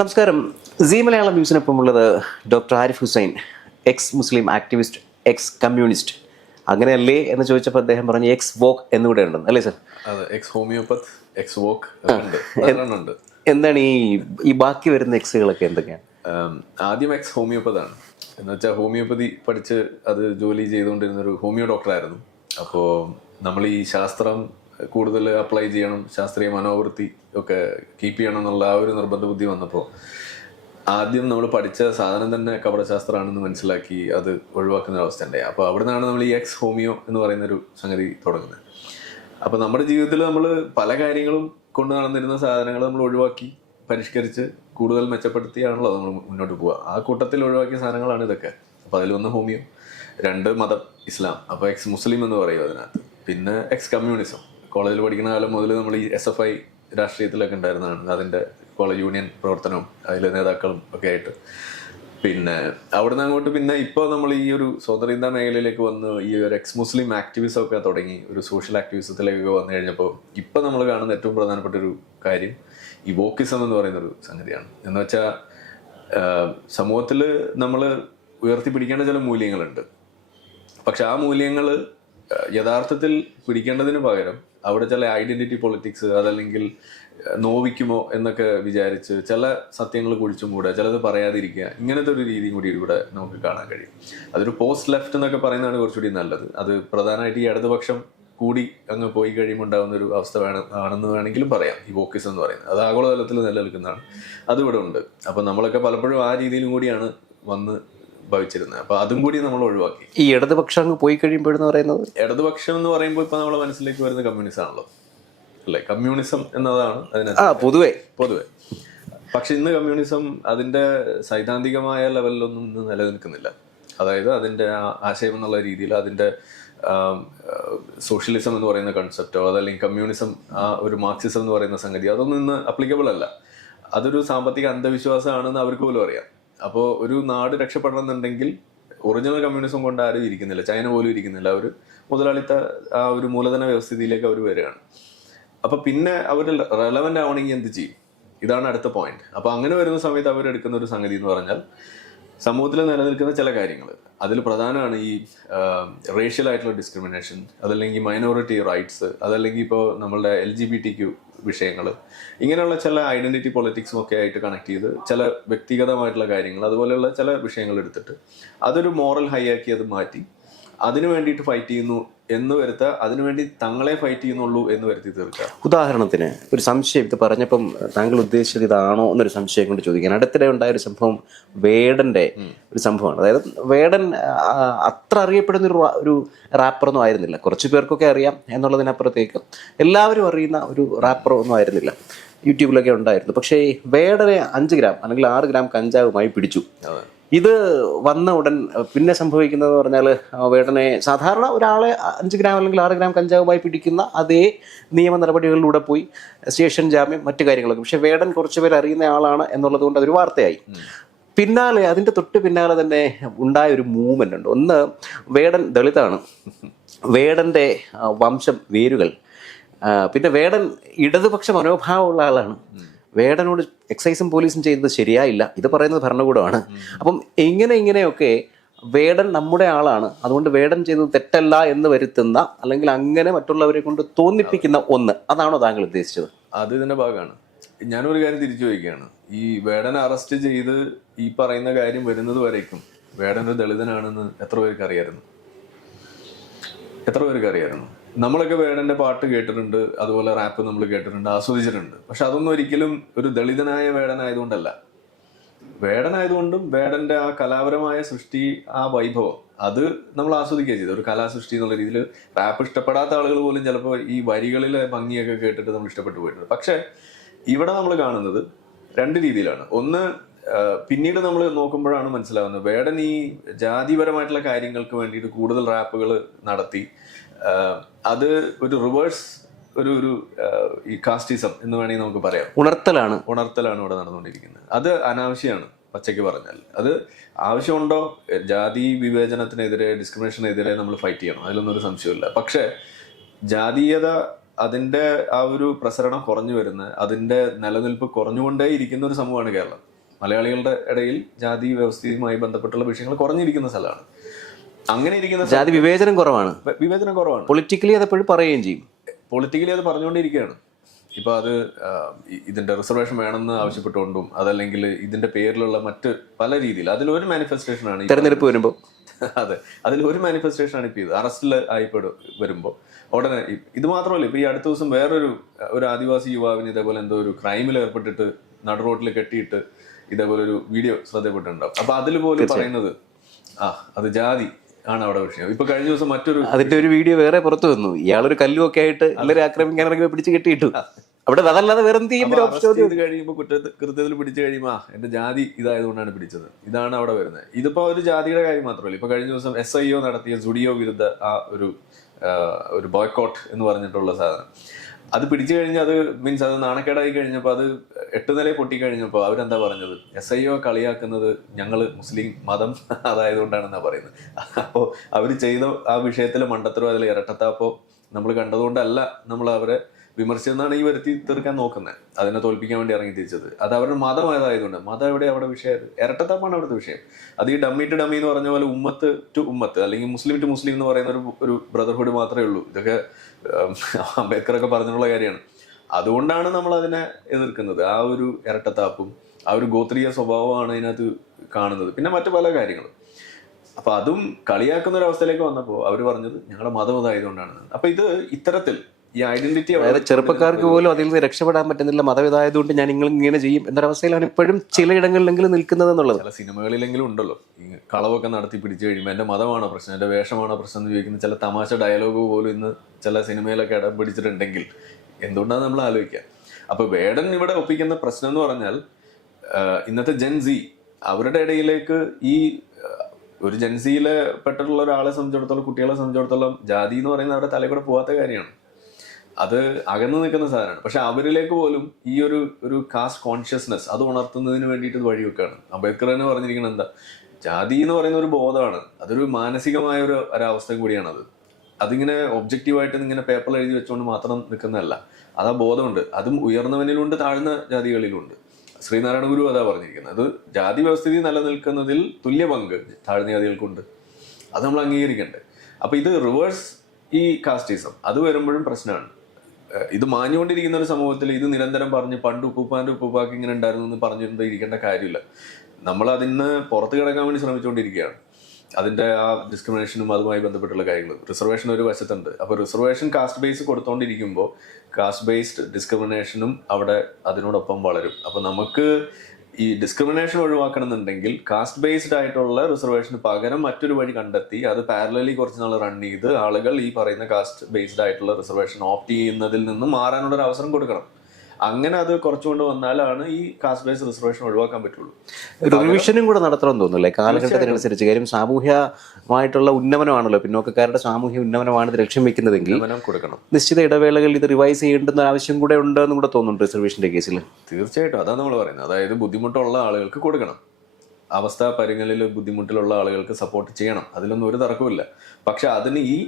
നമസ്കാരം. സി മലയാളം ന്യൂസിനൊപ്പമുള്ളത് doctor Arif Hussain, ex Muslim activist, ex communist. അങ്ങനെയല്ലേ എന്ന് ചോദിച്ചപ്പോൾ അദ്ദേഹം പറഞ്ഞു എക്സ് വോക്ക് എന്നുകൂടെ ഉണ്ടെന്ന്, അല്ലേ സർ? അതെ, എക്സ് ഹോമിയോപത്ത്, എക്സ് വോക്ക് ഉണ്ട്. എന്താണ് ഈ ബാക്കി വരുന്ന എക്സുകളൊക്കെ എന്തൊക്കെയാണ്? ആദ്യം എക്സ് ഹോമിയോപ്പതാണ്. എന്ന് വെച്ചാൽ ഹോമിയോപ്പതി പഠിച്ച് അത് ജോലി ചെയ്തുകൊണ്ടിരുന്നൊരു ഹോമിയോ ഡോക്ടറായിരുന്നു. അപ്പോൾ നമ്മൾ ഈ ശാസ്ത്രം കൂടുതൽ അപ്ലൈ ചെയ്യണം, ശാസ്ത്രീയ മനോവൃത്തി ഒക്കെ കീപ്പ് ചെയ്യണം എന്നുള്ള ആ ഒരു നിർബന്ധ ബുദ്ധി വന്നപ്പോൾ ആദ്യം നമ്മൾ പഠിച്ച സാധനം തന്നെ കപടശാസ്ത്രമാണെന്ന് മനസ്സിലാക്കി അത് ഒഴിവാക്കുന്ന അവസ്ഥ ഉണ്ടായി. അപ്പോൾ അവിടെ നിന്നാണ് നമ്മൾ ഈ എക്സ് ഹോമിയോ എന്ന് പറയുന്നൊരു സംഗതി തുടങ്ങുന്നത്. അപ്പോൾ നമ്മുടെ ജീവിതത്തിൽ നമ്മൾ പല കാര്യങ്ങളും കൊണ്ട് നടന്നിരുന്ന സാധനങ്ങൾ നമ്മൾ ഒഴിവാക്കി പരിഷ്കരിച്ച് കൂടുതൽ മെച്ചപ്പെടുത്തിയാണല്ലോ നമ്മൾ മുന്നോട്ട് പോവുക. ആ കൂട്ടത്തിൽ ഒഴിവാക്കിയ സാധനങ്ങളാണ് ഇതൊക്കെ. അപ്പോൾ അതിലൊന്ന് ഹോമിയോ, 2 മതം ഇസ്ലാം, അപ്പോൾ എക്സ് മുസ്ലിം എന്ന് പറയും അതിനകത്ത്. പിന്നെ എക്സ് കമ്മ്യൂണിസം. കോളേജിൽ പഠിക്കുന്ന കാലം മുതൽ നമ്മൾ ഈ SFI രാഷ്ട്രീയത്തിലൊക്കെ ഉണ്ടായിരുന്നതാണ്. അതിൻ്റെ കോളേജ് യൂണിയൻ പ്രവർത്തനവും അതിലെ നേതാക്കളും ഒക്കെ ആയിട്ട്. പിന്നെ അവിടെ നിന്ന് അങ്ങോട്ട് പിന്നെ ഇപ്പോൾ നമ്മൾ ഈ ഒരു സ്വതന്ത്ര മേഖലയിലേക്ക് വന്ന് ഈ ഒരു എക്സ് മുസ്ലിം ആക്ടിവിസം ഒക്കെ തുടങ്ങി ഒരു സോഷ്യൽ ആക്ടിവിസത്തിലേക്കൊക്കെ വന്നു കഴിഞ്ഞപ്പോൾ ഇപ്പം നമ്മൾ കാണുന്ന ഏറ്റവും പ്രധാനപ്പെട്ട ഒരു കാര്യം ഈ വോക്കിസം എന്ന് പറയുന്നൊരു സംഗതിയാണ്. എന്ന് വെച്ചാൽ സമൂഹത്തിൽ നമ്മൾ ഉയർത്തിപ്പിടിക്കേണ്ട ചില മൂല്യങ്ങളുണ്ട്. പക്ഷെ ആ മൂല്യങ്ങൾ യഥാർത്ഥത്തിൽ പിടിക്കേണ്ടതിന് പകരം അവിടെ ചില ഐഡന്റിറ്റി പൊളിറ്റിക്സ്, അതല്ലെങ്കിൽ നോവിക്കുമോ എന്നൊക്കെ വിചാരിച്ച് ചില സത്യങ്ങൾ കുഴിച്ചും കൂടെ ചിലത് പറയാതിരിക്കുക, ഇങ്ങനത്തെ ഒരു രീതിയും കൂടി ഇവിടെ നമുക്ക് കാണാൻ കഴിയും. അതൊരു പോസ്റ്റ് ലെഫ്റ്റ് എന്നൊക്കെ പറയുന്നതാണ് കുറച്ചുകൂടി നല്ലത്. അത് പ്രധാനമായിട്ട് ഈ ഇടതുപക്ഷം കൂടി അങ്ങ് പോയി കഴിയുമ്പോൾ ഉണ്ടാകുന്ന ഒരു അവസ്ഥ ആണെന്ന് വേണമെങ്കിലും പറയാം. ഈ വോക്കിസം എന്ന് പറയുന്നത് അത് ആഗോളതലത്തിൽ നിലനിൽക്കുന്നതാണ്. അതിവിടെ ഉണ്ട്. അപ്പം നമ്മളൊക്കെ പലപ്പോഴും ആ രീതിയിലും കൂടിയാണ് വന്ന് ഭവിച്ചിരുന്നത്. അപ്പൊ അതും കൂടി നമ്മൾ ഒഴിവാക്കി. ഈ ഇടതുപക്ഷം അങ്ങ് പോയി കഴിയുമ്പോഴെന്ന് പറയുന്നത്, ഇടതുപക്ഷം എന്ന് പറയുമ്പോൾ ഇപ്പൊ നമ്മളെ മനസ്സിലേക്ക് വരുന്ന കമ്മ്യൂണിസം ആണല്ലോ, അല്ലെ? കമ്മ്യൂണിസം എന്നതാണ് അതിനകത്ത് പൊതുവെ. പക്ഷെ ഇന്ന് കമ്മ്യൂണിസം അതിന്റെ സൈദ്ധാന്തികമായ ലെവലിലൊന്നും ഇന്ന് നിലനിൽക്കുന്നില്ല. അതായത് അതിന്റെ ആശയം എന്നുള്ള രീതിയിൽ അതിന്റെ സോഷ്യലിസം എന്ന് പറയുന്ന കൺസെപ്റ്റോ അതല്ലെങ്കിൽ കമ്മ്യൂണിസം, ആ ഒരു മാർക്സിസം എന്ന് പറയുന്ന സംഗതി, അതൊന്നും ഇന്ന് അപ്ലിക്കബിൾ അല്ല. അതൊരു സാമ്പത്തിക അന്ധവിശ്വാസമാണെന്ന് അവർക്ക് പോലും അറിയാം. അപ്പോൾ ഒരു നാട് രക്ഷപ്പെടണമെന്നുണ്ടെങ്കിൽ ഒറിജിനൽ കമ്മ്യൂണിസം കൊണ്ട് ആരും ഇരിക്കുന്നില്ല. ചൈന പോലും ഇരിക്കുന്നില്ല. അവർ മുതലാളിത്ത ആ ഒരു മൂലധന വ്യവസ്ഥിതിയിലേക്ക് അവർ വരികയാണ്. അപ്പൊ പിന്നെ അവർ റെലവൻ്റ് ആവണമെങ്കിൽ എന്ത് ചെയ്യും? ഇതാണ് അടുത്ത പോയിന്റ്. അപ്പൊ അങ്ങനെ വരുന്ന സമയത്ത് അവരെടുക്കുന്ന ഒരു സംഗതി എന്ന് പറഞ്ഞാൽ സമൂഹത്തിൽ നിലനിൽക്കുന്ന ചില കാര്യങ്ങൾ. അതിൽ പ്രധാനമാണ് ഈ റേഷ്യൽ ആയിട്ടുള്ള ഡിസ്ക്രിമിനേഷൻ, അതല്ലെങ്കിൽ മൈനോറിറ്റി റൈറ്റ്സ്, അതല്ലെങ്കിൽ ഇപ്പോൾ നമ്മളുടെ LGBTQ വിഷയങ്ങൾ, ഇങ്ങനെയുള്ള ചില ഐഡന്റിറ്റി പൊളിറ്റിക്സും ഒക്കെ ആയിട്ട് കണക്ട് ചെയ്ത് ചില വ്യക്തിഗതമായിട്ടുള്ള കാര്യങ്ങൾ, അതുപോലെയുള്ള ചില വിഷയങ്ങൾ എടുത്തിട്ട് അതൊരു മോറൽ ഹൈ ആക്കി അത് മാറ്റി അതിനു വേണ്ടിയിട്ട് ഫൈറ്റ് ചെയ്യുന്നു എന്ന് വരുത്തുക, അതിനുവേണ്ടി തങ്ങളെ ഫൈറ്റ് ചെയ്യുന്നുള്ളൂ എന്ന് വരുത്തി തീർക്കുക. ഉദാഹരണത്തിന് ഒരു സംശയം ഇത് പറഞ്ഞപ്പം താങ്കൾ ഉദ്ദേശിച്ചത് ഇതാണോ എന്നൊരു സംശയം കൊണ്ട് ചോദിക്കാൻ. അടുത്തിടെ ഉണ്ടായ ഒരു സംഭവം വേടന്റെ ഒരു സംഭവമാണ്. അതായത് വേടൻ അത്ര അറിയപ്പെടുന്ന ഒരു റാപ്പറൊന്നും ആയിരുന്നില്ല. കുറച്ച് പേർക്കൊക്കെ അറിയാം എന്നുള്ളതിനപ്പുറത്തേക്ക് എല്ലാവരും അറിയുന്ന ഒരു റാപ്പറൊന്നും ആയിരുന്നില്ല. യൂട്യൂബിലൊക്കെ ഉണ്ടായിരുന്നു. പക്ഷേ വേടനെ 5 ഗ്രാം അല്ലെങ്കിൽ 6 ഗ്രാം കഞ്ചാവുമായി പിടിച്ചു. ഇത് വന്ന ഉടൻ പിന്നെ സംഭവിക്കുന്നതെന്ന് പറഞ്ഞാൽ വേടനെ സാധാരണ ഒരാളെ 5 ഗ്രാം അല്ലെങ്കിൽ 6 ഗ്രാം കഞ്ചാവുമായി പിടിക്കുന്ന അതേ നിയമ നടപടികളിലൂടെ പോയി സ്റ്റേഷൻ ജാമ്യം മറ്റു കാര്യങ്ങളൊക്കെ. പക്ഷെ വേടൻ കുറച്ച് പേർ അറിയുന്ന ആളാണ് എന്നുള്ളത് കൊണ്ട് അതൊരു വാർത്തയായി. പിന്നാലെ അതിൻ്റെ തൊട്ട് പിന്നാലെ തന്നെ ഉണ്ടായ ഒരു മൂവ്മെൻ്റ് ഉണ്ട്. ഒന്ന്, വേടൻ ദളിതാണ്, വേടൻ്റെ വംശം വേരുകൾ. പിന്നെ വേടൻ ഇടതുപക്ഷ മനോഭാവമുള്ള ആളാണ്. വേടനോട് എക്സൈസും പോലീസും ചെയ്തത് ശരിയായില്ല, ഇത് പറയുന്നത് ഭരണകൂടമാണ്. അപ്പം ഇങ്ങനെയൊക്കെ വേടൻ നമ്മുടെ ആളാണ്, അതുകൊണ്ട് വേടൻ ചെയ്തത് തെറ്റല്ല എന്ന് വരുത്തുന്ന, അല്ലെങ്കിൽ അങ്ങനെ മറ്റുള്ളവരെ കൊണ്ട് തോന്നിപ്പിക്കുന്ന ഒന്ന്, അതാണോ താങ്കൾ ഉദ്ദേശിച്ചത്? അത് ഇതിന്റെ ഭാഗമാണ്. ഞാനൊരു കാര്യം തിരിച്ചു ചോദിക്കുകയാണ്. ഈ വേടനെ അറസ്റ്റ് ചെയ്ത് ഈ പറയുന്ന കാര്യം വരുന്നത് വരേക്കും വേടൻ ഒരു ദളിതനാണെന്ന് എത്ര പേർക്ക് അറിയായിരുന്നു? നമ്മളൊക്കെ വേടന്റെ പാട്ട് കേട്ടിട്ടുണ്ട്, അതുപോലെ റാപ്പ് നമ്മൾ കേട്ടിട്ടുണ്ട്, ആസ്വദിച്ചിട്ടുണ്ട്. പക്ഷെ അതൊന്നും ഒരിക്കലും ഒരു ദളിതനായ വേടനായതുകൊണ്ടല്ല. വേടനായതുകൊണ്ടും വേടന്റെ ആ കലാപരമായ സൃഷ്ടി, ആ വൈഭവം, അത് നമ്മൾ ആസ്വദിക്കുക ചെയ്തത് ഒരു കലാസൃഷ്ടി എന്നുള്ള രീതിയിൽ. റാപ്പ് ഇഷ്ടപ്പെടാത്ത ആളുകൾ പോലും ചിലപ്പോൾ ഈ വരികളിലെ ഭംഗിയൊക്കെ കേട്ടിട്ട് നമ്മൾ ഇഷ്ടപ്പെട്ടു പോയിട്ടുണ്ട്. പക്ഷെ ഇവിടെ നമ്മൾ കാണുന്നത് 2 രീതിയിലാണ്. ഒന്ന്, പിന്നീട് നമ്മൾ നോക്കുമ്പോഴാണ് മനസ്സിലാവുന്നത് വേടൻ ഈ ജാതിപരമായിട്ടുള്ള കാര്യങ്ങൾക്ക് വേണ്ടിയിട്ട് കൂടുതൽ റാപ്പുകൾ നടത്തി അത് ഒരു റിവേഴ്സ് ഒരു ഈ കാസ്റ്റിസം എന്ന് വേണമെങ്കിൽ നമുക്ക് പറയാം. ഉണർത്തലാണ് ഇവിടെ നടന്നുകൊണ്ടിരിക്കുന്നത്. അത് അനാവശ്യമാണ്. പച്ചയ്ക്ക് പറഞ്ഞാൽ അത് ആവശ്യമുണ്ടോ? ജാതി വിവേചനത്തിനെതിരെ, ഡിസ്ക്രിമിനേഷനെതിരെ നമ്മൾ ഫൈറ്റ് ചെയ്യണം, അതിലൊന്നും ഒരു സംശയമില്ല. പക്ഷെ ജാതീയത അതിന്റെ ആ ഒരു പ്രസരണം കുറഞ്ഞു വരുന്ന, അതിന്റെ നിലനിൽപ്പ് കുറഞ്ഞുകൊണ്ടേ ഇരിക്കുന്ന ഒരു സമൂഹമാണ് കേരളം. മലയാളികളുടെ ഇടയിൽ ജാതി വ്യവസ്ഥയുമായി ബന്ധപ്പെട്ടുള്ള വിഷയങ്ങൾ കുറഞ്ഞിരിക്കുന്ന സ്ഥലമാണ്. അങ്ങനെ ഇരിക്കുന്ന ജാതി വിവേചനം കുറവാണ്, വിവേചനം കുറവാണ്. പൊളിറ്റിക്കലി അതെപ്പോഴും പറയുകയും ചെയ്യും. പൊളിറ്റിക്കലി അത് പറഞ്ഞുകൊണ്ടിരിക്കുകയാണ്. ഇപ്പൊ അത് ഇതിന്റെ റിസർവേഷൻ വേണമെന്ന് ആവശ്യപ്പെട്ടുകൊണ്ടും അതല്ലെങ്കിൽ ഇതിന്റെ പേരിലുള്ള മറ്റ് പല രീതിയിൽ അതിലൊരു മാനിഫെസ്റ്റേഷൻ ആണ് തെരഞ്ഞെടുപ്പ് വരുമ്പോൾ. അതെ, അതിലൊരു മാനിഫെസ്റ്റേഷൻ ആണ് ഇപ്പൊ ഇത്. അറസ്റ്റിൽ വരുമ്പോൾ ഉടനെ ഇത് മാത്രമല്ല, ഇപ്പൊ ഈ അടുത്ത ദിവസം വേറൊരു ആദിവാസി യുവാവിന് ഇതേപോലെ എന്തോ ഒരു ക്രൈമിൽ ഏർപ്പെട്ടിട്ട് നടു റോഡിൽ കെട്ടിയിട്ട് ഇതേപോലെ ഒരു വീഡിയോ ശ്രദ്ധപ്പെട്ടിട്ടുണ്ടാവും. അപ്പൊ അതിൽ പോലും പറയുന്നത് അത് ജാതി ആണ് അവിടെ വിഷയം. ഇപ്പൊ കഴിഞ്ഞ ദിവസം അതിന്റെ ഒരു വീഡിയോ വേറെ പുറത്തു വന്നു. ഇയാളൊരു കല്ലുമൊക്കെ ആയിട്ട് എല്ലാവരും ആക്രമിക്കാൻ ഇറങ്ങി പിടിച്ച് കെട്ടിയിട്ടു. അവിടെ അതല്ലാതെ വേറെ എന്ത് ചെയ്ത് കഴിയുമ്പോൾ കൃത്യത്തിൽ പിടിച്ചു കഴിയുമ്പോൾ എന്റെ ജാതി ഇതായതുകൊണ്ടാണ് പിടിച്ചത്, ഇതാണ് അവിടെ വരുന്നത്. ഇതിപ്പോ ഒരു ജാതിയുടെ കാര്യം മാത്രമല്ല. ഇപ്പൊ കഴിഞ്ഞ ദിവസം SIO നടത്തിയ സുഡിയോ വിരുദ്ധ ഒരു ബോയ്ക്കോട്ട് എന്ന് പറഞ്ഞിട്ടുള്ള സാധനം, അത് പിടിച്ചു കഴിഞ്ഞാൽ അത് മീൻസ് അത് നാണക്കേടായി കഴിഞ്ഞപ്പോൾ അത് 8 നില പൊട്ടിക്കഴിഞ്ഞപ്പോൾ അവരെന്താ പറഞ്ഞത്, SIO കളിയാക്കുന്നത് ഞങ്ങൾ മുസ്ലിം മതം അതായതുകൊണ്ടാണെന്നാ പറയുന്നത്. അപ്പോൾ അവർ ചെയ്ത ആ വിഷയത്തിലെ മണ്ടത്തരോ അതിൽ ഇരട്ടത്താപ്പോ നമ്മൾ കണ്ടതുകൊണ്ടല്ല നമ്മൾ അവരെ വിമർശിച്ചെന്നാണ് ഈ വരുത്തി തീർക്കാൻ നോക്കുന്നത്, അതിനെ തോൽപ്പിക്കാൻ വേണ്ടി ഇറങ്ങി തിരിച്ചത്. അത് അവരുടെ മതം ഏതായതുകൊണ്ട്. മതം എവിടെ അവിടെ വിഷയം, ഇരട്ടത്താപ്പാണ് അവിടുത്തെ വിഷയം. അത് ഈ ഡമ്മി ടു ഡമ്മി എന്ന് പറഞ്ഞ പോലെ ഉമ്മത്ത് ടു ഉമ്മത്ത് അല്ലെങ്കിൽ മുസ്ലിം ടു മുസ്ലിം എന്ന് പറയുന്ന ഒരു ബ്രദർഹുഡ് മാത്രമേ ഉള്ളൂ. ഇതൊക്കെ അംബേദ്കറൊക്കെ പറഞ്ഞിട്ടുള്ള കാര്യമാണ്. അതുകൊണ്ടാണ് നമ്മൾ അതിനെ എതിർക്കുന്നത്. ആ ഒരു ഇരട്ടത്താപ്പും ആ ഒരു ഗോത്രീയ സ്വഭാവമാണ് അതിനകത്ത് കാണുന്നത്. പിന്നെ മറ്റു പല കാര്യങ്ങളും. അപ്പൊ അതും കളിയാക്കുന്ന ഒരു അവസ്ഥയിലേക്ക് വന്നപ്പോൾ അവർ പറഞ്ഞത് ഞങ്ങളുടെ മതം ഇതായതുകൊണ്ടാണ്. അപ്പൊ ഇത് ഇത്തരത്തിൽ ഈ ഐഡന്റിറ്റി, അതായത് ചെറുപ്പക്കാർക്ക് പോലും അതിൽ നിന്ന് രക്ഷപ്പെടാൻ പറ്റുന്നില്ല, മതം ഇതായതുകൊണ്ട് ഞാൻ ഇങ്ങനെ ചെയ്യും എന്നൊരവസ്ഥയിലാണ് ഇപ്പോഴും ചിലയിടങ്ങളിലെങ്കിലും നിൽക്കുന്നത് എന്നുള്ളത്. ചില സിനിമകളിലെങ്കിലും ഉണ്ടല്ലോ, ഈ കളവൊക്കെ നടത്തി പിടിച്ചു കഴിയുമ്പോൾ എന്റെ മതമാണോ പ്രശ്നം, എന്റെ വേഷമാണോ പ്രശ്നം എന്ന് ചോദിക്കുന്ന ചില തമാശ ഡയലോഗ് പോലും ഇന്ന് ചില സിനിമയിലൊക്കെ ഇടം പിടിച്ചിട്ടുണ്ടെങ്കിൽ എന്തുകൊണ്ടാണ് നമ്മൾ ആലോചിക്കുക. അപ്പൊ വേടൻ ഇവിടെ ഒപ്പിക്കുന്ന പ്രശ്നം എന്ന് പറഞ്ഞാൽ ഇന്നത്തെ ജെൻസി അവരുടെ ഇടയിലേക്ക് ഈ ഒരു ജെൻസിയിലെ പെട്ടിട്ടുള്ള ഒരാളെ സംബന്ധിച്ചിടത്തോളം, കുട്ടികളെ സംബന്ധിച്ചിടത്തോളം ജാതി എന്ന് പറയുന്നത് അവരുടെ തലയിൽ കൂടെ പോകാത്ത കാര്യമാണ്. അത് അകന്നു നിൽക്കുന്ന സാധനമാണ്. പക്ഷെ അവരിലേക്ക് പോലും ഈ ഒരു കാസ്റ്റ് കോൺഷ്യസ്നെസ് അത് ഉണർത്തുന്നതിന് വേണ്ടിയിട്ട് ഇത് വഴിവെക്കാണ്. അംബേദ്കർ തന്നെ പറഞ്ഞിരിക്കുന്നത് എന്താ, ജാതി എന്ന് പറയുന്ന ഒരു ബോധമാണ്, അതൊരു മാനസികമായ ഒരവസ്ഥയും കൂടിയാണത്. അതിങ്ങനെ ഒബ്ജക്റ്റീവായിട്ട് ഇങ്ങനെ പേപ്പറിൽ എഴുതി വെച്ചുകൊണ്ട് മാത്രം നിൽക്കുന്നതല്ല, അതാ ബോധമുണ്ട്. അതും ഉയർന്നവനിലുണ്ട്, താഴ്ന്ന ജാതികളിലുണ്ട്. ശ്രീനാരായണ ഗുരു അതാ പറഞ്ഞിരിക്കുന്നത്. അത് ജാതി വ്യവസ്ഥിതി നിലനിൽക്കുന്നതിൽ തുല്യ പങ്ക് താഴ്ന്ന ജാതികൾക്കുണ്ട്. അത് നമ്മൾ അംഗീകരിക്കണ്ടേ. അപ്പൊ ഇത് റിവേഴ്സ് ഈ കാസ്റ്റിസം അത് വരുമ്പോഴും പ്രശ്നമാണ്. ഇത് മാഞ്ഞുകൊണ്ടിരിക്കുന്ന ഒരു സമൂഹത്തിൽ ഇത് നിരന്തരം പറഞ്ഞ് പണ്ട് ഉപ്പൂപ്പാൻ്റെ ഉപ്പൂപ്പാക്ക് ഇങ്ങനെ ഉണ്ടായിരുന്നു എന്ന് പറഞ്ഞിരുന്നത് ഇരിക്കേണ്ട കാര്യമില്ല. നമ്മൾ അതിന് പുറത്ത് കിടക്കാൻ വേണ്ടി ശ്രമിച്ചുകൊണ്ടിരിക്കുകയാണ്. അതിൻ്റെ ആ ഡിസ്ക്രിമിനേഷനും അതുമായി ബന്ധപ്പെട്ടുള്ള കാര്യങ്ങൾ. റിസർവേഷൻ ഒരു വശത്തുണ്ട്. അപ്പോൾ റിസർവേഷൻ കാസ്റ്റ് ബേസ് കൊടുത്തുകൊണ്ടിരിക്കുമ്പോൾ കാസ്റ്റ് ബേസ്ഡ് ഡിസ്ക്രിമിനേഷനും അവിടെ അതിനോടൊപ്പം വളരും. അപ്പോൾ നമുക്ക് ഈ ഡിസ്ക്രിമിനേഷൻ ഒഴിവാക്കണമെന്നുണ്ടെങ്കിൽ കാസ്റ്റ് ബേസ്ഡ് ആയിട്ടുള്ള റിസർവേഷന് പകരം മറ്റൊരു വഴി കണ്ടെത്തി അത് പാരലലി കുറച്ച് നാൾ റൺ ചെയ്ത് ആളുകൾ ഈ പറയുന്ന കാസ്റ്റ് ബേസ്ഡ് ആയിട്ടുള്ള റിസർവേഷൻ ഓപ്റ്റ് ചെയ്യുന്നതിൽ നിന്ന് മാറാനുള്ള ഒരു അവസരം കൊടുക്കണം. അങ്ങനെ അത് കുറച്ചുകൊണ്ട് വന്നാലാണ് ഈ കാസ്റ്റ് ബേസ്ഡ് റിസർവേഷൻ ഒഴിവാക്കാൻ പറ്റുള്ളൂ. റിവിഷനും കൂടെ നടത്തണമെന്ന് തോന്നുന്നില്ലേ കാലഘട്ടത്തിനനുസരിച്ച്. കാര്യം സാമൂഹ്യമായിട്ടുള്ള ഉന്നമനമാണല്ലോ, പിന്നോക്കക്കാരുടെ സാമൂഹ്യ ഉന്നമനമാണ് ഇത് ലക്ഷ്യം വെക്കുന്നതെങ്കിൽ കൊടുക്കണം. നിശ്ചിത ഇടവേളകളിൽ ഇത് റിവൈസ് ചെയ്യേണ്ടുന്ന ആവശ്യം കൂടെ ഉണ്ടെന്നും കൂടെ തോന്നുന്നുണ്ട് റിസർവേഷന്റെ കേസിൽ. തീർച്ചയായിട്ടും അതാണ് നമ്മൾ പറയുന്നത്. അതായത് ബുദ്ധിമുട്ടുള്ള ആളുകൾക്ക് കൊടുക്കണം, അവസ്ഥ പരിങ്ങളിൽ ബുദ്ധിമുട്ടിലുള്ള ആളുകൾക്ക് സപ്പോർട്ട് ചെയ്യണം, അതിലൊന്നും ഒരു തർക്കമില്ല. പക്ഷെ അതിന് ഈ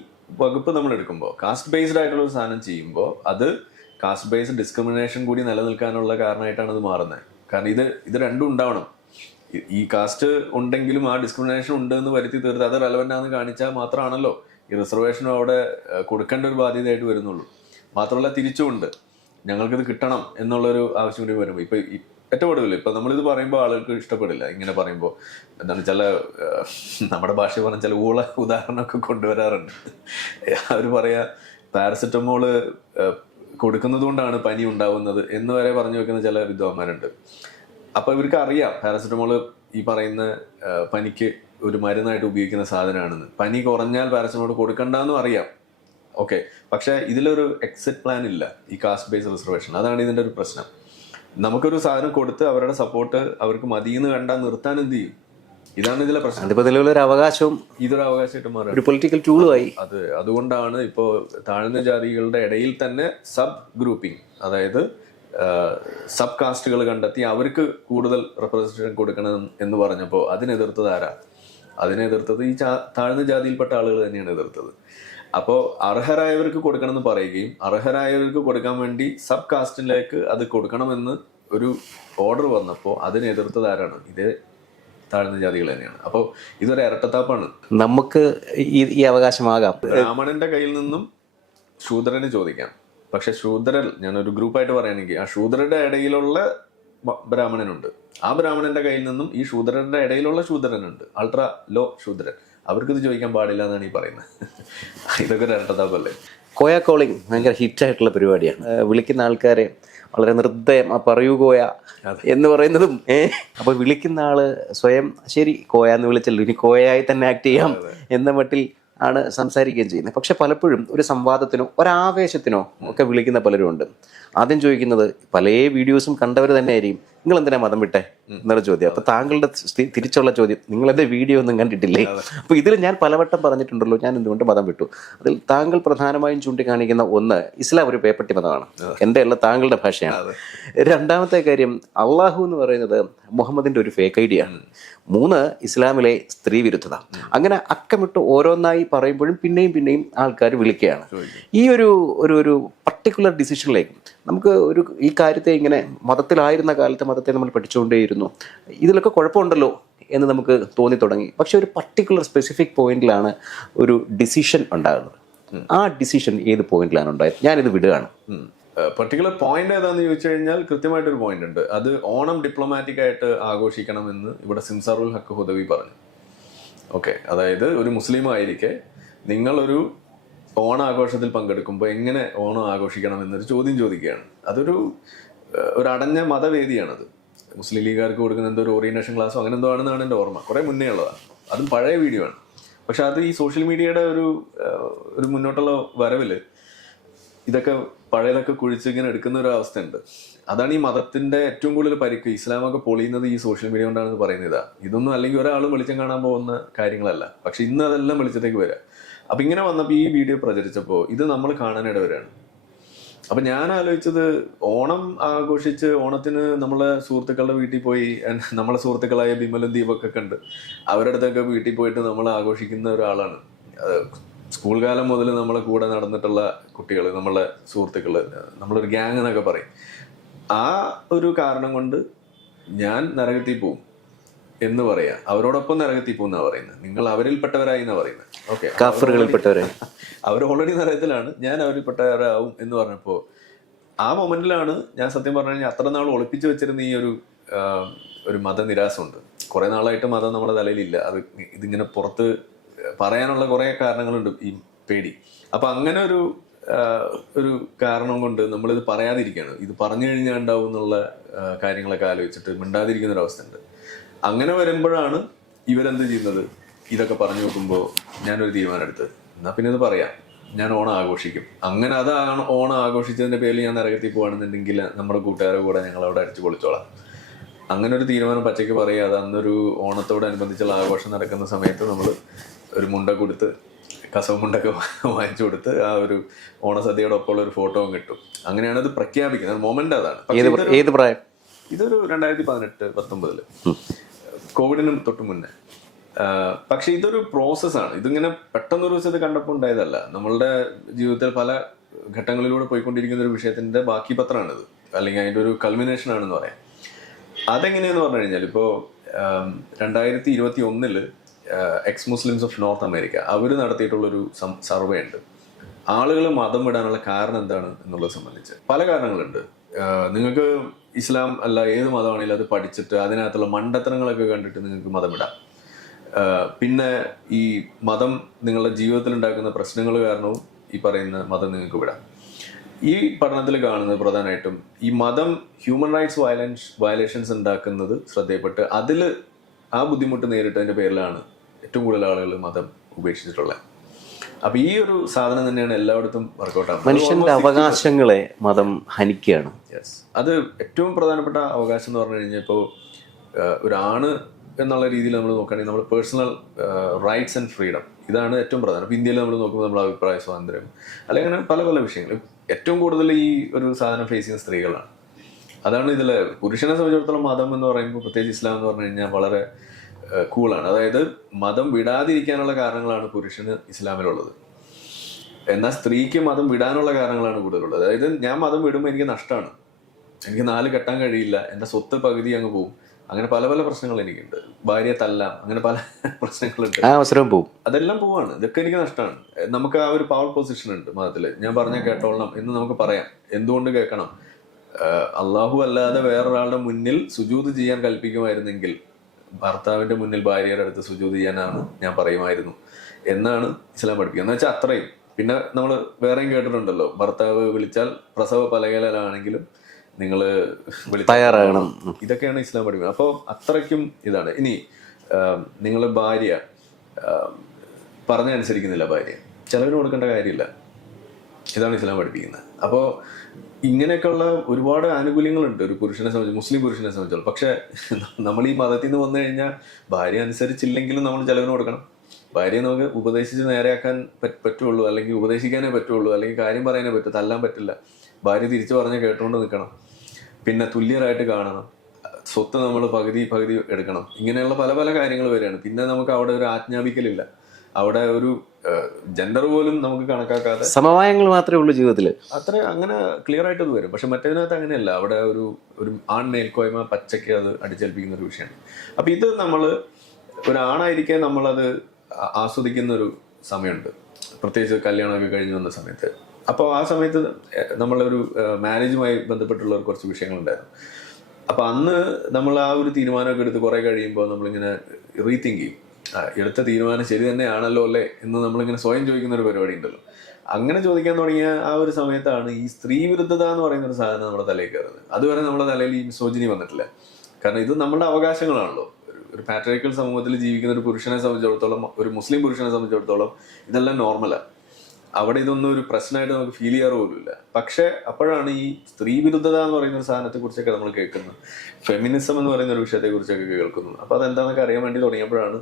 വകുപ്പ് നമ്മൾ എടുക്കുമ്പോൾ കാസ്റ്റ് ബേസ്ഡ് ആയിട്ടുള്ള ഒരു സാധനം ചെയ്യുമ്പോൾ അത് കാസ്റ്റ് ബേസ്ഡ് ഡിസ്ക്രിമിനേഷൻ കൂടി നിലനിൽക്കാനുള്ള കാരണമായിട്ടാണ് അത് മാറുന്നത്. കാരണം ഇത് രണ്ടും ഉണ്ടാവണം. ഈ കാസ്റ്റ് ഉണ്ടെങ്കിലും ആ ഡിസ്ക്രിമിനേഷൻ ഉണ്ട് എന്ന് വരുത്തി തീർത്ത് അത് റെലവൻ്റ് ആണെന്ന് കാണിച്ചാൽ മാത്രമാണല്ലോ ഈ റിസർവേഷനും അവിടെ കൊടുക്കേണ്ട ഒരു ബാധ്യതയായിട്ട് വരുന്നുള്ളൂ. മാത്രമല്ല തിരിച്ചുകൊണ്ട് ഞങ്ങൾക്കിത് കിട്ടണം എന്നുള്ളൊരു ആവശ്യം കൂടി വരുമ്പോൾ ഇപ്പം ഏറ്റവും കൂടുതൽ ഇപ്പം നമ്മളിത് പറയുമ്പോൾ ആളുകൾക്ക് ഇഷ്ടപ്പെടില്ല. ഇങ്ങനെ പറയുമ്പോൾ എന്താണ് ചില നമ്മുടെ ഭാഷ പറഞ്ഞ ചില ഉദാഹരണമൊക്കെ കൊണ്ടുവരാറുണ്ട്. അവർ പറയാ പാരസെറ്റമോള് കൊടുക്കുന്നത് കൊണ്ടാണ് പനി ഉണ്ടാവുന്നത് എന്ന് വരെ പറഞ്ഞു വെക്കുന്ന ചില വിദ്വാന്മാരുണ്ട്. അപ്പൊ ഇവർക്ക് അറിയാം പാരസെറ്റമോള് ഈ പറയുന്ന പനിക്ക് ഒരു മരുന്നായിട്ട് ഉപയോഗിക്കുന്ന സാധനമാണെന്ന്. പനി കുറഞ്ഞാൽ പാരസെറ്റമോൾ കൊടുക്കണ്ടെന്നും അറിയാം. ഓക്കെ, പക്ഷെ ഇതിലൊരു എക്സിറ്റ് പ്ലാൻ ഇല്ല ഈ കാസ്റ്റ് ബേസ്ഡ് റിസർവേഷൻ. അതാണ് ഇതിന്റെ ഒരു പ്രശ്നം. നമുക്കൊരു സാധനം കൊടുത്ത് അവരുടെ സപ്പോർട്ട് അവർക്ക് മതിയെന്ന് കണ്ടാൽ നിർത്താൻ എന്ത് ചെയ്യും? ഇതാണ് ഇതിലെ പ്രശ്നം. നിലവിലൊരു അവകാശവും ഇതൊരു അവകാശമായിട്ട് മാറും, ഒരു പൊളിറ്റിക്കൽ ടൂളുമായി. അതുകൊണ്ടാണ് ഇപ്പോൾ താഴ്ന്ന ജാതികളുടെ ഇടയിൽ തന്നെ സബ് ഗ്രൂപ്പിംഗ്, അതായത് സബ് കാസ്റ്റുകൾ കണ്ടെത്തി അവർക്ക് കൂടുതൽ റെപ്രസെന്റേഷൻ കൊടുക്കണം എന്ന് പറഞ്ഞപ്പോൾ അതിനെതിർത്തത് ആരാ? അതിനെതിർത്തത് ഈ താഴ്ന്ന ജാതിയിൽപ്പെട്ട ആളുകൾ തന്നെയാണ് എതിർത്തത്. അപ്പോൾ അർഹരായവർക്ക് കൊടുക്കണമെന്ന് പറയുകയും അർഹരായവർക്ക് കൊടുക്കാൻ വേണ്ടി സബ് കാസ്റ്റിലേക്ക് അത് കൊടുക്കണമെന്ന് ഒരു ഓർഡർ വന്നപ്പോൾ അതിനെ എതിർത്തത് ആരാണ്? ഇതേ താഴ്ന്ന ജാതികൾ തന്നെയാണ്. അപ്പോൾ ഇതൊരു ഇരട്ടത്താപ്പാണ്. നമുക്ക് ഈ അവകാശമാകാം. ബ്രാഹ്മണന്റെ കയ്യിൽ നിന്നും ശൂദ്രന് ചോദിക്കാം. പക്ഷെ ശൂദ്രൻ, ഞാനൊരു ഗ്രൂപ്പായിട്ട് പറയുകയാണെങ്കിൽ ആ ശൂദ്രരുടെ ഇടയിലുള്ള ബ്രാഹ്മണനുണ്ട്, ആ ബ്രാഹ്മണന്റെ കയ്യിൽ നിന്നും ഈ ശൂദ്രരുടെ ഇടയിലുള്ള ശൂദ്രനുണ്ട്, അൾട്രാ ലോ ശൂദ്രൻ, അവർക്കിത് ചോദിക്കാൻ പാടില്ല എന്നാണ് ഈ പറയുന്നത്. ഇതൊക്കെ ഒരു ഇരട്ടത്താപ്പല്ലേ? കോയ കോളിംഗ് ഭയങ്കര ഹിറ്റായിട്ടുള്ള പരിപാടിയാണ്. വിളിക്കുന്ന ആൾക്കാരെ വളരെ നിർദ്ദയം പറയൂ കോയ എന്ന് പറയുന്നതും അപ്പോൾ വിളിക്കുന്ന ആള് സ്വയം ശരി കോയ എന്ന് വിളിച്ചല്ലോ, ഇനി കോയയായി തന്നെ ആക്ട് ചെയ്യാം എന്ന മട്ടിൽ ആണ് സംസാരിക്കുകയും ചെയ്യുന്നത്. പക്ഷെ പലപ്പോഴും ഒരു സംവാദത്തിനോ ഒരാവേശത്തിനോ ഒക്കെ വിളിക്കുന്ന പലരും ഉണ്ട്. ആദ്യം ചോദിക്കുന്നത് പല വീഡിയോസും കണ്ടവർ തന്നെ ആയിരിക്കും, നിങ്ങൾ എന്തിനാ മതം വിട്ടെ എന്നുള്ള ചോദ്യം. അപ്പൊ താങ്കളുടെ തിരിച്ചുള്ള ചോദ്യം, നിങ്ങളെന്റെ വീഡിയോ ഒന്നും കണ്ടിട്ടില്ലേ? അപ്പൊ ഇതിൽ ഞാൻ പലവട്ടം പറഞ്ഞിട്ടുണ്ടല്ലോ ഞാൻ എന്തുകൊണ്ട് മതം വിട്ടു. അതിൽ താങ്കൾ പ്രധാനമായും ചൂണ്ടിക്കാണിക്കുന്ന ഒന്ന്, ഇസ്ലാം ഒരു പേപ്പട്ടി മതമാണ്, എൻ്റെ അല്ല താങ്കളുടെ ഭാഷയാണ്. രണ്ടാമത്തെ കാര്യം, അള്ളാഹു എന്ന് പറയുന്നത് മുഹമ്മദിന്റെ ഒരു ഫേക്ക് ഐഡിയ ആണ്. 3, ഇസ്ലാമിലെ സ്ത്രീ വിരുദ്ധത. അങ്ങനെ അക്കമിട്ട് ഓരോന്നായി പറയുമ്പോഴും പിന്നെയും ആൾക്കാർ വിളിക്കുകയാണ്. ഈ ഒരു പർട്ടിക്കുലർ ഡിസിഷനിലേക്ക് നമുക്ക് ഈ കാര്യത്തെ ഇങ്ങനെ മതത്തിലായിരുന്ന കാലത്ത് മതത്തെ നമ്മൾ പഠിച്ചുകൊണ്ടേയിരുന്നു, ഇതിലൊക്കെ കുഴപ്പമുണ്ടല്ലോ എന്ന് നമുക്ക് തോന്നി തുടങ്ങി. പക്ഷെ ഒരു പർട്ടിക്കുലർ സ്പെസിഫിക് പോയിന്റിലാണ് ഒരു ഡിസിഷൻ ഉണ്ടാകുന്നത്. ആ ഡിസിഷൻ ഏത് പോയിന്റിലാണ് ഉണ്ടായത്? ഞാനിത് വിടുകയാണ്. പർട്ടിക്കുലർ പോയിന്റ് ഏതാന്ന് ചോദിച്ചു കഴിഞ്ഞാൽ കൃത്യമായിട്ടൊരു പോയിന്റ് ഉണ്ട്. അത് ഓണം ഡിപ്ലോമാറ്റിക് ആയിട്ട് ആഘോഷിക്കണമെന്ന് ഇവിടെ സിംസാറുൽ ഹക്ക് ഹുദവി പറഞ്ഞു. ഓക്കെ, അതായത് ഒരു മുസ്ലിം ആയിരിക്കെ നിങ്ങളൊരു ഓണാഘോഷത്തിൽ പങ്കെടുക്കുമ്പോൾ എങ്ങനെ ഓണം ആഘോഷിക്കണം എന്നൊരു ചോദ്യം ചോദിക്കുകയാണ്. അതൊരു അടഞ്ഞ മതവേദിയാണത്. മുസ്ലിം ലീഗുകാർക്ക് കൊടുക്കുന്ന എന്തോ ഒരു ഓറിയന്റേഷൻ ക്ലാസ്സോ അങ്ങനെ എന്തോ ആണെന്നാണ് എൻ്റെ ഓർമ്മ. കുറേ മുന്നേ ഉള്ളതാണ്, അതും പഴയ വീഡിയോ ആണ്. പക്ഷെ അത് ഈ സോഷ്യൽ മീഡിയയുടെ ഒരു മുന്നോട്ടുള്ള വരവിൽ ഇതൊക്കെ പഴയതൊക്കെ കുഴിച്ച് ഇങ്ങനെ എടുക്കുന്ന ഒരു അവസ്ഥയുണ്ട്. അതാണ് ഈ മതത്തിന്റെ ഏറ്റവും കൂടുതൽ പരിക്ക്. ഇസ്ലാമൊക്കെ പൊളിയുന്നത് ഈ സോഷ്യൽ മീഡിയ കൊണ്ടാണെന്ന് പറയുന്നത്. ഇതൊന്നും അല്ലെങ്കിൽ ഒരാളും വെളിച്ചം കാണാൻ പോകുന്ന കാര്യങ്ങളല്ല. പക്ഷെ ഇന്ന് അതെല്ലാം വെളിച്ചത്തേക്ക് വരിക. അപ്പൊ ഇങ്ങനെ വന്നപ്പോൾ ഈ വീഡിയോ പ്രചരിച്ചപ്പോൾ ഇത് നമ്മൾ കാണാനിടവരാണ്. അപ്പൊ ഞാൻ ആലോചിച്ചത്, ഓണം ആഘോഷിച്ച് ഓണത്തിന് നമ്മളെ സുഹൃത്തുക്കളുടെ വീട്ടിൽ പോയി, നമ്മളെ സുഹൃത്തുക്കളായ ബിമലും ദീപൊക്കെ കണ്ട് അവരുടെ അടുത്തൊക്കെ വീട്ടിൽ പോയിട്ട് നമ്മൾ ആഘോഷിക്കുന്ന ഒരാളാണ്. സ്കൂൾ കാലം മുതൽ നമ്മളെ കൂടെ നടന്നിട്ടുള്ള കുട്ടികൾ, നമ്മളെ സുഹൃത്തുക്കൾ, നമ്മളൊരു ഗ്യാങ് എന്നൊക്കെ പറയും. ആ ഒരു കാരണം കൊണ്ട് ഞാൻ നരകത്തിൽ പോവും എന്ന് പറയാ, അവരോടൊപ്പം നരകത്തിൽ പോകുന്ന പറയുന്നത്. നിങ്ങൾ അവരിൽപ്പെട്ടവരായി എന്നാ പറയുന്നത്. ഓക്കെ, അവർ ഓൾറെഡി നരകത്തിലാണ്, ഞാൻ അവരിൽപ്പെട്ടവരാവും എന്ന് പറഞ്ഞപ്പോ ആ മൊമെന്റിലാണ് ഞാൻ സത്യം പറഞ്ഞു കഴിഞ്ഞാൽ അത്ര നാൾ ഒളിപ്പിച്ചു വെച്ചിരുന്ന ഈ ഒരു മതനിരാശമുണ്ട്. കുറെ നാളായിട്ട് മതം നമ്മുടെ തലയിലില്ല. അത് ഇതിങ്ങനെ പുറത്ത് പറയാനുള്ള കുറെ കാരണങ്ങളുണ്ട്, ഈ പേടി. അപ്പൊ അങ്ങനെ ഒരു കാരണം കൊണ്ട് നമ്മളിത് പറയാതിരിക്കുകയാണ്. ഇത് പറഞ്ഞു കഴിഞ്ഞാൽ ഉണ്ടാവും എന്നുള്ള കാര്യങ്ങളൊക്കെ ആലോചിച്ചിട്ട് മിണ്ടാതിരിക്കുന്ന ഒരു അവസ്ഥ ഉണ്ട്. അങ്ങനെ വരുമ്പോഴാണ് ഇവരെന്ത് ചെയ്യുന്നത്, ഇതൊക്കെ പറഞ്ഞു നോക്കുമ്പോൾ ഞാനൊരു തീരുമാനം എടുത്ത്, എന്നാ പിന്നെ ഇത് പറയാം, ഞാൻ ഓണം ആഘോഷിക്കും. അങ്ങനെ അതാണ് ഓണം ആഘോഷിച്ചതിന്റെ പേരിൽ ഞാൻ നരകത്തിൽ പോവാണെന്നുണ്ടെങ്കിൽ നമ്മുടെ കൂട്ടുകാരുടെ കൂടെ ഞങ്ങൾ അവിടെ അടിച്ചു പൊളിച്ചോളാം. അങ്ങനെ ഒരു തീരുമാനം പച്ചയ്ക്ക് പറയുക. അത് അന്നൊരു ഓണത്തോടനുബന്ധിച്ചുള്ള ആഘോഷം നടക്കുന്ന സമയത്ത് നമ്മൾ ഒരു മുണ്ട കൊടുത്ത്, കസവ് മുണ്ടൊക്കെ വാങ്ങിച്ചു കൊടുത്ത് ആ ഒരു ഓണസദ്യയോടൊപ്പമുള്ള ഒരു ഫോട്ടോയും കിട്ടും. അങ്ങനെയാണ് ഇത് പ്രഖ്യാപിക്കുന്നത്. മൊമെന്റ് അതാണ്. ഇതൊരു 2018-19 കോവിഡിന് തൊട്ട് മുന്നേ. പക്ഷെ ഇതൊരു പ്രോസസ്സാണ്. ഇതിങ്ങനെ പെട്ടെന്നൊരു ദിവസം ഇത് കണ്ടപ്പോൾ ഉണ്ടായതല്ല. നമ്മളുടെ ജീവിതത്തിൽ പല ഘട്ടങ്ങളിലൂടെ പോയിക്കൊണ്ടിരിക്കുന്ന ഒരു വിഷയത്തിന്റെ ബാക്കി പത്രമാണിത്, അല്ലെങ്കിൽ അതിന്റെ ഒരു കൾമിനേഷൻ ആണെന്ന് പറയാം. അതെങ്ങനെയാന്ന് പറഞ്ഞു കഴിഞ്ഞാൽ, ഇപ്പോൾ 2021 ex Muslims of North America അവർ നടത്തിയിട്ടുള്ളൊരു സർവേ ഉണ്ട്. ആളുകൾ മതം വിടാനുള്ള കാരണം എന്താണ് എന്നുള്ളത് സംബന്ധിച്ച് പല കാരണങ്ങളുണ്ട്. നിങ്ങൾക്ക് ഇസ്ലാം അല്ല ഏത് മതമാണെങ്കിലും അത് പഠിച്ചിട്ട് അതിനകത്തുള്ള മണ്ടത്തരങ്ങളൊക്കെ കണ്ടിട്ട് നിങ്ങൾക്ക് മതം വിടാം. പിന്നെ ഈ മതം നിങ്ങളുടെ ജീവിതത്തിൽ ഉണ്ടാക്കുന്ന പ്രശ്നങ്ങൾ കാരണവും ഈ പറയുന്ന മതം നിങ്ങൾക്ക് വിടാം. ഈ പഠനത്തിൽ കാണുന്നത് പ്രധാനമായിട്ടും ഈ മതം ഹ്യൂമൻ റൈറ്റ്സ് വയലേഷൻസ് ഉണ്ടാക്കുന്നത് ശ്രദ്ധയപ്പെട്ട് അതിൽ ആ ബുദ്ധിമുട്ട് നേരിട്ടതിന്റെ പേരിലാണ് ഏറ്റവും കൂടുതൽ ആളുകൾ മതം ഉപേക്ഷിച്ചിട്ടുള്ളത്. അപ്പൊ ഈ ഒരു സാധനം തന്നെയാണ് എല്ലായിടത്തും വർക്കൗട്ടാണ്. മനുഷ്യന്റെ അവകാശങ്ങളെ മതം ഹനിക്കുകയാണ്. യെസ്, അത് ഏറ്റവും പ്രധാനപ്പെട്ട അവകാശം എന്ന് പറഞ്ഞു കഴിഞ്ഞാൽ, ഇപ്പോൾ ഒരാണ് എന്നുള്ള രീതിയിൽ നമ്മൾ നോക്കുകയാണെങ്കിൽ നമ്മൾ പേഴ്സണൽ റൈറ്റ്സ് ആൻഡ് ഫ്രീഡം, ഇതാണ് ഏറ്റവും പ്രധാനം. ഇപ്പം ഇന്ത്യയിൽ നമ്മൾ നോക്കുമ്പോൾ നമ്മൾ അഭിപ്രായ സ്വാതന്ത്ര്യം അല്ലെങ്കിൽ അങ്ങനെ പല പല വിഷയങ്ങൾ ഏറ്റവും കൂടുതൽ ഈ ഒരു സാധനം ഫേസ് ചെയ്യുന്ന സ്ത്രീകളാണ്. അതാണ് ഇതിൽ പുരുഷനെ സംബന്ധിച്ചിടത്തോളം മതം എന്ന് പറയുമ്പോൾ, പ്രത്യേകിച്ച് ഇസ്ലാം എന്ന് പറഞ്ഞു കഴിഞ്ഞാൽ വളരെ കൂളാണ്. അതായത് മതം വിടാതിരിക്കാനുള്ള കാരണങ്ങളാണ് പുരുഷന് ഇസ്ലാമിലുള്ളത്, എന്നാൽ സ്ത്രീക്ക് മതം വിടാനുള്ള കാരണങ്ങളാണ് കൂടുതലുള്ളത്. അതായത് ഞാൻ മതം വിടുമ്പോൾ എനിക്ക് നഷ്ടമാണ്, എനിക്ക് 4 കെട്ടാൻ കഴിയില്ല, എൻ്റെ സ്വത്ത് പകുതി അങ്ങ് പോകും, അങ്ങനെ പല പല പ്രശ്നങ്ങൾ എനിക്കുണ്ട്, ഭാര്യയെ തല്ലാം, അങ്ങനെ പല പ്രശ്നങ്ങളുണ്ട്. ആ അവസരം പോവും. അതെല്ലാം പോവാണ്. ഇതൊക്കെ എനിക്ക് നഷ്ടമാണ്. നമുക്ക് ആ ഒരു പവർ പൊസിഷൻ ഉണ്ട് മതത്തില്, ഞാൻ പറഞ്ഞ കേട്ടോളണം എന്ന് നമുക്ക് പറയാം. എന്തുകൊണ്ട് കേൾക്കണം? അള്ളാഹു അല്ലാതെ വേറൊരാളുടെ മുന്നിൽ സുജൂദ് ചെയ്യാൻ കൽപ്പിക്കുമായിരുന്നെങ്കിൽ ഭർത്താവിന്റെ മുന്നിൽ ഭാര്യയുടെ അടുത്ത് സുജൂദ് ചെയ്യാനാണ് ഞാൻ പറയുമായിരുന്നു എന്നാണ് ഇസ്ലാം പഠിപ്പിക്കുക. എന്ന് വെച്ചാൽ അത്രയും. പിന്നെ നമ്മൾ വേറെയും കേട്ടിട്ടുണ്ടല്ലോ, ഭർത്താവ് വിളിച്ചാൽ പ്രസവ പലകയിലാണെങ്കിലും നിങ്ങൾ തയ്യാറാകണം. ഇതൊക്കെയാണ് ഇസ്ലാം പഠിപ്പിക്കുന്നത്. അപ്പോൾ അത്രയ്ക്കും ഇതാണ്. ഇനി നിങ്ങൾ ഭാര്യ പറഞ്ഞനുസരിക്കുന്നില്ല, ഭാര്യ ചെലവിന് കൊടുക്കേണ്ട കാര്യമില്ല, ഇതാണ് ഇസ്ലാം പഠിപ്പിക്കുന്നത്. അപ്പോൾ ഇങ്ങനെയൊക്കെയുള്ള ഒരുപാട് ആനുകൂല്യങ്ങളുണ്ട് ഒരു പുരുഷനെ സംബന്ധിച്ച്, മുസ്ലിം പുരുഷനെ സംബന്ധിച്ചോളം. പക്ഷെ നമ്മൾ ഈ മതത്തിൽ നിന്ന് വന്നു കഴിഞ്ഞാൽ ഭാര്യ അനുസരിച്ചില്ലെങ്കിലും നമ്മൾ ചെലവിന് കൊടുക്കണം. ഭാര്യയെ നമുക്ക് ഉപദേശിച്ച് നേരെയാക്കാൻ പറ്റുള്ളൂ, അല്ലെങ്കിൽ ഉപദേശിക്കാനേ പറ്റുള്ളൂ, അല്ലെങ്കിൽ കാര്യം പറയാനേ പറ്റൂ, തല്ലാൻ പറ്റില്ല. ഭാര്യ തിരിച്ചു പറഞ്ഞ് കേട്ടുകൊണ്ട് നിൽക്കണം. പിന്നെ തുല്യരായിട്ട് കാണണം, സ്വത്ത് നമ്മൾ പകുതി പകുതി എടുക്കണം. ഇങ്ങനെയുള്ള പല പല കാര്യങ്ങൾ വരികയാണ്. പിന്നെ നമുക്ക് അവിടെ ഒരു ആജ്ഞാപിക്കലില്ല, അവിടെ ഒരു ജെൻഡർ പോലും നമുക്ക് കണക്കാക്കാതെ സമവായങ്ങൾ മാത്രമേ ഉള്ളൂ ജീവിതത്തിൽ. അത്ര അങ്ങനെ ക്ലിയർ ആയിട്ട് അത് വരും. പക്ഷെ മറ്റേതിനകത്ത് അങ്ങനെയല്ല. അവിടെ ഒരു ആൺ മേൽക്കോയ്മ പച്ചയ്ക്ക് അത് അടിച്ചേൽപ്പിക്കുന്ന ഒരു വിഷയമാണ്. അപ്പൊ ഇത് നമ്മൾ ഒരാണായിരിക്കെ നമ്മളത് ആസ്വദിക്കുന്ന ഒരു സമയമുണ്ട്, പ്രത്യേകിച്ച് കല്യാണമൊക്കെ കഴിഞ്ഞു വന്ന സമയത്ത്. അപ്പോൾ ആ സമയത്ത് നമ്മളൊരു മാരേജുമായി ബന്ധപ്പെട്ടുള്ള കുറച്ച് വിഷയങ്ങളുണ്ടായിരുന്നു. അപ്പൊ അന്ന് നമ്മൾ ആ ഒരു തീരുമാനമൊക്കെ എടുത്ത് കുറെ കഴിയുമ്പോൾ നമ്മളിങ്ങനെ റീതിങ്ക് ചെയ്യും, എടുത്ത തീരുമാനം ശരി തന്നെയാണല്ലോ അല്ലേ എന്ന് നമ്മളിങ്ങനെ സ്വയം ചോദിക്കുന്ന ഒരു പരിപാടി ഉണ്ടല്ലോ. അങ്ങനെ ചോദിക്കാൻ തുടങ്ങിയ ആ ഒരു സമയത്താണ് ഈ സ്ത്രീ വിരുദ്ധത എന്ന് പറയുന്ന ഒരു സാധനം നമ്മുടെ തലയിൽ കയറുന്നത്. അതുവരെ നമ്മുടെ തലയിൽ ഈ മിസോജിനി വന്നിട്ടില്ല. കാരണം ഇത് നമ്മുടെ അവകാശങ്ങളാണല്ലോ. ഒരു പാട്രിയാർക്കൽ സമൂഹത്തിൽ ജീവിക്കുന്ന ഒരു പുരുഷനെ സംബന്ധിച്ചിടത്തോളം, ഒരു മുസ്ലിം പുരുഷനെ സംബന്ധിച്ചിടത്തോളം ഇതെല്ലാം നോർമലാണ്. അവിടെ ഇതൊന്നും ഒരു പ്രശ്നമായിട്ട് നമുക്ക് ഫീൽ ചെയ്യാറ് പോലുമില്ല. പക്ഷെ അപ്പോഴാണ് ഈ സ്ത്രീ വിരുദ്ധത എന്ന് പറയുന്ന ഒരു സാധനത്തെ കുറിച്ചൊക്കെ നമ്മൾ കേൾക്കുന്നത്, ഫെമിനിസം എന്ന് പറയുന്ന ഒരു വിഷയത്തെ കുറിച്ചൊക്കെ കേൾക്കുന്നത്. അപ്പൊ അതെന്താണെന്നൊക്കെ അറിയാൻ വേണ്ടി തുടങ്ങിയപ്പോഴാണ്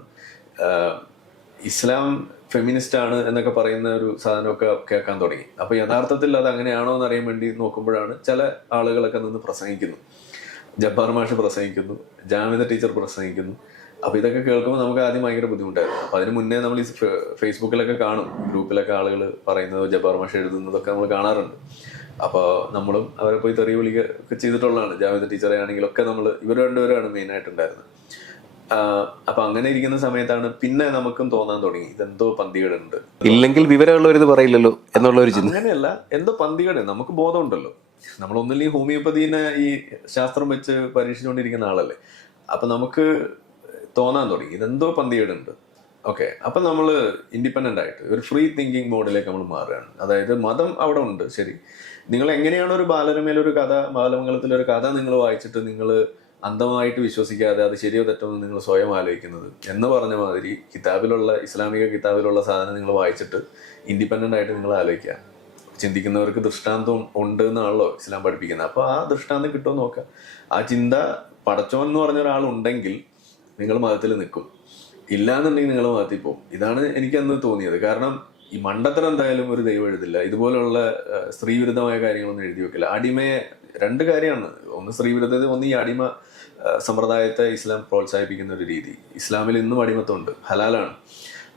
ഇസ്ലാം ഫെമിനിസ്റ്റ് ആണ് എന്നൊക്കെ പറയുന്ന ഒരു സാധനമൊക്കെ കേൾക്കാൻ തുടങ്ങി. അപ്പൊ യഥാർത്ഥത്തിൽ അത് അങ്ങനെയാണോ എന്ന് അറിയാൻ വേണ്ടി നോക്കുമ്പോഴാണ് ചില ആളുകളൊക്കെ നിന്ന് പ്രസംഗിക്കുന്നു, ജബ്ബാർ മാഷ് പ്രസംഗിക്കുന്നു, ജാമിദ ടീച്ചർ പ്രസംഗിക്കുന്നു. അപ്പൊ ഇതൊക്കെ കേൾക്കുമ്പോൾ നമുക്ക് ആദ്യം ഭയങ്കര ബുദ്ധിമുട്ടായിരുന്നു. അപ്പൊ അതിന് മുന്നേ നമ്മൾ ഈ ഫേസ്ബുക്കിലൊക്കെ കാണും, ഗ്രൂപ്പിലൊക്കെ ആളുകൾ പറയുന്നത്, ജബ്ബാർ മാഷ് എഴുതുന്നതൊക്കെ നമ്മൾ കാണാറുണ്ട്. അപ്പോൾ നമ്മളും അവരെ പോയി തെറി വിളിക്കുക ചെയ്തിട്ടുള്ളതാണ്. ജാമിദ ടീച്ചറെ ആണെങ്കിലൊക്കെ നമ്മൾ ഇവർ രണ്ടുപേരാണ് മെയിൻ ആയിട്ടുണ്ടായിരുന്നത്. അപ്പൊ അങ്ങനെ ഇരിക്കുന്ന സമയത്താണ് പിന്നെ നമുക്കും തോന്നാൻ തുടങ്ങി ഇതെന്തോ പന്തികേടുണ്ട്, ഇല്ലെങ്കിൽ വിവരമുള്ളവരിത് പറയില്ലല്ലോ എന്നുള്ള ഒരു ചിന്ത. അങ്ങനെയല്ല, എന്തോ പന്തികേട് നമുക്ക് ബോധമുണ്ടല്ലോ. നമ്മളൊന്നില്ല ഈ ഹോമിയോപ്പതിനെ ഈ ശാസ്ത്രം വെച്ച് പരീക്ഷിച്ചുകൊണ്ടിരിക്കുന്ന ആളല്ലേ. അപ്പൊ നമുക്ക് തോന്നാൻ തുടങ്ങി ഇതെന്തോ പന്തികേടുണ്ട്. ഓക്കെ, അപ്പൊ നമ്മൾ ഇൻഡിപെൻഡന്റ് ആയിട്ട് ഒരു ഫ്രീ തിങ്കിങ് മോഡിലേക്ക് നമ്മൾ മാറുകയാണ്. അതായത് മതം അവിടെ ഉണ്ട്, ശരി. നിങ്ങൾ എങ്ങനെയാണ് ഒരു ബാലരമയിലൊരു കഥ, ബാലമംഗലത്തിലൊരു കഥ നിങ്ങൾ വായിച്ചിട്ട് നിങ്ങൾ അന്ധമായിട്ട് വിശ്വസിക്കാതെ അത് ശരിയോ തെറ്റോ എന്ന് നിങ്ങൾ സ്വയം ആലോചിക്കുന്നത് എന്ന് പറഞ്ഞ മാതിരി കിതാബിലുള്ള, ഇസ്ലാമിക കിതാബിലുള്ള സാധനം നിങ്ങൾ വായിച്ചിട്ട് ഇൻഡിപെൻഡന്റ് ആയിട്ട് നിങ്ങൾ ആലോചിക്കുക. ചിന്തിക്കുന്നവർക്ക് ദൃഷ്ടാന്തം ഉണ്ട് എന്നാണല്ലോ ഇസ്ലാം പഠിപ്പിക്കുന്നത്. അപ്പോൾ ആ ദൃഷ്ടാന്തം കിട്ടുമോ നോക്കുക. ആ ചിന്ത പടച്ചോൻ എന്ന് പറഞ്ഞ ഒരാളുണ്ടെങ്കിൽ നിങ്ങൾ മതത്തിൽ നിൽക്കും, ഇല്ലാന്നുണ്ടെങ്കിൽ നിങ്ങൾ മതത്തിൽ പോകും. ഇതാണ് എനിക്കന്ന് തോന്നിയത്. കാരണം ഈ മണ്ടത്തരം എന്തായാലും ഒരു ദൈവം എഴുതില്ല, ഇതുപോലുള്ള സ്ത്രീ വിരുദ്ധമായ കാര്യങ്ങളൊന്നും എഴുതി വെക്കില്ല. അടിമയെ, രണ്ട് കാര്യമാണ്, ഒന്ന് സ്ത്രീ വിരുദ്ധത, ഒന്ന് ഈ അടിമ സമ്പ്രദായത്തെ ഇസ്ലാം പ്രോത്സാഹിപ്പിക്കുന്ന ഒരു രീതി. ഇസ്ലാമിൽ ഇന്നും അടിമത്തമുണ്ട്, ഹലാലാണ്.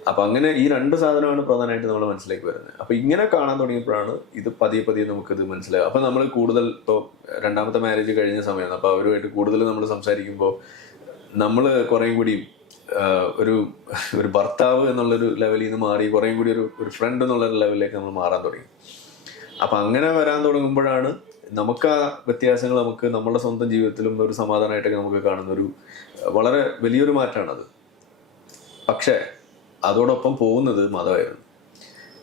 അപ്പൊ അങ്ങനെ ഈ രണ്ട് സാധനമാണ് പ്രധാനമായിട്ട് നമ്മൾ മനസ്സിലേക്ക് വരുന്നത്. അപ്പൊ ഇങ്ങനെ കാണാൻ തുടങ്ങിയപ്പോഴാണ് ഇത് പതിയെ പതിയെ നമുക്കിത് മനസ്സിലാവും. അപ്പൊ നമ്മൾ കൂടുതൽ, ഇപ്പോൾ രണ്ടാമത്തെ മാരേജ് കഴിഞ്ഞ സമയമാണ്, അപ്പൊ അവരുമായിട്ട് കൂടുതൽ നമ്മൾ സംസാരിക്കുമ്പോൾ നമ്മൾ കുറേയും കൂടി ഒരു ഭർത്താവ് എന്നുള്ളൊരു ലെവലിൽ നിന്ന് മാറി കുറേയും കൂടി ഒരു ഫ്രണ്ട് എന്നുള്ള ലെവലിലേക്ക് നമ്മൾ മാറാൻ തുടങ്ങി. അപ്പൊ അങ്ങനെ വരാൻ തുടങ്ങുമ്പോഴാണ് നമുക്ക് ആ വ്യത്യാസങ്ങൾ നമുക്ക് നമ്മുടെ സ്വന്തം ജീവിതത്തിലും ഒരു സമാധാനമായിട്ടൊക്കെ നമുക്ക് കാണുന്ന ഒരു വളരെ വലിയൊരു മാറ്റമാണത്. പക്ഷേ അതോടൊപ്പം പോകുന്നത് മതമായിരുന്നു.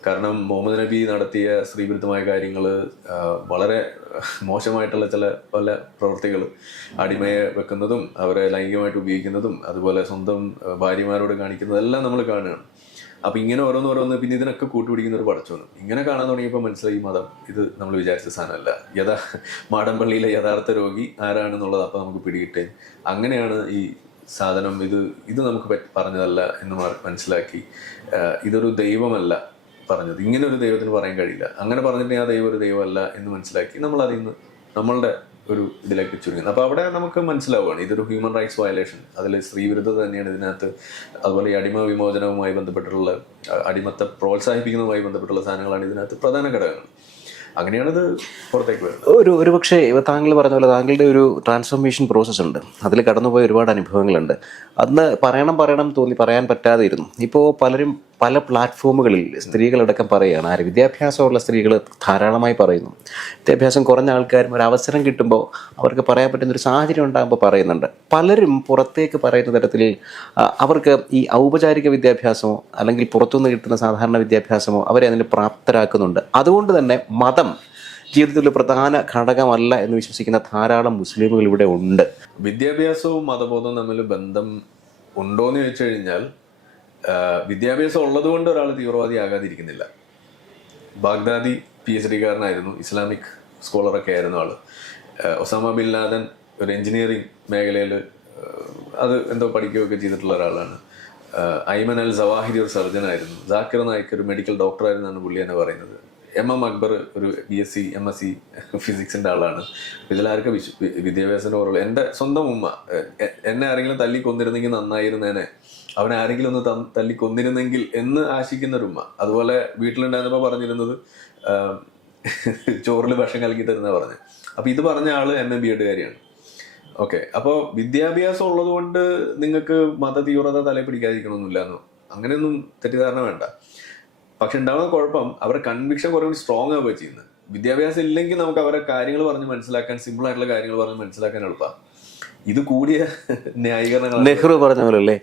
കാരണം മുഹമ്മദ് നബി നടത്തിയ സ്ത്രീവിരുദ്ധമായ കാര്യങ്ങൾ, വളരെ മോശമായിട്ടുള്ള പല പ്രവൃത്തികൾ, അടിമയെ വെക്കുന്നതും അവരെ ലൈംഗികമായിട്ട് ഉപയോഗിക്കുന്നതും അതുപോലെ സ്വന്തം ഭാര്യമാരോട് കാണിക്കുന്നതെല്ലാം നമ്മൾ കാണുകയാണ്. അപ്പൊ ഇങ്ങനെ ഓരോന്നോരോന്ന് പിന്നെ ഇതിനൊക്കെ കൂട്ടുപിടിക്കുന്ന ഒരു പടച്ചോനും ഇങ്ങനെ കാണാൻ തുടങ്ങിയപ്പോൾ മനസ്സിലായി മതം ഇത് നമ്മൾ വിചാരിച്ച സാധനമല്ല. മാടമ്പള്ളിയിലെ യഥാർത്ഥ രോഗി ആരാണെന്നുള്ളത് അപ്പൊ നമുക്ക് പിടികിട്ടേ. അങ്ങനെയാണ് ഈ സാധനം ഇത് നമുക്ക് പറഞ്ഞതല്ല എന്ന് മനസ്സിലാക്കി. ഇതൊരു ദൈവമല്ല പറഞ്ഞത്, ഇങ്ങനെ ഒരു ദൈവത്തിന് പറയാൻ കഴിയില്ല, അങ്ങനെ പറഞ്ഞിട്ടുണ്ടെങ്കിൽ ആ ദൈവം ഒരു ദൈവമല്ല എന്ന് മനസ്സിലാക്കി നമ്മൾ അതിൽ നിന്ന് നമ്മളുടെ ഒരു ഇതിലേക്ക് ചുരുങ്ങുന്നത്. അപ്പോൾ അവിടെ നമുക്ക് മനസ്സിലാവുകയാണ് ഇതൊരു ഹ്യൂമൻ റൈറ്റ്സ് വയലേഷൻ. അതിൽ സ്ത്രീ വിരുദ്ധത തന്നെയാണ് ഇതിനകത്ത്. അതുപോലെ ഈ അടിമ വിമോചനവുമായി ബന്ധപ്പെട്ടുള്ള, അടിമത്തെ പ്രോത്സാഹിപ്പിക്കുന്നതുമായി ബന്ധപ്പെട്ടുള്ള സാധനങ്ങളാണ് ഇതിനകത്ത് പ്രധാന ഘടകങ്ങൾ. അങ്ങനെയാണിത് പുറത്തേക്ക് വരുന്നത്. ഒരു പക്ഷേ താങ്കൾ പറഞ്ഞ പോലെ താങ്കളുടെ ഒരു ട്രാൻസ്ഫോർമേഷൻ പ്രോസസ്സ് ഉണ്ട്, അതിൽ കടന്നുപോയ ഒരുപാട് അനുഭവങ്ങളുണ്ട്. അന്ന് പറയണം തോന്നി പറയാൻ പറ്റാതെ ഇരുന്നു. ഇപ്പോൾ പലരും പല പ്ലാറ്റ്ഫോമുകളിൽ സ്ത്രീകളടക്കം പറയുകയാണ്, ആര് വിദ്യാഭ്യാസമുള്ള സ്ത്രീകൾ ധാരാളമായി പറയുന്നു, വിദ്യാഭ്യാസം കുറഞ്ഞ ആൾക്കാരും ഒരു അവസരം കിട്ടുമ്പോൾ അവർക്ക് പറയാൻ പറ്റുന്നൊരു സാഹചര്യം ഉണ്ടാകുമ്പോൾ പറയുന്നുണ്ട്. പലരും പുറത്തേക്ക് പറയുന്ന തരത്തിൽ അവർക്ക് ഈ ഔപചാരിക വിദ്യാഭ്യാസമോ അല്ലെങ്കിൽ പുറത്തുനിന്ന് കിട്ടുന്ന സാധാരണ വിദ്യാഭ്യാസമോ അവരെ അതിന് പ്രാപ്തരാക്കുന്നുണ്ട്. അതുകൊണ്ട് തന്നെ മതം ജീവിതത്തിൽ പ്രധാന ഘടകമല്ല എന്ന് വിശ്വസിക്കുന്ന ധാരാളം മുസ്ലിമുകൾ ഇവിടെ ഉണ്ട്. വിദ്യാഭ്യാസവും മതബോധവും തമ്മിൽ ബന്ധം ഉണ്ടോയെന്ന് ചോദിച്ചു കഴിഞ്ഞാൽ വിദ്യാഭ്യാസം ഉള്ളത് കൊണ്ട് ഒരാൾ തീവ്രവാദി ആകാതിരിക്കുന്നില്ല. ബാഗ്ദാദി PhD കാരനായിരുന്നു, ഇസ്ലാമിക് സ്കോളറൊക്കെ ആയിരുന്നു ആള്. ഒസാമ ബിൻ ലാദൻ ഒരു എഞ്ചിനീയറിംഗ് മേഖലയിൽ അത് എന്തോ പഠിക്കുകയൊക്കെ ചെയ്തിട്ടുള്ള ഒരാളാണ്. ഐമൻ അൽ സവാഹിരി ഒരു സർജനായിരുന്നു. ജാക്കിർ നായിക് ഒരു മെഡിക്കൽ ഡോക്ടറായിരുന്നാണ് പുള്ളി തന്നെ പറയുന്നത്. MM അക്ബർ ഒരു BSc MSc ഫിസിക്സിന്റെ ആളാണ്. ഇതിലാർക്ക് വിദ്യാഭ്യാസത്തിന്റെ ഓർമ്മ. എൻ്റെ സ്വന്തം ഉമ്മ എന്നെ ആരെങ്കിലും തല്ലി കൊന്നിരുന്നെങ്കിൽ നന്നായിരുന്നേനെ, അവനെ ആരെങ്കിലും ഒന്ന് തല്ലി കൊന്നിരുന്നെങ്കിൽ എന്ന് ആശിക്കുന്ന ഒരു ഉമ്മ. അതുപോലെ വീട്ടിലുണ്ടായിരുന്നപ്പോൾ പറഞ്ഞിരുന്നത് ചോറിൽ വിഷം കലക്കി തരുന്ന പറഞ്ഞത്. അപ്പൊ ഇത് പറഞ്ഞ ആള് MA B.Ed കാരിയാണ്. ഓക്കെ, അപ്പോൾ വിദ്യാഭ്യാസം ഉള്ളത് കൊണ്ട് നിങ്ങൾക്ക് മത തീവ്രത തലയിൽ പിടിക്കാതിരിക്കണമെന്നില്ല എന്നോ അങ്ങനെയൊന്നും തെറ്റിദ്ധാരണ വേണ്ട. പക്ഷെ ഉണ്ടാവുന്ന കുഴപ്പം അവരുടെ കൺവിക്ഷൻ കുറേ കൂടി സ്ട്രോങ് ആവുക ചെയ്യുന്നത്. വിദ്യാഭ്യാസം ഇല്ലെങ്കിൽ നമുക്ക് അവരെ കാര്യങ്ങൾ പറഞ്ഞ് മനസ്സിലാക്കാൻ, സിമ്പിൾ ആയിട്ടുള്ള കാര്യങ്ങൾ പറഞ്ഞ് മനസ്സിലാക്കാൻ എളുപ്പമാണ്. ഇത് കൂടിയ ന്യായീകരണങ്ങൾ. നെഹ്റു പറഞ്ഞ പോലെ അല്ലേ,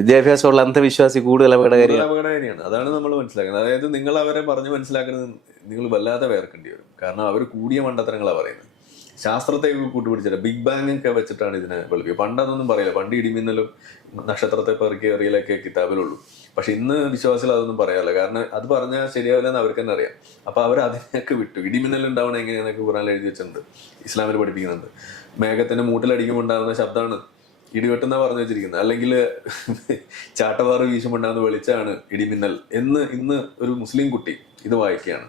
വിദ്യാഭ്യാസമുള്ള അന്ധവിശ്വാസി കൂടുതൽ അപകടകാരിയാണ്. അതാണ് നമ്മൾ മനസ്സിലാക്കുന്നത്. അതായത് നിങ്ങൾ അവരെ പറഞ്ഞ് മനസ്സിലാക്കുന്നത് നിങ്ങൾ വല്ലാതെ വേർക്കേണ്ടി വരും. കാരണം അവർ കൂടിയ മണ്ടത്തരങ്ങളാണ് പറയുന്നത്. ശാസ്ത്രത്തെ കൂട്ടുപിടിച്ചിട്ട് ബിഗ് ബാങ് ഒക്കെ വെച്ചിട്ടാണ് ഇതിനെ വെളുപ്പിക്കുക. പണ്ടതൊന്നും പറയില്ല. പണ്ട് ഇടിമിന്നലും നക്ഷത്രത്തെ പെറുക്കി എറിയലൊക്കെ കിതാബിലുള്ളൂ. പക്ഷെ ഇന്ന് വിശ്വാസികൾ അതൊന്നും പറയാറില്ല. കാരണം അത് പറഞ്ഞാൽ ശരിയാവില്ലെന്ന് അവർക്ക് തന്നെ അറിയാം. അപ്പൊ അവർ അതിനൊക്കെ വിട്ടു. ഇടിമിന്നൽ ഉണ്ടാവണം എങ്ങനെയാണെന്നൊക്കെ ഖുറാനിൽ എഴുതി വെച്ചിട്ടുണ്ട്, ഇസ്ലാമിൽ പഠിപ്പിക്കുന്നുണ്ട്. മേഘത്തിന് മൂട്ടിലടിക്കുമ്പോൾ ഉണ്ടാകുന്ന ശബ്ദമാണ് ഇടിവെട്ടെന്നാ പറഞ്ഞു വെച്ചിരിക്കുന്നത്. അല്ലെങ്കിൽ ചാട്ടവാറ് വീശുമ്പോൾ ഉണ്ടാകുന്ന വെളിച്ചാണ് ഇടിമിന്നൽ എന്ന് ഇന്ന് ഒരു മുസ്ലിം കുട്ടി ഇത് വായിക്കുകയാണ്.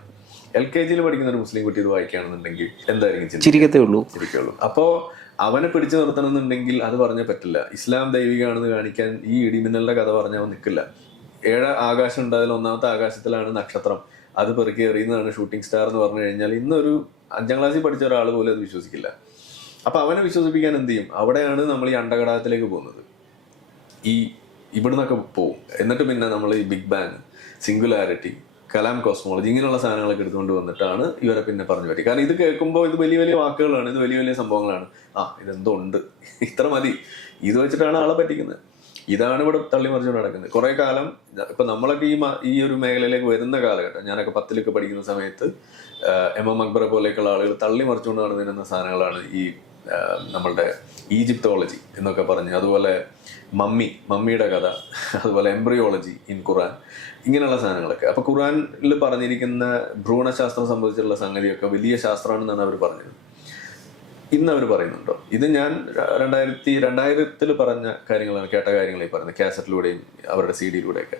LKG പഠിക്കുന്ന ഒരു മുസ്ലിം കുട്ടി ഇത് വായിക്കുകയാണെന്നുണ്ടെങ്കിൽ എന്തായിരിക്കും ചിരിക്കത്തുള്ളൂ. അപ്പോ അവനെ പിടിച്ചു നിർത്തണമെന്നുണ്ടെങ്കിൽ അത് പറഞ്ഞാൽ പറ്റില്ല. ഇസ്ലാം ദൈവികമാണെന്ന് കാണിക്കാൻ ഈ ഇടിമിന്നലിന്റെ കഥ പറഞ്ഞാൽ അവൻ നിൽക്കില്ല. 7 ആകാശം ഉണ്ട്, അതിൽ ഒന്നാമത്തെ ആകാശത്തിലാണ് നക്ഷത്രം, അത് പെറുക്കി എറിയുന്നതാണ് ഷൂട്ടിംഗ് സ്റ്റാർ എന്ന് പറഞ്ഞു കഴിഞ്ഞാൽ ഇന്നൊരു 5ാം ക്ലാസ്സിൽ പഠിച്ച ഒരാൾ പോലും അത് വിശ്വസിക്കില്ല. അപ്പൊ അവനെ വിശ്വസിപ്പിക്കാൻ എന്ത് ചെയ്യും? അവിടെയാണ് നമ്മൾ ഈ അണ്ടകടാകത്തിലേക്ക് പോകുന്നത്. ഇവിടുന്നൊക്കെ പോവും. എന്നിട്ട് പിന്നെ നമ്മൾ ഈ ബിഗ് ബാങ്, സിംഗുലാരിറ്റി, കലാം കോസ്മോളജി ഇങ്ങനെയുള്ള സാധനങ്ങളൊക്കെ എടുത്തുകൊണ്ട് വന്നിട്ടാണ് ഇവരെ പിന്നെ പറഞ്ഞു പറ്റി. കാരണം ഇത് കേൾക്കുമ്പോൾ ഇത് വലിയ വലിയ വാക്കുകളാണ്, ഇത് വലിയ വലിയ സംഭവങ്ങളാണ്. ഇതെന്തോ ഉണ്ട്, ഇത്ര മതി, ഇത് വെച്ചിട്ടാണ് ആളെ പറ്റിക്കുന്നത്. ഇതാണ് ഇവിടെ തള്ളിമറിച്ചുകൊണ്ട് നടക്കുന്നത്. കുറെ കാലം ഇപ്പൊ നമ്മളൊക്കെ ഈ ഒരു മേഖലയിലേക്ക് വരുന്ന കാലഘട്ടം, ഞാനൊക്കെ 10ൽ പഠിക്കുന്ന സമയത്ത് MM അക്ബറെ പോലെയൊക്കെയുള്ള ആളുകൾ തള്ളിമറിച്ചുകൊണ്ട് നടന്നിരുന്ന സാധനങ്ങളാണ് ഈ നമ്മളുടെ ഈജിപ്തോളജി എന്നൊക്കെ പറഞ്ഞ്, അതുപോലെ മമ്മിയുടെ കഥ, അതുപോലെ എംബ്രിയോളജി ഇൻ ഖുറാൻ, ഇങ്ങനെയുള്ള സാധനങ്ങളൊക്കെ. അപ്പൊ ഖുറാനിൽ പറഞ്ഞിരിക്കുന്ന ഭ്രൂണശാസ്ത്രം സംബന്ധിച്ചുള്ള സംഗതിയൊക്കെ വലിയ ശാസ്ത്രമാണെന്നാണ് അവർ പറഞ്ഞത്. ഇന്ന് അവർ പറയുന്നുണ്ടോ? ഇത് ഞാൻ 2000 പറഞ്ഞ കാര്യങ്ങളാണ്, കേട്ട കാര്യങ്ങളായി പറയുന്നത്, കാസറ്റിലൂടെയും അവരുടെ CD-യിലൂടെയൊക്കെ.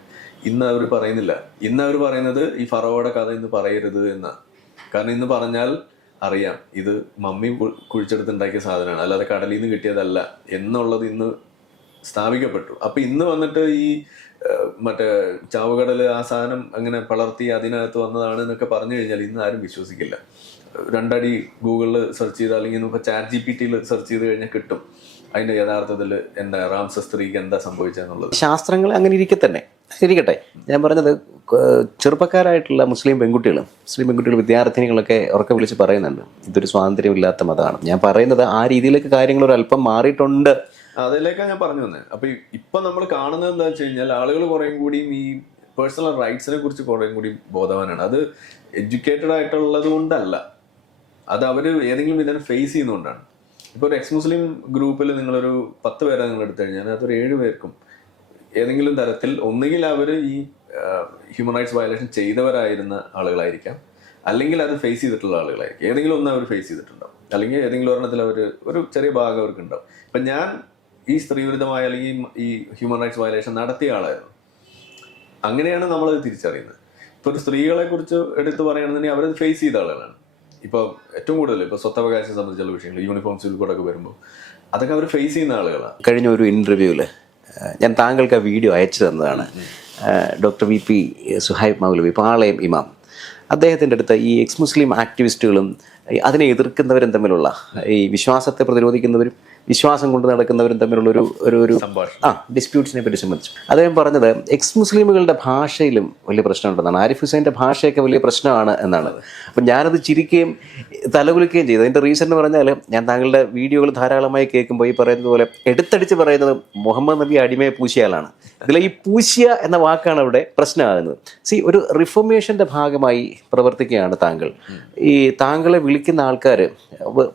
ഇന്ന് അവർ പറയുന്നില്ല. ഇന്ന് അവർ പറയുന്നത് ഈ ഫറോയുടെ കഥ ഇന്ന് പറയരുത് എന്നാണ്. കാരണം ഇന്ന് പറഞ്ഞാൽ അറിയാം ഇത് മമ്മി കുഴിച്ചെടുത്തുണ്ടാക്കിയ സാധനമാണ്, അല്ലാതെ കടലിൽ നിന്ന് കിട്ടിയതല്ല എന്നുള്ളത് ഇന്ന് സ്ഥാപിക്കപ്പെട്ടു. അപ്പൊ ഇന്ന് വന്നിട്ട് ഈ മറ്റേ ചാവുകടല് ആ സാധനം അങ്ങനെ വളർത്തി അതിനകത്ത് വന്നതാണ് എന്നൊക്കെ പറഞ്ഞു കഴിഞ്ഞാൽ ഇന്ന് ആരും വിശ്വസിക്കില്ല. 2 അടി ഗൂഗിളിൽ സെർച്ച് ചെയ്ത് അല്ലെങ്കിൽ ഇപ്പൊ ChatGPT-യിൽ സെർച്ച് ചെയ്ത് കഴിഞ്ഞാൽ കിട്ടും അതിന്റെ യഥാർത്ഥത്തിൽ എന്താ റാംസസ് 3 എന്താ സംഭവിച്ചെന്നുള്ളത്. ശാസ്ത്രങ്ങൾ അങ്ങനെ ഇരിക്കത്തന്നെ ഇരിക്കട്ടെ. ഞാൻ പറഞ്ഞത് ചെറുപ്പക്കാരായിട്ടുള്ള മുസ്ലിം പെൺകുട്ടികൾ വിദ്യാർത്ഥിനികളൊക്കെ ഉറക്കെ വിളിച്ച് പറയുന്നുണ്ട് ഇതൊരു സ്വാതന്ത്ര്യമില്ലാത്ത മതമാണ്. ഞാൻ പറയുന്നത് ആ രീതിയിലേക്ക് കാര്യങ്ങൾ ഒരു അല്പം മാറിയിട്ടുണ്ട്, അതിലേക്കാണ് ഞാൻ പറഞ്ഞു വന്നത്. അപ്പൊ ഇപ്പൊ നമ്മൾ കാണുന്നത് എന്താ വെച്ച് കഴിഞ്ഞാൽ ആളുകൾ കുറേയും കൂടിയും ഈ പേഴ്സണൽ റൈറ്റ്സിനെ കുറിച്ച് കുറേയും കൂടി ബോധവാനാണ്. അത് എഡ്യൂക്കേറ്റഡ് ആയിട്ടുള്ളത് കൊണ്ടല്ല, അത് അവര് ഏതെങ്കിലും ഇതിനെ ഫേസ് ചെയ്യുന്നതുകൊണ്ടാണ്. ഇപ്പൊ ഒരു മുസ്ലിം ഗ്രൂപ്പിൽ നിങ്ങളൊരു 10 പേരെ നിങ്ങൾ എടുത്തു കഴിഞ്ഞാൽ അതൊരു 7 പേർക്കും ഏതെങ്കിലും തരത്തിൽ ഒന്നുകിൽ അവർ ഈ ഹ്യൂമൻ റൈറ്റ്സ് വയലേഷൻ ചെയ്തവരായിരുന്ന ആളുകളായിരിക്കാം, അല്ലെങ്കിൽ അത് ഫേസ് ചെയ്തിട്ടുള്ള ആളുകളായിരിക്കും. ഏതെങ്കിലും ഒന്ന് അവർ ഫേസ് ചെയ്തിട്ടുണ്ടാവും, അല്ലെങ്കിൽ ഏതെങ്കിലും ഒരെണ്ണത്തിൽ അവർ ഒരു ചെറിയ ഭാഗം അവർക്ക് ഉണ്ടാവും. ഇപ്പം ഞാൻ ഈ സ്ത്രീവിരുദ്ധമായ അല്ലെങ്കിൽ ഈ ഹ്യൂമൻ റൈറ്റ്സ് വയലേഷൻ നടത്തിയ ആളായിരുന്നു. അങ്ങനെയാണ് നമ്മളത് തിരിച്ചറിയുന്നത്. ഇപ്പോൾ ഒരു സ്ത്രീകളെ കുറിച്ച് എടുത്ത് പറയുകയാണെന്നുണ്ടെങ്കിൽ അവരത് ഫേസ് ചെയ്ത ആളുകളാണ്. ഇപ്പോൾ ഏറ്റവും കൂടുതൽ ഇപ്പോൾ സ്വത്തവകാശം സംബന്ധിച്ചുള്ള വിഷയങ്ങൾ, യൂണിഫോം സിവിൽ കോഡൊക്കെ വരുമ്പോൾ അതൊക്കെ അവർ ഫേസ് ചെയ്യുന്ന ആളുകളാണ്. കഴിഞ്ഞ ഒരു ഇൻ്റർവ്യൂവിൽ ഞാൻ താങ്കൾക്ക് ആ വീഡിയോ അയച്ചു തന്നതാണ്. ഡോക്ടർ VP സുഹൈബ് മൗലവി, പാളയം ഇമാം, അദ്ദേഹത്തിൻ്റെ അടുത്ത് ഈ എക്സ് മുസ്ലിം ആക്ടിവിസ്റ്റുകളും അതിനെ എതിർക്കുന്നവരും തമ്മിലുള്ള ഈ വിശ്വാസത്തെ പ്രതിരോധിക്കുന്നവരും വിശ്വാസം കൊണ്ട് നടക്കുന്നവരും തമ്മിലുള്ള ഒരു ഡിസ്പ്യൂട്ട്സിനെ പറ്റി സംബന്ധിച്ചു അദ്ദേഹം പറഞ്ഞത് എക്സ് മുസ്ലിമുകളുടെ ഭാഷയിലും വലിയ പ്രശ്നമുണ്ടെന്നാണ്. ആരിഫ് ഹുസൈൻ്റെ ഭാഷയൊക്കെ വലിയ പ്രശ്നമാണ് എന്നാണ്. അപ്പം ഞാനത് ചിരിക്കുകയും തലകുലിക്കുകയും ചെയ്തു. അതിൻ്റെ റീസൺ എന്ന് പറഞ്ഞാൽ ഞാൻ താങ്കളുടെ വീഡിയോകൾ ധാരാളമായി കേൾക്കുമ്പോൾ ഈ പറയുന്നത് പോലെ എടുത്തടിച്ച് പറയുന്നത് മുഹമ്മദ് നബി അടിമയെ പൂശിയാലാണ്. ഇതിൽ ഈ പൂശിയ എന്ന വാക്കാണ് അവിടെ പ്രശ്നമാകുന്നത്. ഒരു റിഫോർമേഷൻ്റെ ഭാഗമായി പ്രവർത്തിക്കുകയാണ് താങ്കൾ. ഈ താങ്കളെ വിളിക്കുന്ന ആൾക്കാർ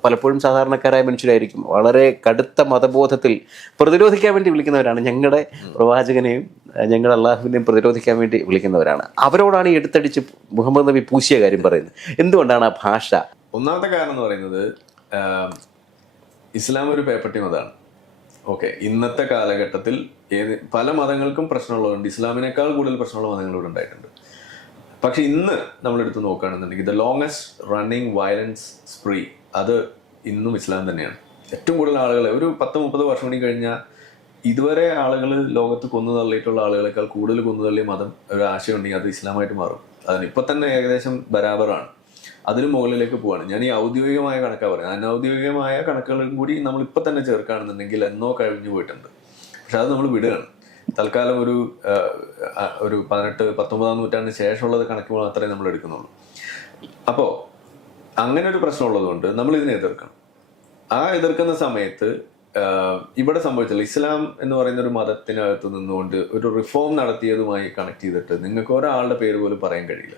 പലപ്പോഴും സാധാരണക്കാരായ മനുഷ്യരായിരിക്കും. വളരെ കടുത്ത മതബോധത്തിൽ പ്രതിരോധിക്കാൻ വേണ്ടി വിളിക്കുന്നവരാണ്. ഞങ്ങളുടെ പ്രവാചകനെയും ഞങ്ങളുടെ അള്ളാഹുവിനെയും പ്രതിരോധിക്കാൻ വേണ്ടി വിളിക്കുന്നവരാണ്. അവരോടാണ് ഈ എടുത്തടിച്ച് മുഹമ്മദ് നബി പൂശിയ കാര്യം പറയുന്നത്. എന്തുകൊണ്ടാണ് ആ ഭാഷ? ഒന്നാമത്തെ കാരണം എന്ന് പറയുന്നത് ഇസ്ലാം ഒരു പേപ്പട്ടി മതമാണ്. ഓക്കെ, ഇന്നത്തെ കാലഘട്ടത്തിൽ പല മതങ്ങൾക്കും പ്രശ്നമുള്ളതുണ്ട്. ഇസ്ലാമിനേക്കാൾ കൂടുതൽ പ്രശ്നമുള്ള മതങ്ങളിലൂടെ ഉണ്ടായിട്ടുണ്ട്. പക്ഷെ ഇന്ന് നമ്മളെടുത്ത് നോക്കുകയാണെന്നുണ്ടെങ്കിൽ the longest running violence spree അത് ഇന്നും ഇസ്ലാം തന്നെയാണ്. ഏറ്റവും കൂടുതൽ ആളുകളെ ഒരു 10-30 വർഷം കൂടി കഴിഞ്ഞാൽ ഇതുവരെ ആളുകൾ ലോകത്ത് കൊന്നു തള്ളിയിട്ടുള്ള ആളുകളെക്കാൾ കൂടുതൽ കൊന്നു തള്ളിയ മതം ഒരു ആശയം ഉണ്ടെങ്കിൽ അത് ഇസ്ലാമായിട്ട് മാറും. അതിനിപ്പോൾ തന്നെ ഏകദേശം ബരാബറാണ്. അതിന് മുകളിലേക്ക് പോവാണ്. ഞാൻ ഈ ഔദ്യോഗികമായ കണക്കാണ് പറയുന്നത്. അനൗദ്യോഗികമായ കണക്കുകളും കൂടി നമ്മളിപ്പോൾ തന്നെ ചേർക്കുകയാണെന്നുണ്ടെങ്കിൽ എന്നോ കഴിഞ്ഞു പോയിട്ടുണ്ട്. പക്ഷെ അത് നമ്മൾ വിടുകയാണ്. തൽക്കാലം ഒരു 18-19 നൂറ്റാണ്ടിന് ശേഷമുള്ളത് കണക്ക് മാത്രമേ നമ്മൾ എടുക്കുന്നുള്ളൂ. അപ്പോൾ അങ്ങനെ ഒരു പ്രശ്നമുള്ളതുകൊണ്ട് നമ്മൾ ഇതിനെ എതിർക്കണം. ആ എതിർക്കുന്ന സമയത്ത് ഇവിടെ സംഭവിച്ചില്ല. ഇസ്ലാം എന്ന് പറയുന്ന ഒരു മതത്തിനകത്ത് നിന്നുകൊണ്ട് ഒരു റിഫോം നടത്തിയതുമായി കണക്ട് ചെയ്തിട്ട് നിങ്ങൾക്ക് ഒരാളുടെ പേര് പോലും പറയാൻ കഴിയില്ല.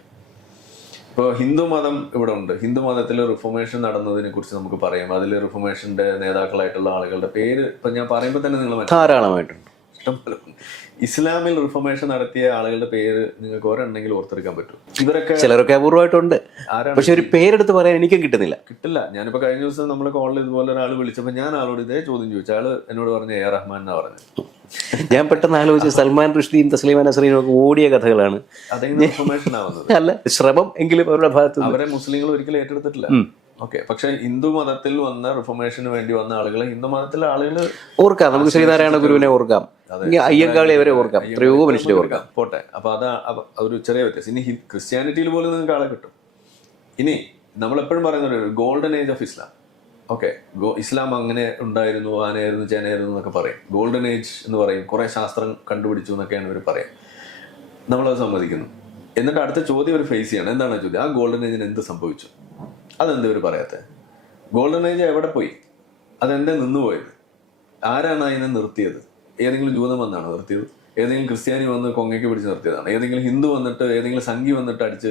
ഇപ്പോൾ ഹിന്ദു മതം ഇവിടെ ഉണ്ട്. ഹിന്ദു മതത്തിൽ റിഫോർമേഷൻ നടന്നതിനെ കുറിച്ച് നമുക്ക് പറയാം. അതിൽ റിഫോർമേഷന്റെ നേതാക്കളായിട്ടുള്ള ആളുകളുടെ പേര് ഇപ്പൊ ഞാൻ പറയുമ്പോൾ തന്നെ നിങ്ങൾ ധാരാളമായിട്ടുണ്ട്. ഇഷ്ടംപോലെ. ഇസ്ലാമിൽ റിഫോർമേഷൻ നടത്തിയ ആളുകളുടെ പേര് നിങ്ങൾക്ക് ഒരെണ്ണെങ്കിലും ഓർത്തെടുക്കാൻ പറ്റും. ഇവരൊക്കെ ചിലരൊക്കെ അപൂർവമായിട്ടുണ്ട്. പക്ഷെ ഒരു പേരെടുത്ത് പറയാൻ എനിക്കും കിട്ടുന്നില്ല. ഞാനിപ്പോ കഴിഞ്ഞ ദിവസം നമ്മളെ കോളിൽ ഇതുപോലെ ഒരാൾ വിളിച്ചപ്പോൾ ഞാൻ ആളോട് ഇതേ ചോദ്യം ചോദിച്ചു. ആള് എന്നോട് പറഞ്ഞ എ റഹ്മാൻ എന്നാ പറഞ്ഞത്. ഞാൻ പെട്ടെന്ന് ആലോചിച്ച് സൽമാൻ റുഷ്ദിയും തസ്ലീമ നസ്രീനും ഒക്കെ ഓടിയ കഥകളാണ്. അല്ല, ശ്രമം എങ്കിലും അവരുടെ ഭാഗത്ത് അവരെ മുസ്ലിങ്ങൾ ഒരിക്കലും ഏറ്റെടുത്തിട്ടില്ല. ഓക്കെ, പക്ഷെ ഹിന്ദു മതത്തിൽ വന്ന റിഫോർമേഷന് വേണ്ടി വന്ന ആളുകളെ ഹിന്ദു മതത്തിലെ ആളുകൾ ഓർക്കാം. നമുക്ക് ശ്രീനാരായണ ഗുരുവിനെ ഓർക്കാം, അയ്യങ്കാളി അവരെ ഓർക്കാം, എത്രയോ മനുഷ്യരെ ഓർക്കാം. പോട്ടെ, അപ്പൊ അതാ ഒരു ചെറിയ വ്യത്യാസം. ഇനി ക്രിസ്ത്യാനിറ്റിയിൽ പോലും നിങ്ങൾക്ക് ആളെ കിട്ടും. ഇനി നമ്മളെപ്പോഴും പറയുന്ന ഒരു golden age of Islam. Okay, ഇസ്ലാം അങ്ങനെ ഉണ്ടായിരുന്നു, ആനയായിരുന്നു, ചേനയായിരുന്നു എന്നൊക്കെ പറയും. ഗോൾഡൻ ഏജ് എന്ന് പറയും. കുറെ ശാസ്ത്രം കണ്ടുപിടിച്ചു എന്നൊക്കെയാണ് ഇവർ പറയാം. നമ്മളത് സമ്മതിക്കുന്നു. എന്നിട്ട് അടുത്ത ചോദ്യം ഇവർ ഫേസ് ചെയ്യണം. എന്താണ് ചോദ്യം? ആ ഗോൾഡൻ ഏജിന് എന്ത് സംഭവിച്ചു? അതെന്താ ഇവർ പറയാത്തത്? ഗോൾഡൻ ഏജ് എവിടെ പോയി? അതെന്താ നിന്നുപോയത്? ആരാണ് അതിനെ നിർത്തിയത്? ഏതെങ്കിലും ജൂതം വന്നാണ് നിർത്തിയത്? ഏതെങ്കിലും ക്രിസ്ത്യാനി വന്ന് കൊങ്ങയ്ക്ക് പിടിച്ച് നിർത്തിയതാണ്? ഏതെങ്കിലും ഹിന്ദു വന്നിട്ട് ഏതെങ്കിലും സംഘി വന്നിട്ട് അടിച്ച്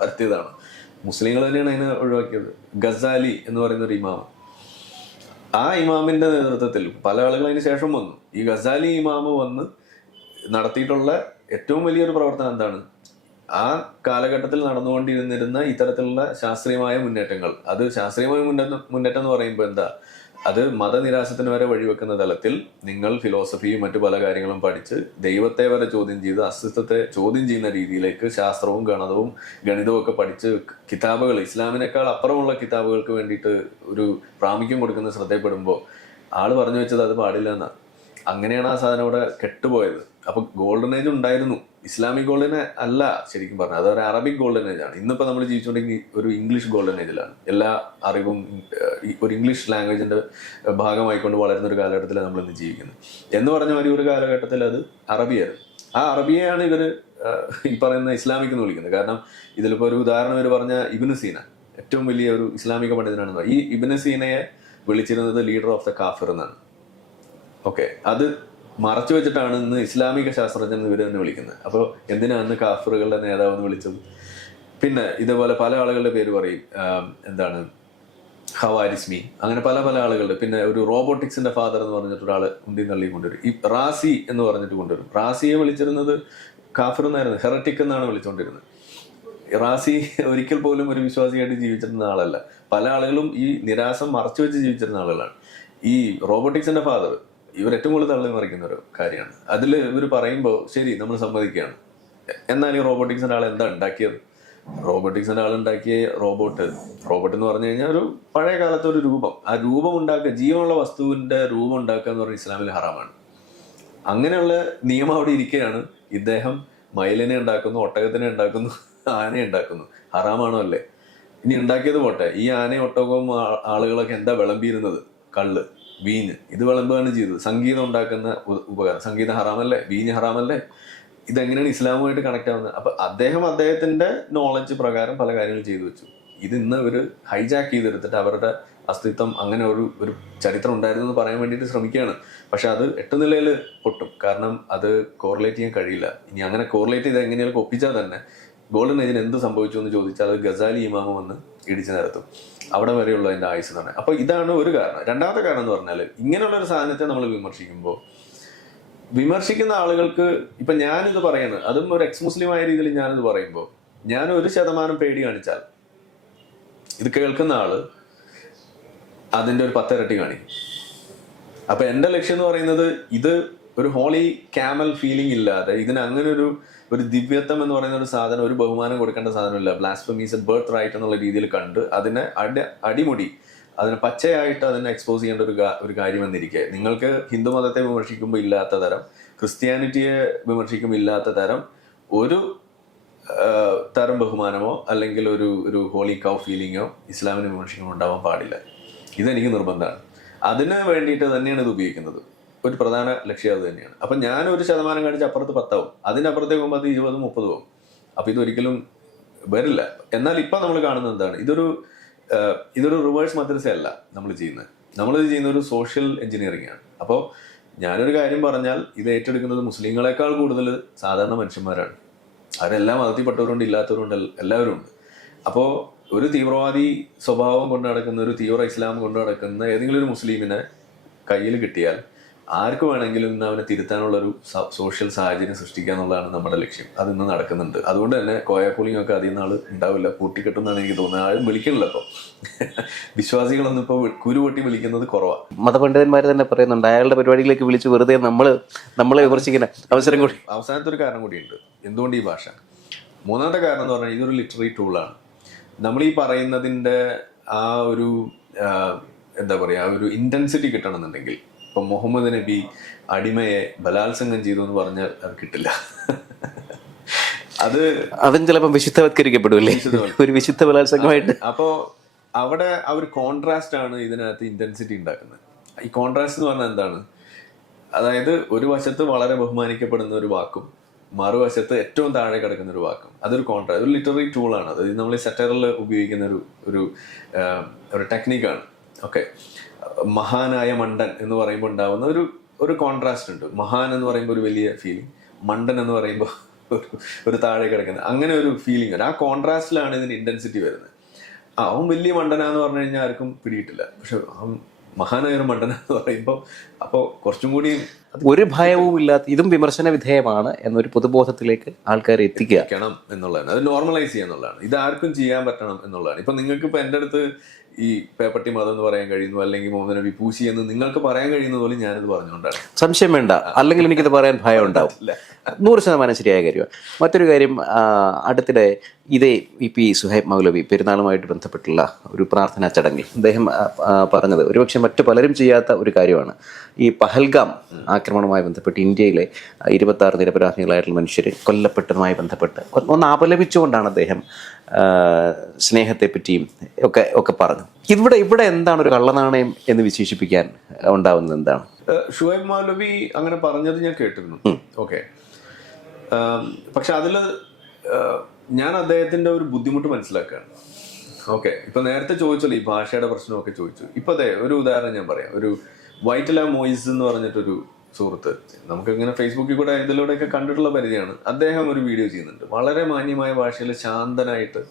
പരത്തിയതാണ്? മുസ്ലിങ്ങൾ തന്നെയാണ് അതിനെ ഒഴിവാക്കിയത്. ഗസാലി എന്ന് പറയുന്ന ഒരു ഇമാം, ആ ഇമാമിന്റെ നേതൃത്വത്തിൽ പല ആളുകൾ അതിന് ശേഷം വന്നു. ഈ ഗസാലി ഇമാമ് വന്ന് നടത്തിയിട്ടുള്ള ഏറ്റവും വലിയൊരു പ്രവർത്തനം എന്താണ്? ആ കാലഘട്ടത്തിൽ നടന്നുകൊണ്ടിരുന്നിരുന്ന ഇത്തരത്തിലുള്ള ശാസ്ത്രീയമായ മുന്നേറ്റങ്ങൾ. അത് ശാസ്ത്രീയമായ മുന്നേറ്റം എന്ന് പറയുമ്പോൾ എന്താ? അത് മതനിരാശത്തിന് വരെ വഴിവെക്കുന്ന തലത്തിൽ നിങ്ങൾ ഫിലോസഫിയും മറ്റു പല കാര്യങ്ങളും പഠിച്ച് ദൈവത്തെ വരെ ചോദ്യം ചെയ്ത് അസ്തിത്വത്തെ ചോദ്യം ചെയ്യുന്ന രീതിയിലേക്ക് ശാസ്ത്രവും ഗണിതവും ഒക്കെ പഠിച്ച് കിതാബുകൾ, ഇസ്ലാമിനേക്കാൾ അപ്പുറമുള്ള കിതാബുകൾക്ക് വേണ്ടിയിട്ട് ഒരു പ്രാമുഖ്യം കൊടുക്കുന്ന ശ്രദ്ധയപ്പെടുമ്പോൾ ആള് പറഞ്ഞു വെച്ചത് അത് പാടില്ല എന്നാണ്. അങ്ങനെയാണ് ആ സാധനം ഇവിടെ കെട്ടുപോയത്. അപ്പൊ ഗോൾഡൻ ഏജ് ഉണ്ടായിരുന്നു. ഇസ്ലാമിക് ഗോൾഡൻ അല്ല ശരിക്കും പറഞ്ഞാൽ, അതൊരു അറബിക് ഗോൾഡൻ ഏജ് ആണ്. ഇന്നിപ്പോൾ നമ്മൾ ജീവിച്ചുകൊണ്ടെങ്കിൽ ഒരു ഇംഗ്ലീഷ് ഗോൾഡൻ ഏജിലാണ്. എല്ലാ അറിവും ഒരു ഇംഗ്ലീഷ് ലാംഗ്വേജിന്റെ ഭാഗമായിക്കൊണ്ട് വളരുന്ന ഒരു കാലഘട്ടത്തിലാണ് നമ്മൾ ഇന്ന് ജീവിക്കുന്നത്. എന്ന് പറഞ്ഞ മാതിരി ഒരു കാലഘട്ടത്തിൽ അത് അറബിയായിരുന്നു. ആ അറബിയെയാണ് ഇവർ ഈ പറയുന്ന ഇസ്ലാമിക് എന്ന് വിളിക്കുന്നത്. കാരണം ഇതിലിപ്പോൾ ഒരു ഉദാഹരണം ഇവർ പറഞ്ഞ ഇബ്നു സീന ഏറ്റവും വലിയ ഒരു ഇസ്ലാമിക പണ്ഡിതനാണെന്ന്. ഈ ഇബ്നു സീനയെ വിളിച്ചിരുന്നത് ലീഡർ ഓഫ് ദ കാഫിർ എന്നാണ്. ഓക്കെ, അത് മറച്ചു വെച്ചിട്ടാണ് ഇന്ന് ഇസ്ലാമിക ശാസ്ത്രജ്ഞൻ ഇവർ തന്നെ വിളിക്കുന്നത്. അപ്പോൾ എന്തിനാണ് അന്ന് കാഫറുകളുടെ നേതാവ് എന്ന് വിളിച്ചത്? പിന്നെ ഇതേപോലെ പല ആളുകളുടെ പേര് പറയും. എന്താണ്, ഹവാരിസ്മി, അങ്ങനെ പല പല ആളുകളുടെ. പിന്നെ ഒരു റോബോട്ടിക്സിന്റെ ഫാദർ എന്ന് പറഞ്ഞിട്ട് ഒരാൾ ഉന്തി തള്ളി കൊണ്ടുവരും. ഈ റാസി എന്ന് പറഞ്ഞിട്ട് കൊണ്ടുവരും. റാസിയെ വിളിച്ചിരുന്നത് കാഫിർ എന്നായിരുന്നു, ഹെററ്റിക് എന്നാണ് വിളിച്ചുകൊണ്ടിരുന്നത്. റാസി ഒരിക്കൽ പോലും ഒരു വിശ്വാസിയായിട്ട് ജീവിച്ചിരുന്ന ആളല്ല. പല ആളുകളും ഈ നിരാശം മറച്ചു വെച്ച് ജീവിച്ചിരുന്ന ആളുകളാണ്. ഈ റോബോട്ടിക്സിന്റെ ഫാദർ ഇവർ ഏറ്റവും കൂടുതൽ തള്ളി മറിക്കുന്ന ഒരു കാര്യമാണ്. അതിൽ ഇവർ പറയുമ്പോൾ ശരി നമ്മൾ സമ്മതിക്കുകയാണ്. എന്നാൽ ഈ റോബോട്ടിക്സിന്റെ ആൾ എന്താ ഉണ്ടാക്കിയത്? റോബോട്ടിക്സിന്റെ ആൾ ഉണ്ടാക്കിയ റോബോട്ട് എന്ന് പറഞ്ഞു കഴിഞ്ഞാൽ ഒരു പഴയ കാലത്തെ ഒരു രൂപം. ആ രൂപം ഉണ്ടാക്കുക, ജീവനുള്ള വസ്തുവിന്റെ രൂപം ഉണ്ടാക്കുക എന്ന് പറഞ്ഞാൽ ഇസ്ലാമിൽ ഹറാമാണ്. അങ്ങനെയുള്ള നിയമം അവിടെ ഇരിക്കുകയാണ്. ഇദ്ദേഹം മയിലിനെ ഉണ്ടാക്കുന്നു, ഒട്ടകത്തിനെ ഉണ്ടാക്കുന്നു, ആന ഉണ്ടാക്കുന്നു, ഹറാമാണോ അല്ലേ? ഇനി ഉണ്ടാക്കിയത് പോട്ടെ, ഈ ആനയും ഒട്ടകവും ആളുകളൊക്കെ എന്താ വിളമ്പിയിരുന്നത്? കള്ള്, വീഞ്ഞ്, ഇത് വിളമ്പുകയാണ് ചെയ്തത്. സംഗീതം ഉണ്ടാക്കുന്ന ഉപകരണം, സംഗീതം ഹറാമല്ലേ? വീഞ്ഞ് ഹറാമല്ലേ? ഇതെങ്ങനെയാണ് ഇസ്ലാമുമായിട്ട് കണക്ട് ആവുന്നത്? അപ്പൊ അദ്ദേഹത്തിന്റെ നോളജ് പ്രകാരം പല കാര്യങ്ങൾ ചെയ്തു വെച്ചു. ഇത് ഇന്ന് ഒരു ഹൈജാക്ക് ചെയ്തെടുത്തിട്ട് അവരുടെ അസ്തിത്വം അങ്ങനെ ഒരു ചരിത്രം ഉണ്ടായിരുന്നു എന്ന് പറയാൻ വേണ്ടിയിട്ട് ശ്രമിക്കുകയാണ്. പക്ഷെ അത് 8 നിലയിൽ പൊട്ടും. കാരണം അത് കോറിലേറ്റ് ചെയ്യാൻ കഴിയില്ല. ഇനി അങ്ങനെ കോറിലേറ്റ് ചെയ്ത് എങ്ങനെയാലും ഒപ്പിച്ചാൽ തന്നെ ഗോൾഡൻ ഏജിന് എന്ത് സംഭവിച്ചു എന്ന് ചോദിച്ചാൽ അത് ഗസാലി ഇമാമ വന്ന് ഇടിച്ചു നിരത്തും. അവിടെ വരെയുള്ള അതിന്റെ ആയുസ് എന്ന് പറഞ്ഞാൽ. അപ്പൊ ഇതാണ് ഒരു കാരണം. രണ്ടാമത്തെ കാരണം എന്ന് പറഞ്ഞാൽ, ഇങ്ങനെയുള്ള ഒരു സാധനത്തെ നമ്മൾ വിമർശിക്കുമ്പോൾ വിമർശിക്കുന്ന ആളുകൾക്ക്, ഇപ്പൊ ഞാനിത് പറയുന്നത്, അതും ഒരു എക്സ് മുസ്ലിം ആയ രീതിയിൽ ഞാനിത് പറയുമ്പോൾ, ഞാൻ 1% പേടി കാണിച്ചാൽ ഇത് കേൾക്കുന്ന ആള് അതിന്റെ ഒരു 10 ഇരട്ടി കാണിക്കും. അപ്പൊ എന്റെ ലക്ഷ്യം എന്ന് പറയുന്നത്, ഇത് ഒരു ഹോളി ക്യാമൽ ഫീലിംഗ് ഇല്ലാതെ, ഇതിന് അങ്ങനെ ഒരു ദിവ്യത്വം എന്ന് പറയുന്ന ഒരു സാധനം, ഒരു ബഹുമാനം കൊടുക്കേണ്ട സാധനമില്ല, blasphemy is a birthright എന്നുള്ള രീതിയിൽ കണ്ട് അതിനെ അടിമുടി അതിനെ പച്ചയായിട്ട് അതിനെ എക്സ്പോസ് ചെയ്യേണ്ട ഒരു കാര്യം എന്നിരിക്കെ, നിങ്ങൾക്ക് ഹിന്ദു മതത്തെ വിമർശിക്കുമ്പോൾ ഇല്ലാത്ത തരം, ക്രിസ്ത്യാനിറ്റിയെ വിമർശിക്കുമ്പോൾ ഇല്ലാത്ത തരം ഒരു തരം ബഹുമാനമോ അല്ലെങ്കിൽ ഒരു ഹോളി കൗ ഫീലിങ്ങോ ഇസ്ലാമിനെ വിമർശിക്കുമ്പോൾ ഉണ്ടാവാൻ പാടില്ല. ഇതെനിക്ക് നിർബന്ധമാണ്. അതിന് വേണ്ടിയിട്ട് തന്നെയാണ് ഇത് ഉപയോഗിക്കുന്നത്. ഒരു പ്രധാന ലക്ഷ്യം അത് തന്നെയാണ്. അപ്പൊ ഞാൻ 1% കാണിച്ച് അപ്പുറത്ത് 10 ആവും, അതിനപ്പുറത്തേക്ക് പോകുമ്പോൾ അത് 20, 30 ആവും. അപ്പൊ ഇതൊരിക്കലും വരില്ല. എന്നാൽ ഇപ്പൊ നമ്മൾ കാണുന്നത് എന്താണ്? ഇതൊരു റിവേഴ്സ് മദ്രസയല്ല നമ്മൾ ചെയ്യുന്നത്. നമ്മളിത് ചെയ്യുന്ന ഒരു സോഷ്യൽ എഞ്ചിനീയറിംഗ് ആണ്. അപ്പോൾ ഞാനൊരു കാര്യം പറഞ്ഞാൽ ഇത് ഏറ്റെടുക്കുന്നത് മുസ്ലിങ്ങളെക്കാൾ കൂടുതൽ സാധാരണ മനുഷ്യന്മാരാണ്. അവരെല്ലാം മതത്തിൽപ്പെട്ടവരുണ്ട്, ഇല്ലാത്തവരുണ്ട്, എല്ലാവരും ഉണ്ട്. അപ്പോൾ ഒരു തീവ്രവാദി സ്വഭാവം കൊണ്ട് നടക്കുന്ന, ഒരു തീവ്ര ഇസ്ലാം കൊണ്ട് നടക്കുന്ന ഏതെങ്കിലും ഒരു മുസ്ലിമിനെ കയ്യിൽ കിട്ടിയാൽ ആർക്ക് വേണമെങ്കിലും ഇന്ന് അവനെ തിരുത്താനുള്ള ഒരു സോഷ്യൽ സാഹചര്യം സൃഷ്ടിക്കുക എന്നുള്ളതാണ് നമ്മുടെ ലക്ഷ്യം. അത് ഇന്ന് നടക്കുന്നുണ്ട്. അതുകൊണ്ട് തന്നെ കോയാപ്പുളിയും ഒക്കെ അധികം നാൾ ഉണ്ടാവില്ല, കൂട്ടിക്കെട്ടുന്നാണ് എനിക്ക് തോന്നുന്നത്. ആരും വിളിക്കണില്ല. ഇപ്പോൾ വിശ്വാസികളൊന്നും ഇപ്പോൾ കുരുപൊട്ടി വിളിക്കുന്നത് കുറവാണ്. മതപണ്ഡിതന്മാർ തന്നെ പറയുന്നുണ്ട്, അയാളുടെ പരിപാടിയിലേക്ക് വിളിച്ച് വെറുതെ നമ്മളെ വിമർശിക്കുന്ന അവസരം കൂടി. അവസാനത്തെ ഒരു കാരണം കൂടിയുണ്ട് എന്തുകൊണ്ട് ഈ ഭാഷ. മൂന്നാമത്തെ കാരണം എന്ന് പറഞ്ഞാൽ, ഇതൊരു ലിറ്റററി ടൂളാണ്. നമ്മൾ ഈ പറയുന്നതിൻ്റെ ആ ഒരു എന്താ പറയുക, ഒരു ഇന്റൻസിറ്റി കിട്ടണമെന്നുണ്ടെങ്കിൽ, ഇപ്പൊ മുഹമ്മദ് നബി അടിമയെ ബലാത്സംഗം ചെയ്തു എന്ന് പറഞ്ഞാൽ അത് കിട്ടില്ല. അതും ചിലപ്പോൾ വിശുദ്ധവത്കരിക്കപ്പെടില്ലേ, ഒരു വിശുദ്ധ ബലാത്സംഗമായിട്ട്. അപ്പോ അവിടെ ആ ഒരു കോൺട്രാസ്റ്റ് ആണ് ഇതിനകത്ത് ഇന്റൻസിറ്റി ഉണ്ടാക്കുന്നത്. ഈ കോൺട്രാസ്റ്റ് എന്ന് പറഞ്ഞാൽ എന്താണ്? അതായത് ഒരു വശത്ത് വളരെ ബഹുമാനിക്കപ്പെടുന്ന ഒരു വാക്കും മറുവശത്ത് ഏറ്റവും താഴെ കിടക്കുന്ന ഒരു വാക്കും, അതൊരു കോൺട്രാസ്റ്റ്, ഒരു ലിറ്റററി ടൂളാണ്. അത് നമ്മൾ ഈ സെറ്ററിൽ ഉപയോഗിക്കുന്ന ഒരു ടെക്നിക്കാണ്. ഓക്കെ, മഹാനായ മണ്ടൻ എന്ന് പറയുമ്പോൾ ഉണ്ടാവുന്ന ഒരു കോൺട്രാസ്റ്റ് ഉണ്ട്. മഹാൻ എന്ന് പറയുമ്പോൾ ഒരു വലിയ ഫീലിംഗ്, മണ്ടൻ എന്ന് പറയുമ്പോൾ ഒരു താഴെ കിടക്കുന്ന അങ്ങനെ ഒരു ഫീലിംഗ് ഉണ്ട്. ആ കോൺട്രാസ്റ്റിലാണ് ഇതിന്റെ ഇന്റൻസിറ്റി വരുന്നത്. അവൻ വലിയ മണ്ടനാന്ന് പറഞ്ഞു കഴിഞ്ഞാൽ ആർക്കും പിടിയിട്ടില്ല. പക്ഷെ അവൻ മഹാനായ ഒരു മണ്ടനെന്ന് പറയുമ്പോൾ അപ്പോൾ കുറച്ചും കൂടി ഒരു ഭയവും ഇല്ലാത്ത, ഇതും വിമർശന വിധേയമാണ് എന്നൊരു പൊതുബോധത്തിലേക്ക് ആൾക്കാരെ എത്തിക്കണം എന്നുള്ളതാണ്. അത് നോർമലൈസ് ചെയ്യുക എന്നുള്ളതാണ്. ഇത് ആർക്കും ചെയ്യാൻ പറ്റണം എന്നുള്ളതാണ്. ഇപ്പൊ നിങ്ങൾക്ക് ഇപ്പൊ എൻ്റെ അടുത്ത് ഈ പേപ്പട്ടി മതം എന്ന് പറയാൻ കഴിയുന്നു, അല്ലെങ്കിൽ മുഹമ്മദ് നബി പൂശി എന്ന് നിങ്ങൾക്ക് പറയാൻ കഴിയുന്ന പോലും ഞാനിത് പറഞ്ഞുകൊണ്ടാണ്. സംശയം വേണ്ട, അല്ലെങ്കിൽ എനിക്കിത് പറയാൻ ഭയം ഉണ്ടാവും. 100% ശരിയായ കാര്യമാണ്. മറ്റൊരു കാര്യം, അടുത്തിടെ ഇതേ EP സുഹൈബ് മൗലവി പെരുന്നാളുമായിട്ട് ബന്ധപ്പെട്ടുള്ള ഒരു പ്രാർത്ഥനാ ചടങ്ങിൽ അദ്ദേഹം പറഞ്ഞത് ഒരുപക്ഷെ മറ്റു പലരും ചെയ്യാത്ത ഒരു കാര്യമാണ്. ഈ പഹൽഗാം ആക്രമണവുമായി ബന്ധപ്പെട്ട് ഇന്ത്യയിലെ 26 നിരപരാധികളായിട്ടുള്ള മനുഷ്യർ കൊല്ലപ്പെട്ടതുമായി ബന്ധപ്പെട്ട് ഒന്ന് അപലപിച്ചുകൊണ്ടാണ് അദ്ദേഹം സ്നേഹത്തെ പറ്റിയും ഒക്കെ പറഞ്ഞു. ഇവിടെ എന്താണ് ഒരു കള്ളനാണയം എന്ന് വിശേഷിപ്പിക്കാൻ ഉണ്ടാവുന്നത്? എന്താണ്? ഷുഹൈബ് മൗലവി അങ്ങനെ പറഞ്ഞത് ഞാൻ കേട്ടിരുന്നു. ഓക്കെ, പക്ഷെ അതില് ഞാൻ അദ്ദേഹത്തിന്റെ ഒരു ബുദ്ധിമുട്ട് മനസ്സിലാക്കുകയാണ്. ഓക്കെ, ഇപ്പൊ നേരത്തെ ചോദിച്ചല്ലോ ഈ ഭാഷയുടെ പ്രശ്നമൊക്കെ ചോദിച്ചു. ഇപ്പൊ അതെ, ഒരു ഉദാഹരണം ഞാൻ പറയാം. ഒരു വൈറ്റല മോയിസ് എന്ന് പറഞ്ഞിട്ടൊരു സുഹൃത്ത്, നമുക്ക് ഇങ്ങനെ ഫേസ്ബുക്കിൽ കൂടെ ഇതിലൂടെയൊക്കെ കണ്ടിട്ടുള്ള പരിചയമാണ്. അദ്ദേഹം ഒരു വീഡിയോ ചെയ്യുന്നുണ്ട്, വളരെ മാന്യമായ ഭാഷയിൽ ശാന്തനായിട്ട്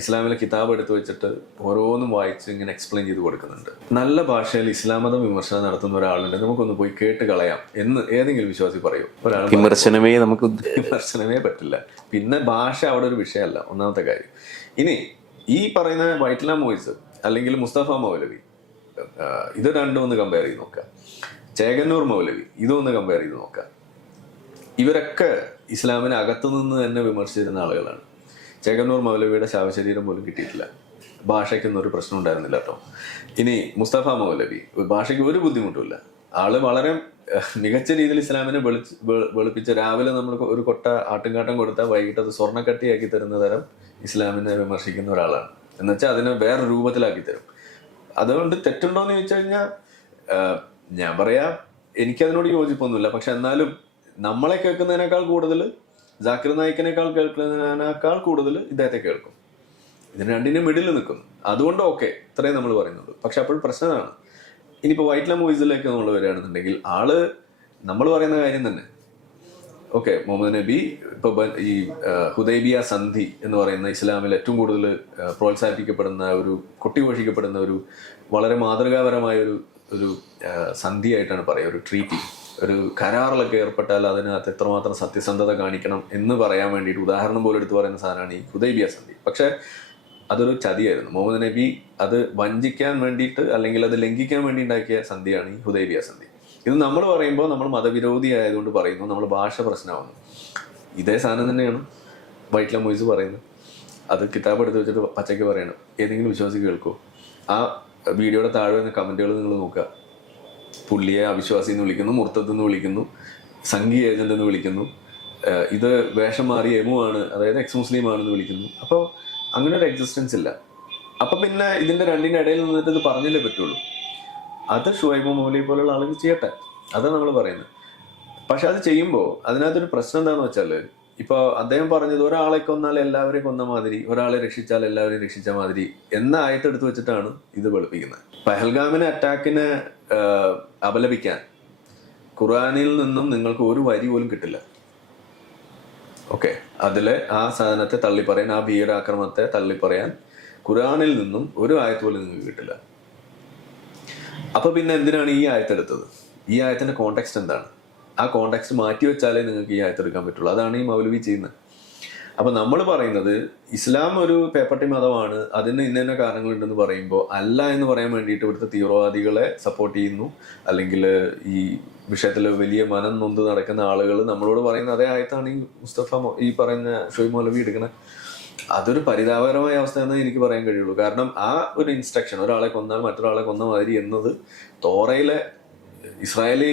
ഇസ്ലാമിലെ കിതാബ് എടുത്തു വെച്ചിട്ട് ഓരോന്നും വായിച്ച് ഇങ്ങനെ എക്സ്പ്ലെയിൻ ചെയ്ത് കൊടുക്കുന്നുണ്ട്. നല്ല ഭാഷയിൽ ഇസ്ലാം മതം വിമർശനം നടത്തുന്ന ഒരാളുണ്ട്, നമുക്കൊന്ന് പോയി കേട്ട് കളയാം എന്ന് ഏതെങ്കിലും വിശ്വാസി പറയൂ? ഒരാൾ വിമർശനമേ പറ്റില്ല. പിന്നെ ഭാഷ അവിടെ ഒരു വിഷയമല്ല, ഒന്നാമത്തെ കാര്യം. ഇനി ഈ പറയുന്ന വൈറ്റ്ല മോയിസ് അല്ലെങ്കിൽ മുസ്തഫ മൗലവി, ഇത് രണ്ടും ഒന്ന് കമ്പയർ ചെയ്ത് നോക്കുക. ചേകന്നൂർ മൗലവി, ഇതൊന്ന് കമ്പയർ ചെയ്ത് നോക്കുക. ഇവരൊക്കെ ഇസ്ലാമിനെ അകത്തുനിന്ന് തന്നെ വിമർശിച്ചിരുന്ന ആളുകളാണ്. ചേകന്നൂർ മൗലവിയുടെ ശവശരീരം പോലും കിട്ടിയിട്ടില്ല. ഭാഷയ്ക്കൊന്നും ഒരു പ്രശ്നം ഉണ്ടായിരുന്നില്ല കേട്ടോ. ഇനി മുസ്തഫ മൗലവി, ഭാഷയ്ക്ക് ഒരു ബുദ്ധിമുട്ടുമില്ല. ആള് വളരെ മികച്ച രീതിയിൽ ഇസ്ലാമിനെ വെളുപ്പിച്ച് രാവിലെ നമ്മൾ ഒരു കൊട്ട ആട്ടുംകാട്ടം കൊടുത്താൽ വൈകിട്ട് അത് സ്വർണ്ണക്കട്ടിയാക്കി തരുന്ന തരം ഇസ്ലാമിനെ വിമർശിക്കുന്ന ഒരാളാണ്. എന്നുവെച്ചാൽ അതിനെ വേറെ രൂപത്തിലാക്കി തരും. അതുകൊണ്ട് തെറ്റുണ്ടോയെന്ന് ചോദിച്ചു കഴിഞ്ഞാൽ ഞാൻ പറയാം, എനിക്കതിനോട് യോജിപ്പൊന്നുമില്ല. പക്ഷെ എന്നാലും നമ്മളെ കേൾക്കുന്നതിനേക്കാൾ കൂടുതൽ, ജാക്കിർ നായിക്കിനേക്കാൾ കേൾക്കുന്നതിനേക്കാൾ കൂടുതൽ ഇദ്ദേഹത്തെ കേൾക്കും. ഇതിന് രണ്ടിനും മിഡിൽ നിൽക്കുന്നു. അതുകൊണ്ട് ഓക്കെ, ഇത്രയും നമ്മൾ പറയുന്നുള്ളൂ. പക്ഷെ അപ്പോൾ പ്രശ്നമാണ്, ഇനിയിപ്പോൾ വൈറ്റ്ല മൂവീസിലേക്ക് നമ്മൾ വരികയാണെന്നുണ്ടെങ്കിൽ ആള് നമ്മൾ പറയുന്ന കാര്യം തന്നെ ഓക്കെ. മുഹമ്മദ് നബി ഇപ്പൊ ഈ ഹുദൈബിയ സന്ധി എന്ന് പറയുന്ന ഇസ്ലാമിൽ ഏറ്റവും കൂടുതൽ പ്രോത്സാഹിപ്പിക്കപ്പെടുന്ന ഒരു, കൊട്ടിഘോഷിക്കപ്പെടുന്ന ഒരു വളരെ മാതൃകാപരമായ ഒരു സന്ധിയായിട്ടാണ് പറയുക. ഒരു ട്രീറ്റി, ഒരു കരാറിലൊക്കെ ഏർപ്പെട്ടാൽ അതിനകത്ത് എത്രമാത്രം സത്യസന്ധത കാണിക്കണം എന്ന് പറയാൻ വേണ്ടിയിട്ട് ഉദാഹരണം പോലെ എടുത്ത് പറയുന്ന സാധനമാണ് ഈ ഹുദൈബിയ സന്ധി. പക്ഷെ അതൊരു ചതിയായിരുന്നു. മുഹമ്മദ് നബി അത് വഞ്ചിക്കാൻ വേണ്ടിയിട്ട് അല്ലെങ്കിൽ അത് ലംഘിക്കാൻ വേണ്ടി ഉണ്ടാക്കിയ സന്ധിയാണ് ഈ ഹുദൈബിയ സന്ധി. ഇത് നമ്മൾ പറയുമ്പോൾ നമ്മൾ മതവിരോധി ആയതുകൊണ്ട് പറയുന്നു, നമ്മൾ ഭാഷ പ്രശ്നമാകുന്നു. ഇതേ സാധനം തന്നെയാണ് വൈറ്റ്ല മൂവീസ് പറയുന്നത്. അത് കിതാബ് എടുത്ത് വെച്ചിട്ട് പച്ചയ്ക്ക് പറയണം. ഏതെങ്കിലും വിശ്വാസി കേൾക്കുമോ? ആ വീഡിയോയുടെ താഴെ വരുന്ന കമൻറ്റുകൾ നിങ്ങൾ നോക്കുക. പുള്ളിയെ അവിശ്വാസി എന്ന് വിളിക്കുന്നു, മുർത്തദ് എന്ന് വിളിക്കുന്നു, സംഘി ഏജന്റ് എന്ന് വിളിക്കുന്നു, ഇത് വേഷം മാറി എമുവാണ്, അതായത് എക്സ് മുസ്ലിം ആണെന്ന് വിളിക്കുന്നു. അപ്പോൾ അങ്ങനെ ഒരു എക്സിസ്റ്റൻസ് ഇല്ല. അപ്പം പിന്നെ ഇതിൻ്റെ രണ്ടിൻ്റെ ഇടയിൽ നിന്നിട്ട് ഇത് പറഞ്ഞല്ലേ പറ്റുള്ളൂ. അത് ഷുഹൈബ് മൗലവി പോലുള്ള ആളുകൾ ചെയ്യട്ടെ, അതാണ് നമ്മൾ പറയുന്നത്. പക്ഷെ അത് ചെയ്യുമ്പോൾ അതിനകത്തൊരു പ്രശ്നം എന്താണെന്ന് വെച്ചാൽ, ഇപ്പോൾ അദ്ദേഹം പറഞ്ഞത് ഒരാളെ കൊന്നാൽ എല്ലാവരെയും കൊന്ന മാതിരി, ഒരാളെ രക്ഷിച്ചാൽ എല്ലാവരെയും രക്ഷിച്ച മാതിരി എന്നായിട്ട് എടുത്തു വെച്ചിട്ടാണ് ഇത് വെളുപ്പിക്കുന്നത്. പഹൽഗാമിനെ അറ്റാക്കിനെ അപലപിക്കാൻ ഖുർആനിൽ നിന്നും നിങ്ങൾക്ക് ഒരു വരി പോലും കിട്ടില്ല. ഓക്കെ, അതിലെ ആ സാധനത്തെ തള്ളിപ്പറയാൻ, ആ ഭീകരാക്രമണത്തെ തള്ളിപ്പറയാൻ ഖുർആനിൽ നിന്നും ഒരു ആയത്ത് പോലും നിങ്ങൾക്ക് കിട്ടില്ല. അപ്പൊ പിന്നെ എന്തിനാണ് ഈ ആയത്തെടുത്തത്? ഈ ആയത്തിന്റെ കോണ്ടെക്സ്റ്റ് എന്താണ്? ആ കോണ്ടെക്സ്റ്റ് മാറ്റി വെച്ചാലേ നിങ്ങൾക്ക് ഈ ആയത്തെടുക്കാൻ പറ്റുള്ളൂ. അതാണ് ഈ മൗലവി ചെയ്യുന്നത്. അപ്പൊ നമ്മൾ പറയുന്നത് ഇസ്ലാം ഒരു പേപ്പട്ടി മതമാണ്, അതിന് ഇന്ന കാരണങ്ങളുണ്ടെന്ന് പറയുമ്പോൾ അല്ല എന്ന് പറയാൻ വേണ്ടിയിട്ട് ഇവിടുത്തെ തീവ്രവാദികളെ സപ്പോർട്ട് ചെയ്യുന്നു, അല്ലെങ്കിൽ ഈ വിഷയത്തിൽ വലിയ മനം നൊന്ത് നടക്കുന്ന ആളുകൾ നമ്മളോട് പറയുന്ന അതേ ആയത്താണ് ഈ മുസ്തഫ ഈ പറയുന്ന ഷുഹൈബ് മൗലവി എടുക്കുന്നത്. അതൊരു പരിതാപകരമായ അവസ്ഥ എന്നേ എനിക്ക് പറയാൻ കഴിയുള്ളൂ. കാരണം ആ ഒരു ഇൻസ്ട്രക്ഷൻ, ഒരാളെ കൊന്നാൽ മറ്റൊരാളെ കൊന്ന മാതിരി എന്നത് തോറയിലെ ഇസ്രായേലി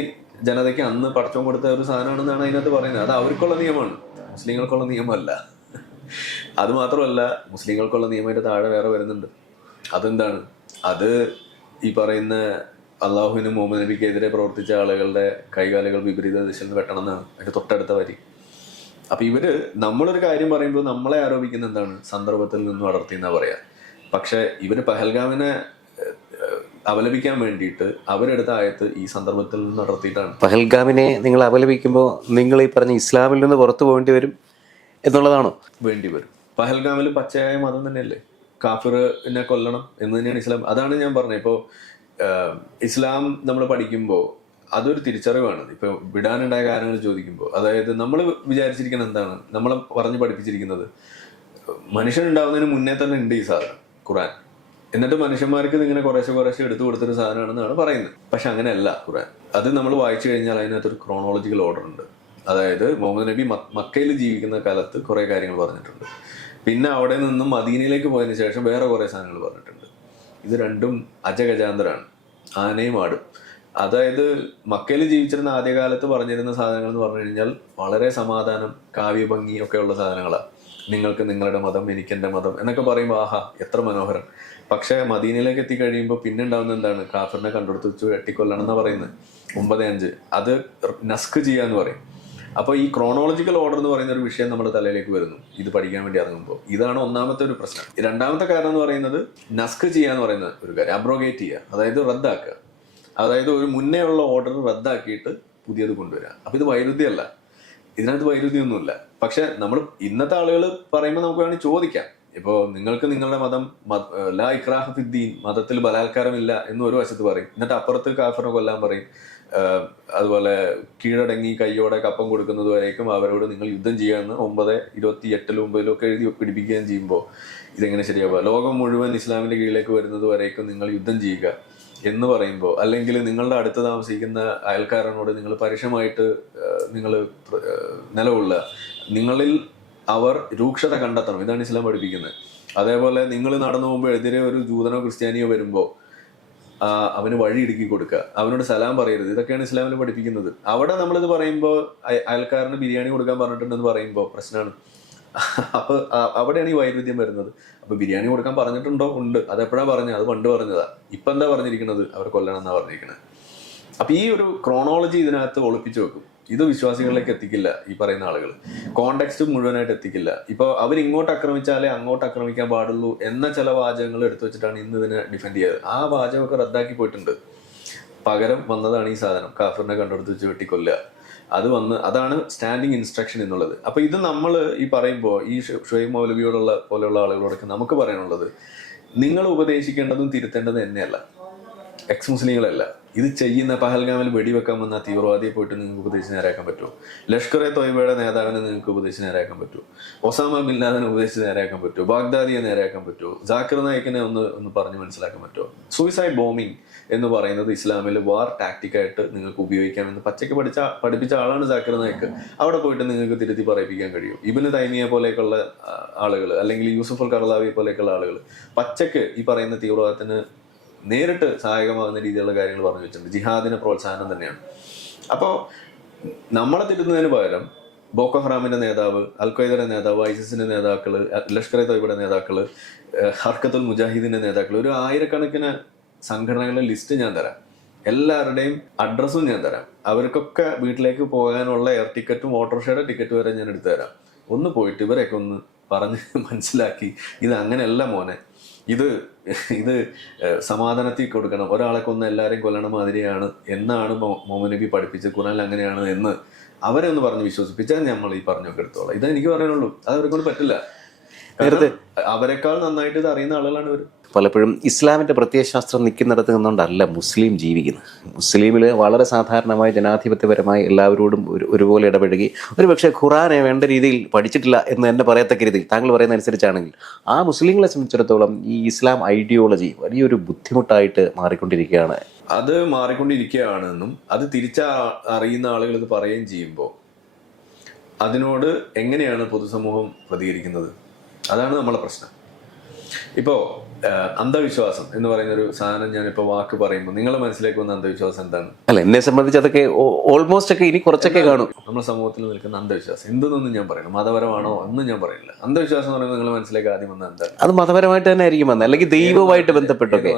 ജനതയ്ക്ക് അന്ന് പടച്ചോൻ കൊടുത്ത ഒരു സാധനമാണെന്നാണ് അതിനകത്ത് പറയുന്നത്. അത് അവർക്കുള്ള നിയമമാണ്, മുസ്ലിങ്ങൾക്കുള്ള നിയമമല്ല. അത് മാത്രമല്ല, മുസ്ലിങ്ങൾക്കുള്ള നിയമമായിട്ട് താഴെ വേറെ വരുന്നുണ്ട്. അതെന്താണ്? അത് ഈ പറയുന്ന അള്ളാഹുവിനും മുഹമ്മദ് നബിക്കെതിരെ പ്രവർത്തിച്ച ആളുകളുടെ കൈകാലുകൾ വിപരീത ദിശയിൽ നിന്ന് വെട്ടണം എന്നാണ് അതിന്റെ തൊട്ടടുത്ത വരി. അപ്പൊ ഇവര് നമ്മളൊരു കാര്യം പറയുമ്പോൾ നമ്മളെ ആരോപിക്കുന്ന എന്താണ്? സന്ദർഭത്തിൽ നിന്നും അടർത്തി എന്നാ പറയാ. പക്ഷെ ഇവര് പഹൽഗാമിനെ അപലപിക്കാൻ വേണ്ടിയിട്ട് അവരെടുത്ത ആയത്ത് ഈ സന്ദർഭത്തിൽ നിന്ന് അടർത്തിയിട്ടാണ്. പഹൽഗാമിനെ നിങ്ങൾ അപലപിക്കുമ്പോൾ നിങ്ങൾ ഈ പറഞ്ഞ ഇസ്ലാമിൽ നിന്ന് പുറത്തു പോകേണ്ടി വരും എന്നുള്ളതാണോ? വേണ്ടി വരും. പഹൽഗാമിൽ പച്ചയായ മതം തന്നെയല്ലേ, കാഫിറിനെ കൊല്ലണം എന്ന് തന്നെയാണ് ഇസ്ലാം. അതാണ് ഞാൻ പറഞ്ഞത്. ഇപ്പോൾ ഇസ്ലാം നമ്മൾ പഠിക്കുമ്പോൾ അതൊരു തിരിച്ചറിവാണ്. ഇപ്പൊ വിടാനുണ്ടായ കാര്യങ്ങൾ ചോദിക്കുമ്പോൾ, അതായത് നമ്മൾ വിചാരിച്ചിരിക്കുന്നത് എന്താണ്, നമ്മളെ പറഞ്ഞ് പഠിപ്പിച്ചിരിക്കുന്നത് മനുഷ്യനുണ്ടാവുന്നതിന് മുന്നേ തന്നെ ഉണ്ട് ഈ സാധനം ഖുർആൻ. എന്നിട്ട് മനുഷ്യന്മാർക്ക് ഇങ്ങനെ കുറേശ്ശെ എടുത്തു കൊടുത്തൊരു സാധനമാണെന്നാണ് പറയുന്നത്. പക്ഷെ അങ്ങനെയല്ല ഖുർആൻ. അത് നമ്മൾ വായിച്ചു കഴിഞ്ഞാൽ അതിനകത്തൊരു ക്രോണോളജിക്കൽ ഓർഡർ ഉണ്ട്. അതായത് മുഹമ്മദ് നബി മക്കയിൽ ജീവിക്കുന്ന കാലത്ത് കുറേ കാര്യങ്ങൾ പറഞ്ഞിട്ടുണ്ട്. പിന്നെ അവിടെ നിന്നും മദീനയിലേക്ക് പോയതിനു ശേഷം വേറെ കുറേ സാധനങ്ങൾ പറഞ്ഞിട്ടുണ്ട്. ഇത് രണ്ടും അജഗജാന്തരാണ്, ആനയും ആടും. അതായത് മക്കയിൽ ജീവിച്ചിരുന്ന ആദ്യകാലത്ത് പറഞ്ഞിരുന്ന സാധനങ്ങൾ എന്ന് പറഞ്ഞു കഴിഞ്ഞാൽ വളരെ സമാധാനം, കാവ്യഭംഗി ഒക്കെ ഉള്ള സാധനങ്ങളാണ്. നിങ്ങൾക്ക് നിങ്ങളുടെ മതം, എനിക്ക് എൻ്റെ മതം എന്നൊക്കെ പറയുമ്പോൾ ആഹാ എത്ര മനോഹരം. പക്ഷെ മദീനയിലേക്ക് എത്തിക്കഴിയുമ്പോൾ പിന്നെ ഉണ്ടാവുന്ന എന്താണ്? കാഫിറിനെ കണ്ടെടുത്ത് വെച്ച് വെട്ടിക്കൊല്ലണം എന്നാണ് പറയുന്നത്. 9:5 അത് നസ്ക് ചെയ്യാന്ന് പറയും. അപ്പോൾ ഈ ക്രോണോളജിക്കൽ ഓർഡർ എന്ന് പറയുന്ന ഒരു വിഷയം നമ്മുടെ തലയിലേക്ക് വരുന്നു ഇത് പഠിക്കാൻ വേണ്ടി ഇറങ്ങുമ്പോൾ. ഇതാണ് ഒന്നാമത്തെ ഒരു പ്രശ്നം. രണ്ടാമത്തെ കാരണം എന്ന് പറയുന്നത് നസ്ക് ചെയ്യാന്ന് പറയുന്ന ഒരു കാര്യം, അബ്രോഗേറ്റ് ചെയ്യുക, അതായത് റദ്ദാക്കുക. അതായത് ഒരു മുന്നേ ഉള്ള ഓർഡർ റദ്ദാക്കിയിട്ട് പുതിയത് കൊണ്ടുവരിക. അപ്പൊ ഇത് വൈരുദ്ധ്യമല്ല, ഇതിനകത്ത് വൈരുദ്ധ്യമൊന്നുമില്ല. പക്ഷെ നമ്മൾ ഇന്നത്തെ ആളുകൾ പറയുമ്പോൾ നമുക്ക് വേണമെങ്കിൽ ചോദിക്കാം, ഇപ്പോൾ നിങ്ങൾക്ക് നിങ്ങളുടെ മതം ലാ ഇക്രാഹ ഫിദ്ദീൻ, മതത്തിൽ ബലാത്കാരമില്ല എന്ന് ഒരു വശത്ത് പറയും, എന്നിട്ട് അപ്പുറത്ത് കാഫിറിനെ കൊല്ലാൻ പറയും. അതുപോലെ കീഴടങ്ങി കയ്യോടെ കപ്പം കൊടുക്കുന്നത് വരേക്കും അവരോട് നിങ്ങൾ യുദ്ധം ചെയ്യാമെന്ന് 9:28 ഒക്കെ എഴുതി പിടിപ്പിക്കുകയും ചെയ്യുമ്പോൾ ഇതെങ്ങനെ ശരിയാവുക? ലോകം മുഴുവൻ ഇസ്ലാമിന്റെ കീഴിലേക്ക് വരുന്നത് വരേക്കും നിങ്ങൾ യുദ്ധം ചെയ്യുക എന്ന് പറയുമ്പോൾ, അല്ലെങ്കിൽ നിങ്ങളുടെ അടുത്ത് താമസിക്കുന്ന അയൽക്കാരനോട് നിങ്ങൾ പരുഷമായിട്ട് നിങ്ങൾ നിലകൊള്ളുക, നിങ്ങളിൽ അവർ രൂക്ഷത കണ്ടെത്തണം, ഇതാണ് ഇസ്ലാം പഠിപ്പിക്കുന്നത്. അതേപോലെ നിങ്ങൾ നടന്നു പോകുമ്പോൾ എതിരെ ഒരു ജൂതനോ ക്രിസ്ത്യാനിയോ വരുമ്പോൾ അവന് വഴി ഇടുക്കി കൊടുക്കുക, അവനോട് സലാം പറയരുത്, ഇതൊക്കെയാണ് ഇസ്ലാമിൽ പഠിപ്പിക്കുന്നത്. അവിടെ നമ്മളിത് പറയുമ്പോൾ അയൽക്കാരന് ബിരിയാണി കൊടുക്കാൻ പറഞ്ഞിട്ടുണ്ടെന്ന് പറയുമ്പോൾ പ്രശ്നമാണ്. അപ്പൊ അവിടെയാണ് ഈ വൈരുദ്ധ്യം വരുന്നത്. അപ്പൊ ബിരിയാണി കൊടുക്കാൻ പറഞ്ഞിട്ടുണ്ടോ? ഉണ്ട്. അതെപ്പോഴാ പറഞ്ഞത്? അത് പണ്ട് പറഞ്ഞതാ. ഇപ്പൊ എന്താ പറഞ്ഞിരിക്കുന്നത്? അവർ കൊല്ലണം എന്നാ പറഞ്ഞിരിക്കുന്നത്. അപ്പൊ ഈ ഒരു ക്രോണോളജി ഇതിനകത്ത് ഒളിപ്പിച്ചു വെക്കും. ഇത് വിശ്വാസികളിലേക്ക് എത്തിക്കില്ല ഈ പറയുന്ന ആളുകൾ, കോണ്ടെക്സ്റ്റ് മുഴുവനായിട്ട് എത്തിക്കില്ല. ഇപ്പൊ അവർ ഇങ്ങോട്ട് ആക്രമിച്ചാലേ അങ്ങോട്ട് ആക്രമിക്കാൻ പാടുള്ളൂ എന്ന ചില വാചകങ്ങൾ എടുത്തു വെച്ചിട്ടാണ് ഇന്ന് ഇതിനെ ഡിഫെൻഡ് ചെയ്തത്. ആ വാചകമൊക്കെ റദ്ദാക്കി പോയിട്ടുണ്ട്. പകരം വന്നതാണ് ഈ സാധനം, കാഫിറിനെ കണ്ടെടുത്ത് വെച്ച് വെട്ടിക്കൊല്ലുക. അത് അതാണ് സ്റ്റാൻഡിങ് ഇൻസ്ട്രക്ഷൻ എന്നുള്ളത്. അപ്പൊ ഇത് നമ്മൾ ഈ പറയുമ്പോൾ ഈ ഷുഹൈബ് മൗലവിയോടുള്ള പോലെയുള്ള ആളുകളോടൊക്കെ നമുക്ക് പറയാനുള്ളത്, നിങ്ങൾ ഉപദേശിക്കേണ്ടതും തിരുത്തേണ്ടതും എന്നെയല്ല, എക്സ് മുസ്ലിങ്ങളല്ല. ഇത് ചെയ്യുന്ന പഹൽഗാമിൽ വെടിവെക്കാൻ വന്ന തീവ്രവാദിയെ പോയിട്ട് നിങ്ങൾക്ക് ഉപദേശിച്ച് നേരാക്കാൻ പറ്റുമോ? ലഷ്കർ എ തോയ്ബയുടെ നേതാവിനെ നിങ്ങൾക്ക് ഉപദേശിച്ച് നേരാക്കാൻ പറ്റുമോ? ഒസാമ ബിൻ ലാദനെ ഉപദേശിച്ച് നേരാക്കാൻ പറ്റുമോ? ബാഗ്ദാദിയെ നേരാക്കാൻ പറ്റുമോ? ജാക്കിർ നായിക്കിനെ ഒന്ന് പറഞ്ഞ് മനസ്സിലാക്കാൻ പറ്റുമോ? സൂയിസൈഡ് ബോംബിംഗ് എന്ന് പറയുന്നത് ഇസ്ലാമിൽ വാർ ടാക്ടിക്കായിട്ട് നിങ്ങൾക്ക് ഉപയോഗിക്കാമെന്ന് പച്ചയ്ക്ക് പഠിപ്പിച്ച ആളാണ് ജാക്കിർ നായിക്ക്. അവിടെ പോയിട്ട് നിങ്ങൾക്ക് തിരുത്തി പറയിപ്പിക്കാൻ കഴിയും? ഇബ്നു തൈമിയ പോലെയൊക്കെയുള്ള ആളുകൾ, അല്ലെങ്കിൽ യൂസുഫ് അൽ കർലാവി പോലെയൊക്കെയുള്ള ആളുകൾ പച്ചക്ക് ഈ പറയുന്ന തീവ്രവാദത്തിന് നേരിട്ട് സഹായകമാകുന്ന രീതിയിലുള്ള കാര്യങ്ങൾ പറഞ്ഞു വെച്ചിട്ടുണ്ട്. ജിഹാദിന് പ്രോത്സാഹനം തന്നെയാണ്. അപ്പോൾ നമ്മളെ തിരുത്തുന്നതിന് പകരം ബോക്കോ ഹറാമിന്റെ നേതാവ്, അൽ ഖ്വയ്ദയുടെ നേതാവ്, ഐസിസിന്റെ നേതാക്കള്, ലഷ്കർ എ തോയ്ബയുടെ നേതാക്കള്, ഹർക്കത്തുൽ മുജാഹിദിന്റെ നേതാക്കള്, ഒരു ആയിരക്കണക്കിന് സംഘടനകളുടെ ലിസ്റ്റ് ഞാൻ തരാം, എല്ലാവരുടെയും അഡ്രസ്സും ഞാൻ തരാം. അവർക്കൊക്കെ വീട്ടിലേക്ക് പോകാനുള്ള എയർ ടിക്കറ്റും ഓട്ടോറിക്ഷയുടെ ടിക്കറ്റ് വരെ ഞാൻ എടുത്തു തരാം. ഒന്ന് പോയിട്ട് ഇവരെയൊക്കെ ഒന്ന് പറഞ്ഞ് മനസ്സിലാക്കി, ഇത് അങ്ങനെയല്ല മോനെ, ഇത് സമാധാനത്തിൽ കൊടുക്കണം, ഒരാളെ കൊന്ന് എല്ലാവരെയും കൊല്ലണ മാതിരിയാണ് എന്നാണ് മുഹമ്മദ് നബി പഠിപ്പിച്ചത്, ഖുർആനിൽ അങ്ങനെയാണ് എന്ന് അവരെ ഒന്ന് പറഞ്ഞ് വിശ്വസിപ്പിച്ചാൽ നമ്മൾ ഈ പറഞ്ഞൊക്കെ എടുത്തോളാം. ഇതേ എനിക്ക് പറയാനുള്ളൂ. അത് അവരെ കൊണ്ട് പറ്റില്ല. അവരെക്കാൾ നന്നായിട്ട് ഇത് അറിയുന്ന ആളുകളാണ് ഇവർ. പലപ്പോഴും ഇസ്ലാമിൻ്റെ പ്രത്യയശാസ്ത്രം നിൽക്കുന്നിടത്ത് നിന്നുകൊണ്ടല്ല മുസ്ലിം ജീവിക്കുന്നത്. മുസ്ലിമിൽ വളരെ സാധാരണമായി ജനാധിപത്യപരമായി എല്ലാവരോടും ഒരുപോലെ ഇടപഴകി, ഒരു പക്ഷേ ഖുറാനെ വേണ്ട രീതിയിൽ പഠിച്ചിട്ടില്ല എന്ന് തന്നെ പറയത്തക്ക രീതിയിൽ താങ്കൾ പറയുന്ന അനുസരിച്ചാണെങ്കിൽ ആ മുസ്ലിങ്ങളെ സംബന്ധിച്ചിടത്തോളം ഈ ഇസ്ലാം ഐഡിയോളജി വലിയൊരു ബുദ്ധിമുട്ടായിട്ട് മാറിക്കൊണ്ടിരിക്കുകയാണ്. അത് മാറിക്കൊണ്ടിരിക്കുകയാണെന്നും അത് അറിയുന്ന ആളുകൾ ഇത് പറയുകയും ചെയ്യുമ്പോൾ അതിനോട് എങ്ങനെയാണ് പൊതുസമൂഹം പ്രതികരിക്കുന്നത്? അതാണ് നമ്മളെ പ്രശ്നം. ഇപ്പോ അന്ധവിശ്വാസം എന്ന് പറയുന്ന ഒരു സാധനം ഞാനിപ്പോ വാക്ക് പറയുമ്പോൾ നിങ്ങളുടെ മനസ്സിലേക്ക് വന്ന അന്ധവിശ്വാസം എന്താണ്? അല്ല, എന്നെ സംബന്ധിച്ച് അതൊക്കെ ഓൾമോസ്റ്റ് ഒക്കെ ഇനി കുറച്ചൊക്കെ കാണും. നമ്മുടെ സമൂഹത്തിൽ നിൽക്കുന്ന അന്ധവിശ്വാസം എന്തെന്നൊന്നും ഞാൻ പറയണം, മതപരമാണോ ഒന്നും ഞാൻ പറയില്ല. അന്ധവിശ്വാസം എന്ന് പറയുമ്പോൾ നിങ്ങളുടെ മനസ്സിലേക്ക് ആദ്യം വന്നത് എന്താണ്? അത് മതപരമായിട്ട് തന്നെ ആയിരിക്കും വന്നത്, അല്ലെങ്കിൽ ദൈവമായിട്ട് ബന്ധപ്പെട്ടൊക്കെ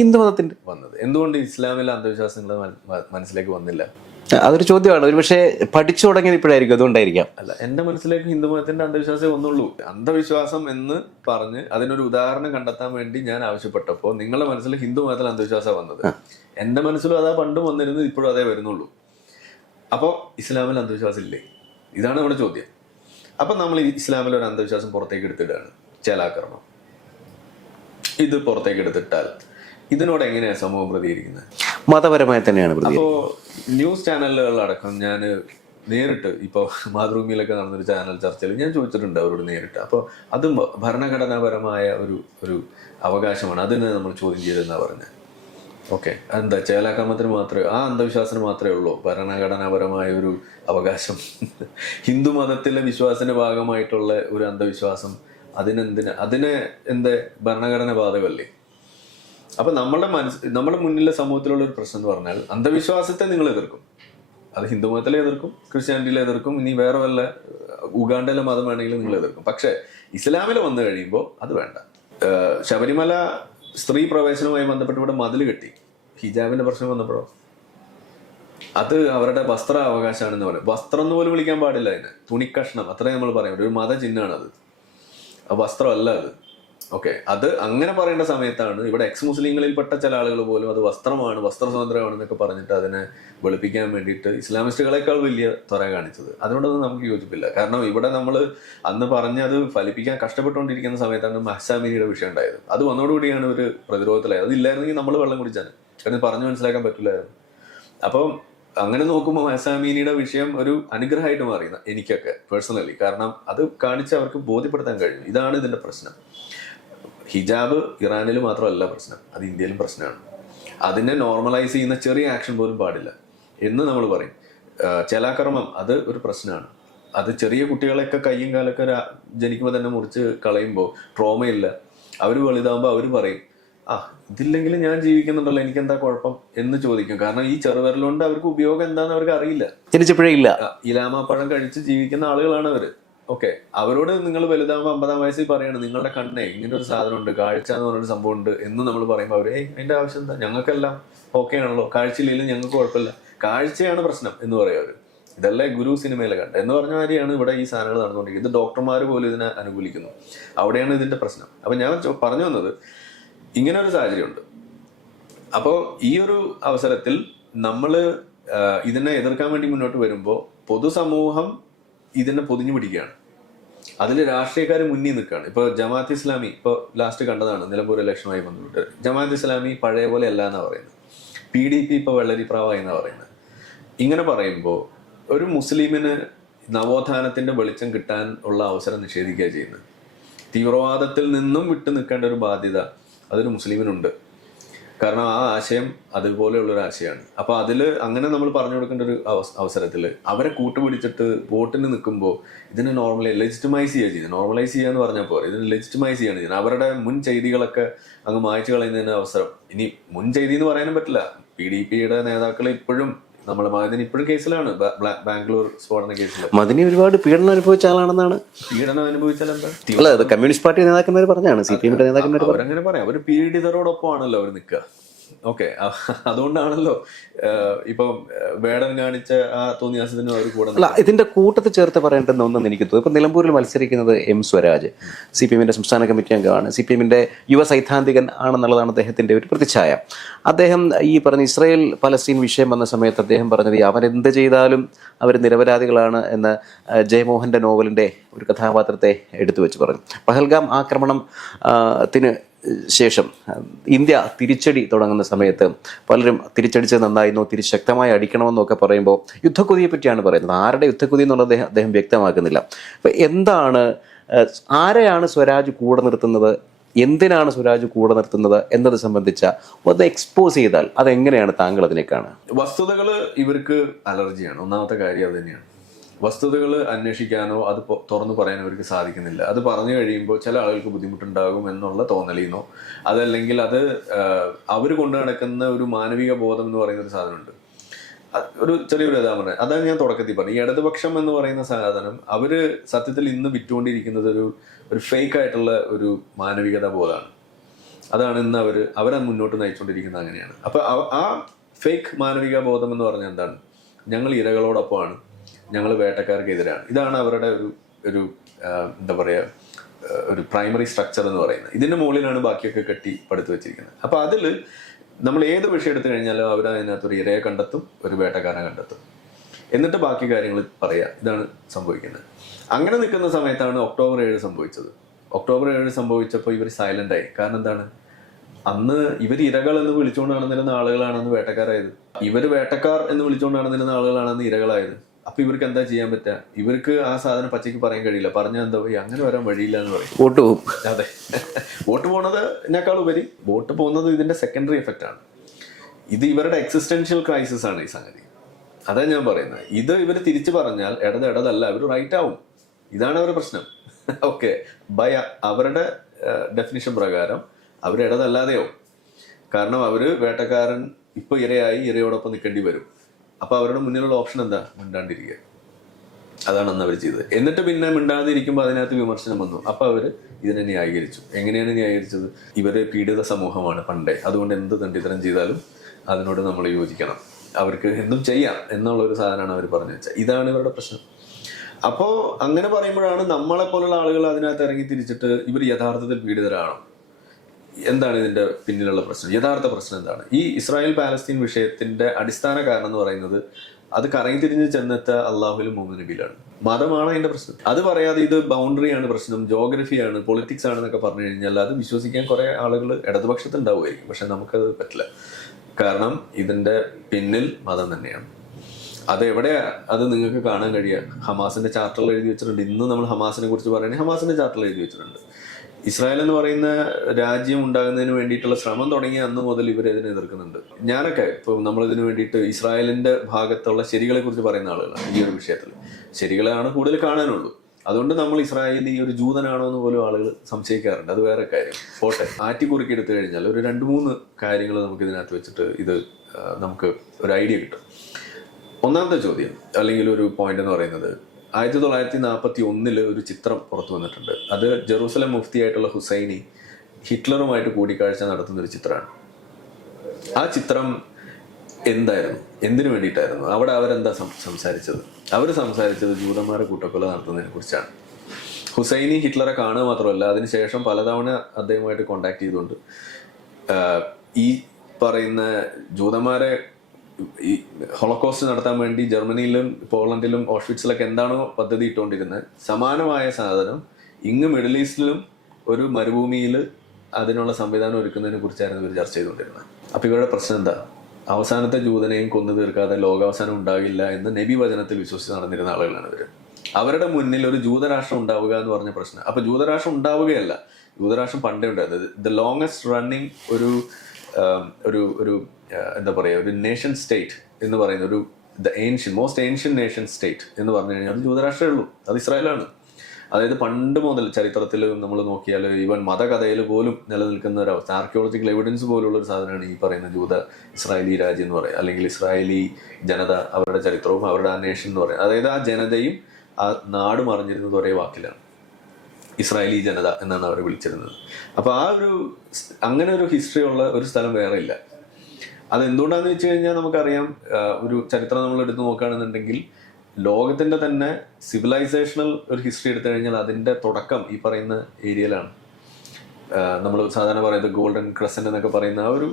ഹിന്ദു മതത്തിന്റെ വന്നത്. എന്തുകൊണ്ട് ഇസ്ലാമിലെ അന്ധവിശ്വാസം നിങ്ങളുടെ മനസ്സിലേക്ക് വന്നില്ല? അതൊരു ചോദ്യമാണ്. ഒരു പക്ഷേ പഠിച്ചു തുടങ്ങിയത് ഇപ്പോഴായിരിക്കും, അതുകൊണ്ടായിരിക്കാം. അല്ല, എന്റെ മനസ്സിലേക്ക് ഹിന്ദു മതത്തിന്റെ അന്ധവിശ്വാസമേ വന്നുള്ളൂ. അന്ധവിശ്വാസം എന്ന് പറഞ്ഞ് അതിനൊരു ഉദാഹരണം കണ്ടെത്താൻ വേണ്ടി ഞാൻ ആവശ്യപ്പെട്ടപ്പോൾ നിങ്ങളുടെ മനസ്സിൽ ഹിന്ദു മതത്തിൽ അന്ധവിശ്വാസം വന്നത്. എന്റെ മനസ്സിലും അതാ പണ്ടും വന്നിരുന്നത്, ഇപ്പോഴും അതേ വരുന്നുള്ളൂ. അപ്പോൾ ഇസ്ലാമിൽ അന്ധവിശ്വാസം ഇല്ലേ? ഇതാണ് നമ്മുടെ ചോദ്യം. അപ്പൊ നമ്മൾ ഇസ്ലാമിൽ ഒരു അന്ധവിശ്വാസം പുറത്തേക്ക് എടുത്തിട്ടാണ് ചേലാക്രമണം. ഇത് പുറത്തേക്ക് എടുത്തിട്ടാൽ ഇതിനോട് എങ്ങനെയാണ് സമൂഹം പ്രതികരിക്കുന്നത്? മതപരമായി തന്നെയാണ്. അപ്പോൾ ന്യൂസ് ചാനലുകളിലടക്കം ഞാൻ നേരിട്ട് ഇപ്പോൾ മാതൃഭൂമിയിലൊക്കെ നടന്നൊരു ചാനൽ ചർച്ചയിൽ ഞാൻ ചോദിച്ചിട്ടുണ്ട് അവരോട് നേരിട്ട്. അപ്പോൾ അത് ഭരണഘടനാപരമായ ഒരു അവകാശമാണ്, അതിനെ നമ്മൾ ചോദ്യം ചെയ്തെന്നാണ് പറഞ്ഞത്. ഓക്കെ, എന്താ ചേലാക്രമത്തിന് മാത്രമേ, ആ അന്ധവിശ്വാസത്തിന് മാത്രമേ ഉള്ളൂ ഭരണഘടനാപരമായ ഒരു അവകാശം? ഹിന്ദു മതത്തിലെ വിശ്വാസത്തിന്റെ ഭാഗമായിട്ടുള്ള ഒരു അന്ധവിശ്വാസം അതിനെ എന്താ ഭരണഘടന ബാധകമല്ലേ? അപ്പൊ നമ്മുടെ മുന്നിലെ സമൂഹത്തിലുള്ള ഒരു പ്രശ്നം എന്ന് പറഞ്ഞാൽ അന്ധവിശ്വാസത്തെ നിങ്ങൾ എതിർക്കും. അത് ഹിന്ദു മതത്തിലെ എതിർക്കും, ക്രിസ്ത്യാനിറ്റിയിലെ എതിർക്കും, ഇനി വേറെ വല്ല ഉഗാണ്ടയിലെ മതം വേണമെങ്കിലും നിങ്ങൾ എതിർക്കും. പക്ഷെ ഇസ്ലാമിൽ വന്നു കഴിയുമ്പോൾ അത് വേണ്ട. ശബരിമല സ്ത്രീ പ്രവേശനവുമായി ബന്ധപ്പെട്ട് ഇവിടെ മതിൽ കെട്ടി, ഹിജാബിന്റെ പ്രശ്നം വന്നപ്പോഴോ അത് അവരുടെ വസ്ത്ര അവകാശമാണെന്ന് പറയും. വസ്ത്രം എന്ന് പോലും വിളിക്കാൻ പാടില്ല അതിന്, തുണിക്കഷ്ണം അത്രേ നമ്മൾ പറയാം. ഒരു മതചിഹ്നമാണ് അത്, വസ്ത്രമല്ല അത്. ഓക്കെ, അത് അങ്ങനെ പറയേണ്ട സമയത്താണ് ഇവിടെ എക്സ് മുസ്ലിങ്ങളിൽപ്പെട്ട ചില ആളുകൾ പോലും അത് വസ്ത്രമാണ്, വസ്ത്ര സ്വാതന്ത്ര്യമാണെന്നൊക്കെ പറഞ്ഞിട്ട് അതിനെ വെളുപ്പിക്കാൻ വേണ്ടിയിട്ട് ഇസ്ലാമിസ്റ്റുകളെക്കാൾ വലിയ ത്വര കാണിച്ചത്. അതിനോടൊന്നും നമുക്ക് യോജിപ്പില്ല. കാരണം ഇവിടെ നമ്മൾ അന്ന് പറഞ്ഞ് അത് ഫലിപ്പിക്കാൻ കഷ്ടപ്പെട്ടുകൊണ്ടിരിക്കുന്ന സമയത്താണ് മഹ്സാമിനിയുടെ വിഷയം ഉണ്ടായത്. അത് വന്നതോടുകൂടിയാണ് ഒരു പ്രതിരോധത്തിലായത്. അതില്ലായിരുന്നെങ്കിൽ നമ്മൾ വെള്ളം കുടിച്ചാണ്, കാരണം പറഞ്ഞു മനസ്സിലാക്കാൻ പറ്റില്ലായിരുന്നു. അപ്പം അങ്ങനെ നോക്കുമ്പോൾ മഹ്സാമിനിയുടെ വിഷയം ഒരു അനുഗ്രഹമായിട്ട് മാറി എനിക്കൊക്കെ പേഴ്സണലി. കാരണം അത് കാണിച്ച് അവർക്ക് ബോധ്യപ്പെടുത്താൻ കഴിഞ്ഞു. ഇതാണ് ഇതിന്റെ പ്രശ്നം. ഹിജാബ് ഇറാനിൽ മാത്രമല്ല പ്രശ്നം, അത് ഇന്ത്യയിലും പ്രശ്നമാണ്. അതിനെ നോർമലൈസ് ചെയ്യുന്ന ചെറിയ ആക്ഷൻ പോലും പാടില്ല എന്ന് നമ്മൾ പറയും. ചേലാക്രമം അത് ഒരു പ്രശ്നമാണ്. അത് ചെറിയ കുട്ടികളെയൊക്കെ കയ്യും കാലൊക്കെ ജനിക്കുമ്പോൾ തന്നെ മുറിച്ച് കളയുമ്പോൾ ട്രോമയില്ല. അവർ വലുതാകുമ്പോൾ അവർ പറയും ഇതില്ലെങ്കിലും ഞാൻ ജീവിക്കുന്നുണ്ടല്ലോ, എനിക്ക് എന്താ കുഴപ്പം എന്ന് ചോദിക്കും. കാരണം ഈ ചെറുവിരലുകൊണ്ട് അവർക്ക് ഉപയോഗം എന്താന്ന് അവർക്ക് അറിയില്ല. ജനിച്ചപ്പോഴേ ഇല്ല. ഇലാമാപ്പഴം കഴിച്ച് ജീവിക്കുന്ന ആളുകളാണ് അവര്. ഓക്കെ, അവരോട് നിങ്ങൾ വലുതാകുമ്പോൾ 50-ആം വയസ്സിൽ പറയാണ് നിങ്ങളുടെ കണ്ണേ ഇങ്ങനെ ഒരു സാധനം ഉണ്ട്, കാഴ്ച എന്ന് പറഞ്ഞൊരു സംഭവം ഉണ്ട് എന്ന് നമ്മൾ പറയുമ്പോൾ അവരെ അതിന്റെ ആവശ്യം എന്താ, ഞങ്ങൾക്കെല്ലാം ഓക്കെ ആണല്ലോ, കാഴ്ചയില്ലെങ്കിലും ഞങ്ങൾക്ക് കുഴപ്പമില്ല, കാഴ്ചയാണ് പ്രശ്നം എന്ന് പറയും അവര്. ഇതല്ലേ ഗുരു സിനിമയിലെ കണ്ട എന്ന് പറഞ്ഞ മാതിരിയാണ് ഇവിടെ ഈ സാധനങ്ങൾ നടന്നുകൊണ്ടിരിക്കുന്നത്. ഇത് ഡോക്ടർമാർ പോലും ഇതിനെ അനുകൂലിക്കുന്നു. അവിടെയാണ് ഇതിന്റെ പ്രശ്നം. അപ്പൊ ഞാൻ പറഞ്ഞു വന്നത് ഇങ്ങനെ ഒരു സാഹചര്യമുണ്ട്. അപ്പോൾ ഈ ഒരു അവസരത്തിൽ നമ്മൾ ഇതിനെ എതിർക്കാൻ വേണ്ടി മുന്നോട്ട് വരുമ്പോൾ പൊതുസമൂഹം ഇതിനെ പൊതിഞ്ഞു പിടിക്കുകയാണ്. അതിൽ രാഷ്ട്രീയക്കാർ മുന്നിൽ നിൽക്കുകയാണ്. ഇപ്പോൾ ജമാഅത്ത് ഇസ്ലാമി ഇപ്പോൾ ലാസ്റ്റ് കണ്ടതാണ് നിലമ്പൂർ ഇലക്ഷനുമായി ബന്ധപ്പെട്ട്. ജമാഅത്ത് ഇസ്ലാമി പഴയ പോലെ അല്ല എന്നാണ് പറയുന്നത്. PDP ഇപ്പോൾ വെള്ളരിപ്രാവായി എന്നാണ് പറയുന്നത്. ഇങ്ങനെ പറയുമ്പോൾ ഒരു മുസ്ലിമിന് നവോത്ഥാനത്തിന്റെ വെളിച്ചം കിട്ടാൻ ഉള്ള അവസരം നിഷേധിക്കുക ചെയ്യുന്നത്. തീവ്രവാദത്തിൽ നിന്നും വിട്ടു നിൽക്കേണ്ട ഒരു ബാധ്യത അതൊരു മുസ്ലിമിനുണ്ട്. കാരണം ആ ആശയം അതുപോലെയുള്ളൊരു ആശയമാണ്. അപ്പൊ അതില് അങ്ങനെ നമ്മൾ പറഞ്ഞു കൊടുക്കേണ്ട ഒരു അവസരത്തിൽ അവരെ കൂട്ടുപിടിച്ചിട്ട് വോട്ടിന് നിൽക്കുമ്പോൾ ഇതിനെ ലെജിറ്റിമൈസ് ചെയ്യുക, നോർമലൈസ് ചെയ്യുക എന്ന് പറഞ്ഞാൽ പോലെ ഇതിനെ ലെജിറ്റിമൈസ് ചെയ്യാണ് ചെയ്യുന്നത്. അവരുടെ മുൻ ചെയ്തികളൊക്കെ അങ്ങ് മായ്ച്ചു കളയുന്നതിന് അവസരം. ഇനി മുൻ ചെയ്തി എന്ന് പറയാനും പറ്റില്ല. PDPയുടെ നേതാക്കൾ ഇപ്പോഴും നമ്മളെ മദനി ഇപ്പോഴും കേസിലാണ്, ബാംഗ്ലൂർ സ്ഫോടന കേസിൽ. മദനി ഒരുപാട് പീഡനം അനുഭവിച്ച ആളാണെന്നാണ്. പീഡനം അനുഭവിച്ചാൽ എന്താ? അല്ല, അത് കമ്മ്യൂണിസ്റ്റ് പാർട്ടി നേതാക്കന്മാർ പറഞ്ഞാണ്, CPM നേതാക്കന്മാർ അവരങ്ങനെ പറയാം. അവർ പീഡിതരോടൊപ്പമാണല്ലോ അവർ നിൽക്കുക. ഓക്കെ, അതുകൊണ്ടാണല്ലോ ഇപ്പൊ വേടൻ കാണിച്ച ആ തോന്നിയാസത്തിന് അവർ കൂടെ. അല്ല, ഇതിന്റെ കൂട്ടത്തിൽ ചേർത്ത് പറയേണ്ടുന്ന ഒന്നെന്ന് എനിക്ക് തോന്നുന്നു. ഇപ്പൊ നിലമ്പൂരിൽ മത്സരിക്കുന്നത് M. സ്വരാജ് CPM സംസ്ഥാന കമ്മിറ്റി അംഗമാണ്, CPM യുവ സൈദ്ധാന്തികൻ ആണെന്നുള്ളതാണ് അദ്ദേഹത്തിന്റെ ഒരു പ്രതിച്ഛായ. അദ്ദേഹം ഈ പറഞ്ഞ ഇസ്രായേൽ പലസ്തീൻ വിഷയം വന്ന സമയത്ത് അദ്ദേഹം പറഞ്ഞത് അവരെന്ത് ചെയ്താലും അവർ നിരപരാധികളാണ് എന്ന് ജയമോഹന്റെ നോവലിന്റെ ഒരു കഥാപാത്രത്തെ എടുത്തു വെച്ച് പറഞ്ഞു. പഹൽഗാം ആക്രമണത്തിന് ശേഷം ഇന്ത്യ തിരിച്ചടി തുടങ്ങുന്ന സമയത്ത് പലരും തിരിച്ചടിച്ചത് നന്നായിരുന്നു, തിരിശക്തമായി അടിക്കണമെന്നൊക്കെ പറയുമ്പോൾ യുദ്ധക്കൊതിയെ പറ്റിയാണ് പറയുന്നത്. ആരുടെ യുദ്ധക്കൊതി എന്നുള്ളത് അദ്ദേഹം വ്യക്തമാക്കുന്നില്ല. അപ്പം എന്താണ്, ആരെയാണ് സ്വരാജ് കൂടെ നിർത്തുന്നത്, എന്തിനാണ് സ്വരാജ് കൂടെ നിർത്തുന്നത് എന്നത് സംബന്ധിച്ച ഒന്ന് എക്സ്പോസ് ചെയ്താൽ അതെങ്ങനെയാണ് താങ്കൾ അതിനെ കാണുക? വസ്തുതകൾ ഇവർക്ക് അലർജിയാണ്. ഒന്നാമത്തെ കാര്യം അത് തന്നെയാണ്. വസ്തുതകൾ അന്വേഷിക്കാനോ അത് തുറന്നു പറയാനോ അവർക്ക് സാധിക്കുന്നില്ല. അത് പറഞ്ഞു കഴിയുമ്പോൾ ചില ആളുകൾക്ക് ബുദ്ധിമുട്ടുണ്ടാകും എന്നുള്ള തോന്നലിനോ അതല്ലെങ്കിൽ അത് അവർ കൊണ്ടു നടക്കുന്ന ഒരു മാനവിക ബോധം എന്ന് പറയുന്ന ഒരു സാധനമുണ്ട്. ഒരു ചെറിയൊരു ഉദാഹരണം അതാണ് ഞാൻ തുടക്കത്തിൽ പറഞ്ഞു. ഈ ഇടതുപക്ഷം എന്ന് പറയുന്ന സാധനം അവര് സത്യത്തിൽ ഇന്ന് വിറ്റുകൊണ്ടിരിക്കുന്നത് ഒരു ഫേക്ക് ആയിട്ടുള്ള ഒരു മാനവികത ബോധമാണ്. അതാണ് ഇന്ന് അവരെ മുന്നോട്ട് നയിച്ചുകൊണ്ടിരിക്കുന്നത്. അങ്ങനെയാണ്. അപ്പൊ ആ ഫേക്ക് മാനവിക ബോധം എന്ന് പറഞ്ഞാൽ എന്താണ്? ഞങ്ങൾ ഇരകളോടൊപ്പമാണ്, ഞങ്ങൾ വേട്ടക്കാർക്കെതിരാണ്. ഇതാണ് അവരുടെ ഒരു എന്താ പറയുക, ഒരു പ്രൈമറി സ്ട്രക്ചർ എന്ന് പറയുന്നത്. ഇതിന്റെ മുകളിലാണ് ബാക്കിയൊക്കെ കെട്ടി പടുത്തു വെച്ചിരിക്കുന്നത്. അപ്പൊ അതിൽ നമ്മൾ ഏത് വിഷയം എടുത്തു കഴിഞ്ഞാലും അവർ അതിനകത്തൊരു ഇരയെ കണ്ടെത്തും, ഒരു വേട്ടക്കാരനെ കണ്ടെത്തും, എന്നിട്ട് ബാക്കി കാര്യങ്ങൾ പറയാം. ഇതാണ് സംഭവിക്കുന്നത്. അങ്ങനെ നിൽക്കുന്ന സമയത്താണ് ഒക്ടോബർ 7 സംഭവിച്ചത്. ഒക്ടോബർ 7 സംഭവിച്ചപ്പോൾ ഇവർ സൈലന്റ് ആയി. കാരണം എന്താണ്? അന്ന് ഇവർ ഇരകൾ എന്ന് വിളിച്ചുകൊണ്ട് നടന്നിരുന്ന ആളുകളാണെന്ന് വേട്ടക്കാരായത്. ഇവര് വേട്ടക്കാർ എന്ന് വിളിച്ചുകൊണ്ട് നടന്നിരുന്ന ആളുകളാണെന്ന് ഇരകളായത്. അപ്പൊ ഇവർക്ക് എന്താ ചെയ്യാൻ പറ്റുക? ഇവർക്ക് ആ സാധനം പച്ചയ്ക്ക് പറയാൻ കഴിയില്ല. പറഞ്ഞാൽ എന്താ അങ്ങനെ വരാൻ വഴിയില്ല എന്ന് പറയും. വോട്ട് പോകും. അതെ, വോട്ട് പോണതിനേക്കാൾ ഉപരി വോട്ട് പോകുന്നത് ഇതിന്റെ സെക്കൻഡറി എഫക്റ്റ് ആണ്. ഇത് ഇവരുടെ എക്സിസ്റ്റൻഷ്യൽ ക്രൈസിസ് ആണ് ഈ സംഗതി. അതാ ഞാൻ പറയുന്നത്. ഇത് ഇവർ തിരിച്ചു പറഞ്ഞാൽ ഇടതല്ല, ഇവർ റൈറ്റ് ആവും. ഇതാണ് അവരുടെ പ്രശ്നം. ഓക്കെ, അവരുടെ ഡെഫിനിഷൻ പ്രകാരം അവർ ഇടതല്ലാതെയാവും. കാരണം അവര് വേട്ടക്കാരൻ ഇപ്പൊ ഇരയായി, ഇരയോടൊപ്പം നിൽക്കേണ്ടി വരും. അപ്പൊ അവരുടെ മുന്നിലുള്ള ഓപ്ഷൻ എന്താ? മിണ്ടാണ്ടിരിക്കുക. അതാണ് അന്ന് അവർ ചെയ്തത്. എന്നിട്ട് പിന്നെ മിണ്ടാതിരിക്കുമ്പോൾ അതിനകത്ത് വിമർശനം വന്നു. അപ്പൊ അവര് ഇതിനെ ന്യായീകരിച്ചു. എങ്ങനെയാണ് ന്യായീകരിച്ചത്? ഇവര് പീഡിത സമൂഹമാണ് പണ്ടേ, അതുകൊണ്ട് എന്ത് തണ്ടിത്തരം ചെയ്താലും അതിനോട് നമ്മൾ യോജിക്കണം, അവർക്ക് എന്തും ചെയ്യാം എന്നുള്ള ഒരു സാധനമാണ് അവർ പറഞ്ഞു വെച്ചത്. ഇതാണ് ഇവരുടെ പ്രശ്നം. അപ്പോ അങ്ങനെ പറയുമ്പോഴാണ് നമ്മളെ പോലുള്ള ആളുകൾ അതിനകത്ത് ഇറങ്ങി തിരിച്ചിട്ട് ഇവർ യഥാർത്ഥത്തിൽ പീഡിതരാണോ, എന്താണ് ഇതിന്റെ പിന്നിലുള്ള പ്രശ്നം, യഥാർത്ഥ പ്രശ്നം എന്താണ്? ഈ ഇസ്രായേൽ പാലസ്തീൻ വിഷയത്തിന്റെ അടിസ്ഥാന കാരണം എന്ന് പറയുന്നത് അത് കറങ്ങി തിരിഞ്ഞ് ചെന്നെത്ത അള്ളാഹുലും മുഹമ്മദ് നബിയിലാണ്. മതമാണ് അതിന്റെ പ്രശ്നം. അത് പറയാതെ ഇത് ബൗണ്ടറിയാണ് പ്രശ്നം, ജോഗ്രഫിയാണ്, പൊളിറ്റിക്സ് ആണെന്നൊക്കെ പറഞ്ഞു കഴിഞ്ഞാൽ അത് വിശ്വസിക്കാൻ കുറെ ആളുകൾ ഇടതുപക്ഷത്തിൽ ഉണ്ടാവുമായിരിക്കും. പക്ഷെ നമുക്കത് പറ്റില്ല. കാരണം ഇതിന്റെ പിന്നിൽ മതം തന്നെയാണ്. അതെവിടെയാ അത് നിങ്ങൾക്ക് കാണാൻ കഴിയുക? ഹമാസിന്റെ ചാർട്ടറിൽ എഴുതി വെച്ചിട്ടുണ്ട്. ഇന്ന് നമ്മൾ ഹമാസിനെ കുറിച്ച് പറയുകയാണെങ്കിൽ ഹമാസിന്റെ ചാർട്ടറിൽ എഴുതി വെച്ചിട്ടുണ്ട്. ഇസ്രായേൽ എന്ന് പറയുന്ന രാജ്യം ഉണ്ടാകുന്നതിന് വേണ്ടിയിട്ടുള്ള ശ്രമം തുടങ്ങിയ അന്ന് മുതൽ ഇവർ ഇതിനെ എതിർക്കുന്നുണ്ട്. ഞാനൊക്കെ ഇപ്പോൾ നമ്മളിതിനു വേണ്ടിയിട്ട് ഇസ്രായേലിന്റെ ഭാഗത്തുള്ള ശരികളെ കുറിച്ച് പറയുന്ന ആളുകളാണ്. ഈ ഒരു വിഷയത്തിൽ ശരികളാണ് കൂടുതൽ കാണാനുള്ളൂ. അതുകൊണ്ട് നമ്മൾ ഇസ്രായേലി ഒരു ജൂതനാണോ എന്ന് പോലും ആളുകൾ സംശയിക്കാറുണ്ട്. അത് വേറെ കാര്യം. പോട്ടെ, ആറ്റിക്കുറുക്കി എടുത്തു കഴിഞ്ഞാൽ ഒരു 2-3 കാര്യങ്ങൾ നമുക്ക് ഇതിനകത്ത് വെച്ചിട്ട് ഇത് നമുക്ക് ഒരു ഐഡിയ കിട്ടും. ഒന്നാമത്തെ ചോദ്യം അല്ലെങ്കിൽ ഒരു പോയിന്റ് എന്ന് പറയുന്നത് 1941 ഒരു ചിത്രം പുറത്തു വന്നിട്ടുണ്ട്. അത് ജെറൂസലം മുഫ്തി ആയിട്ടുള്ള ഹുസൈനി ഹിറ്റ്ലറുമായിട്ട് കൂടിക്കാഴ്ച നടത്തുന്ന ഒരു ചിത്രമാണ്. ആ ചിത്രം എന്തായിരുന്നു, എന്തിനു വേണ്ടിയിട്ടായിരുന്നു? അവിടെ അവരെന്താ സംസാരിച്ചത്? അവർ സംസാരിച്ചത് ജൂതന്മാരെ കൂട്ടക്കൊല നടത്തുന്നതിനെ കുറിച്ചാണ്. ഹുസൈനി ഹിറ്റ്ലറെ കാണുക മാത്രമല്ല, അതിനുശേഷം പലതവണ അദ്ദേഹമായിട്ട് കോണ്ടാക്ട് ചെയ്തുകൊണ്ട് ഈ പറയുന്ന ജൂതന്മാരെ ഈ ഹോളോകോസ്റ്റ് നടത്താൻ വേണ്ടി ജർമ്മനിയിലും പോളണ്ടിലും ഓഷ്വിറ്റ്സിലൊക്കെ എന്താണോ പദ്ധതി ഇട്ടുകൊണ്ടിരുന്നത്, സമാനമായ സാധനം ഇങ്ങ് മിഡിൽ ഈസ്റ്റിലും ഒരു മരുഭൂമിയിൽ അതിനുള്ള സംവിധാനം ഒരുക്കുന്നതിനെ കുറിച്ചായിരുന്നു ഇവർ ചർച്ച ചെയ്തുകൊണ്ടിരുന്നത്. അപ്പോൾ ഇവരുടെ പ്രശ്നം എന്താ? അവസാനത്തെ ജൂതനെയും കൊന്നു തീർക്കാതെ ലോകാവസാനം ഉണ്ടാകില്ല എന്ന് നബി വചനത്തിൽ വിശ്വസിച്ച് നടന്നിരുന്ന ആളുകളാണ് ഇവർ. അവരുടെ മുന്നിൽ ഒരു ജൂതരാഷ്ട്രം ഉണ്ടാവുക എന്ന് പറഞ്ഞ പ്രശ്നം. അപ്പൊ ജൂതരാഷ്ട്രം ഉണ്ടാവുകയല്ല, ജൂതരാഷ്ട്രം പണ്ടേ ഉണ്ടായത്. ദ ലോങ്സ്റ്റ് റണ്ണിങ് ഒരു എന്താ പറയുക, ഒരു നേഷൻ സ്റ്റേറ്റ് എന്ന് പറയുന്ന ഒരു മോസ്റ്റ് ഏൻഷ്യൻ നേഷൻ സ്റ്റേറ്റ് എന്ന് പറഞ്ഞു കഴിഞ്ഞാൽ അത് ജൂതരാഷ്ട്രമേ ഉള്ളൂ. അത് ഇസ്രായേലാണ്. അതായത് പണ്ട് മുതൽ ചരിത്രത്തിൽ നമ്മൾ നോക്കിയാൽ ഈവൻ മതകഥയിൽ പോലും നിലനിൽക്കുന്ന ഒരു അവസ്ഥ, ആർക്കിയോളജിക്കൽ എവിഡൻസ് പോലുള്ള ഒരു സാധനമാണ് ഈ പറയുന്ന ജൂത ഇസ്രായേലി രാജ്യം എന്ന് പറയുന്നത്, അല്ലെങ്കിൽ ഇസ്രായേലി ജനത, അവരുടെ ചരിത്രവും അവരുടെ ആ നേഷൻ എന്ന് പറയുന്നത്. അതായത് ആ ജനതയും ആ നാടും അറിഞ്ഞിരുന്നത് ഒരേ വാക്കിലാണ്, ഇസ്രായേലി ജനത എന്നാണ് അവർ വിളിച്ചിരുന്നത്. അപ്പൊ ആ ഒരു അങ്ങനെ ഒരു ഹിസ്റ്ററി ഉള്ള ഒരു സ്ഥലം വേറെ ഇല്ല. അതെന്തുകൊണ്ടാന്ന് വെച്ച് കഴിഞ്ഞാൽ നമുക്കറിയാം, ഒരു ചരിത്രം നമ്മൾ എടുത്ത് നോക്കുകയാണെന്നുണ്ടെങ്കിൽ ലോകത്തിന്റെ തന്നെ സിവിലൈസേഷണൽ ഒരു ഹിസ്റ്ററി എടുത്തു കഴിഞ്ഞാൽ അതിന്റെ തുടക്കം ഈ പറയുന്ന ഏരിയയിലാണ്. നമ്മൾ സാധാരണ പറയുന്നത് ഗോൾഡൻ ക്രസന്റ് എന്നൊക്കെ പറയുന്ന ആ ഒരു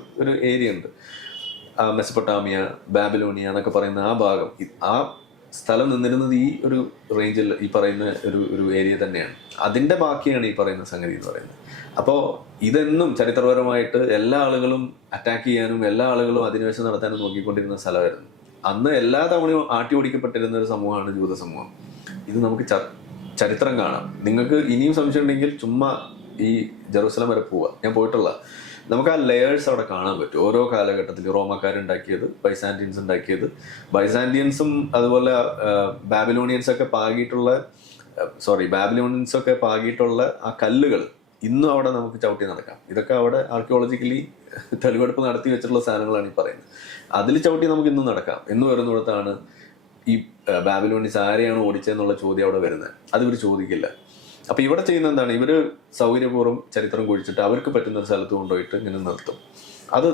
ഏരിയ ഉണ്ട്. മെസപ്പൊട്ടാമിയ, ബാബിലോണിയ എന്നൊക്കെ പറയുന്ന ആ ഭാഗം, ആ സ്ഥലം നിന്നിരുന്നത് ഈ ഒരു റേഞ്ചിൽ, ഈ പറയുന്ന ഒരു ഏരിയ തന്നെയാണ്. അതിന്റെ ബാക്കിയാണ് ഈ പറയുന്ന സംഗതി എന്ന് പറയുന്നത്. അപ്പോൾ ഇതെന്നും ചരിത്രപരമായിട്ട് എല്ലാ ആളുകളും അറ്റാക്ക് ചെയ്യാനും എല്ലാ ആളുകളും അധിനിവേശം നടത്താനും നോക്കിക്കൊണ്ടിരുന്ന സ്ഥലമായിരുന്നു. അന്ന് എല്ലാ തവണയും ആട്ടി ഓടിക്കപ്പെട്ടിരുന്ന ഒരു സമൂഹമാണ് ജൂത സമൂഹം. ഇത് നമുക്ക് ചരിത്രം കാണാം. നിങ്ങൾക്ക് ഇനിയും സംശയം ഉണ്ടെങ്കിൽ ചുമ്മാ ഈ ജെറൂസലം വരെ പോവുക. ഞാൻ പോയിട്ടുള്ള, നമുക്ക് ആ ലെയേഴ്സ് അവിടെ കാണാൻ പറ്റും. ഓരോ കാലഘട്ടത്തിൽ റോമക്കാരുണ്ടാക്കിയത്, ബൈസാന്റിയൻസ് ഉണ്ടാക്കിയത്, ബൈസാന്റിയൻസും അതുപോലെ ബാബിലോണിയൻസ് ഒക്കെ പാകിയിട്ടുള്ള ആ കല്ലുകൾ ഇന്നും അവിടെ നമുക്ക് ചവിട്ടി നടക്കാം. ഇതൊക്കെ അവിടെ ആർക്കിയോളജിക്കലി തെളിവെടുപ്പ് നടത്തി വെച്ചിട്ടുള്ള സാധനങ്ങളാണ് ഈ പറയുന്നത്. അതിൽ ചവിട്ടി നമുക്ക് ഇന്നും നടക്കാം എന്ന് വരുന്നിടത്താണ് ഈ ബാബിലോണിയൻസ് ആരെയാണ് ഓടിച്ചതെന്നുള്ള ചോദ്യം അവിടെ വരുന്നത്. അത് ഇവർ ചോദിക്കില്ല. അപ്പൊ ഇവിടെ ചെയ്യുന്ന എന്താണ്, ഇവര് സൗകര്യപൂർവ്വം ചരിത്രം കുഴിച്ചിട്ട് അവർക്ക് പറ്റുന്ന ഒരു സ്ഥലത്ത് കൊണ്ടുപോയിട്ട് ഇങ്ങനെ നിർത്തും. അത്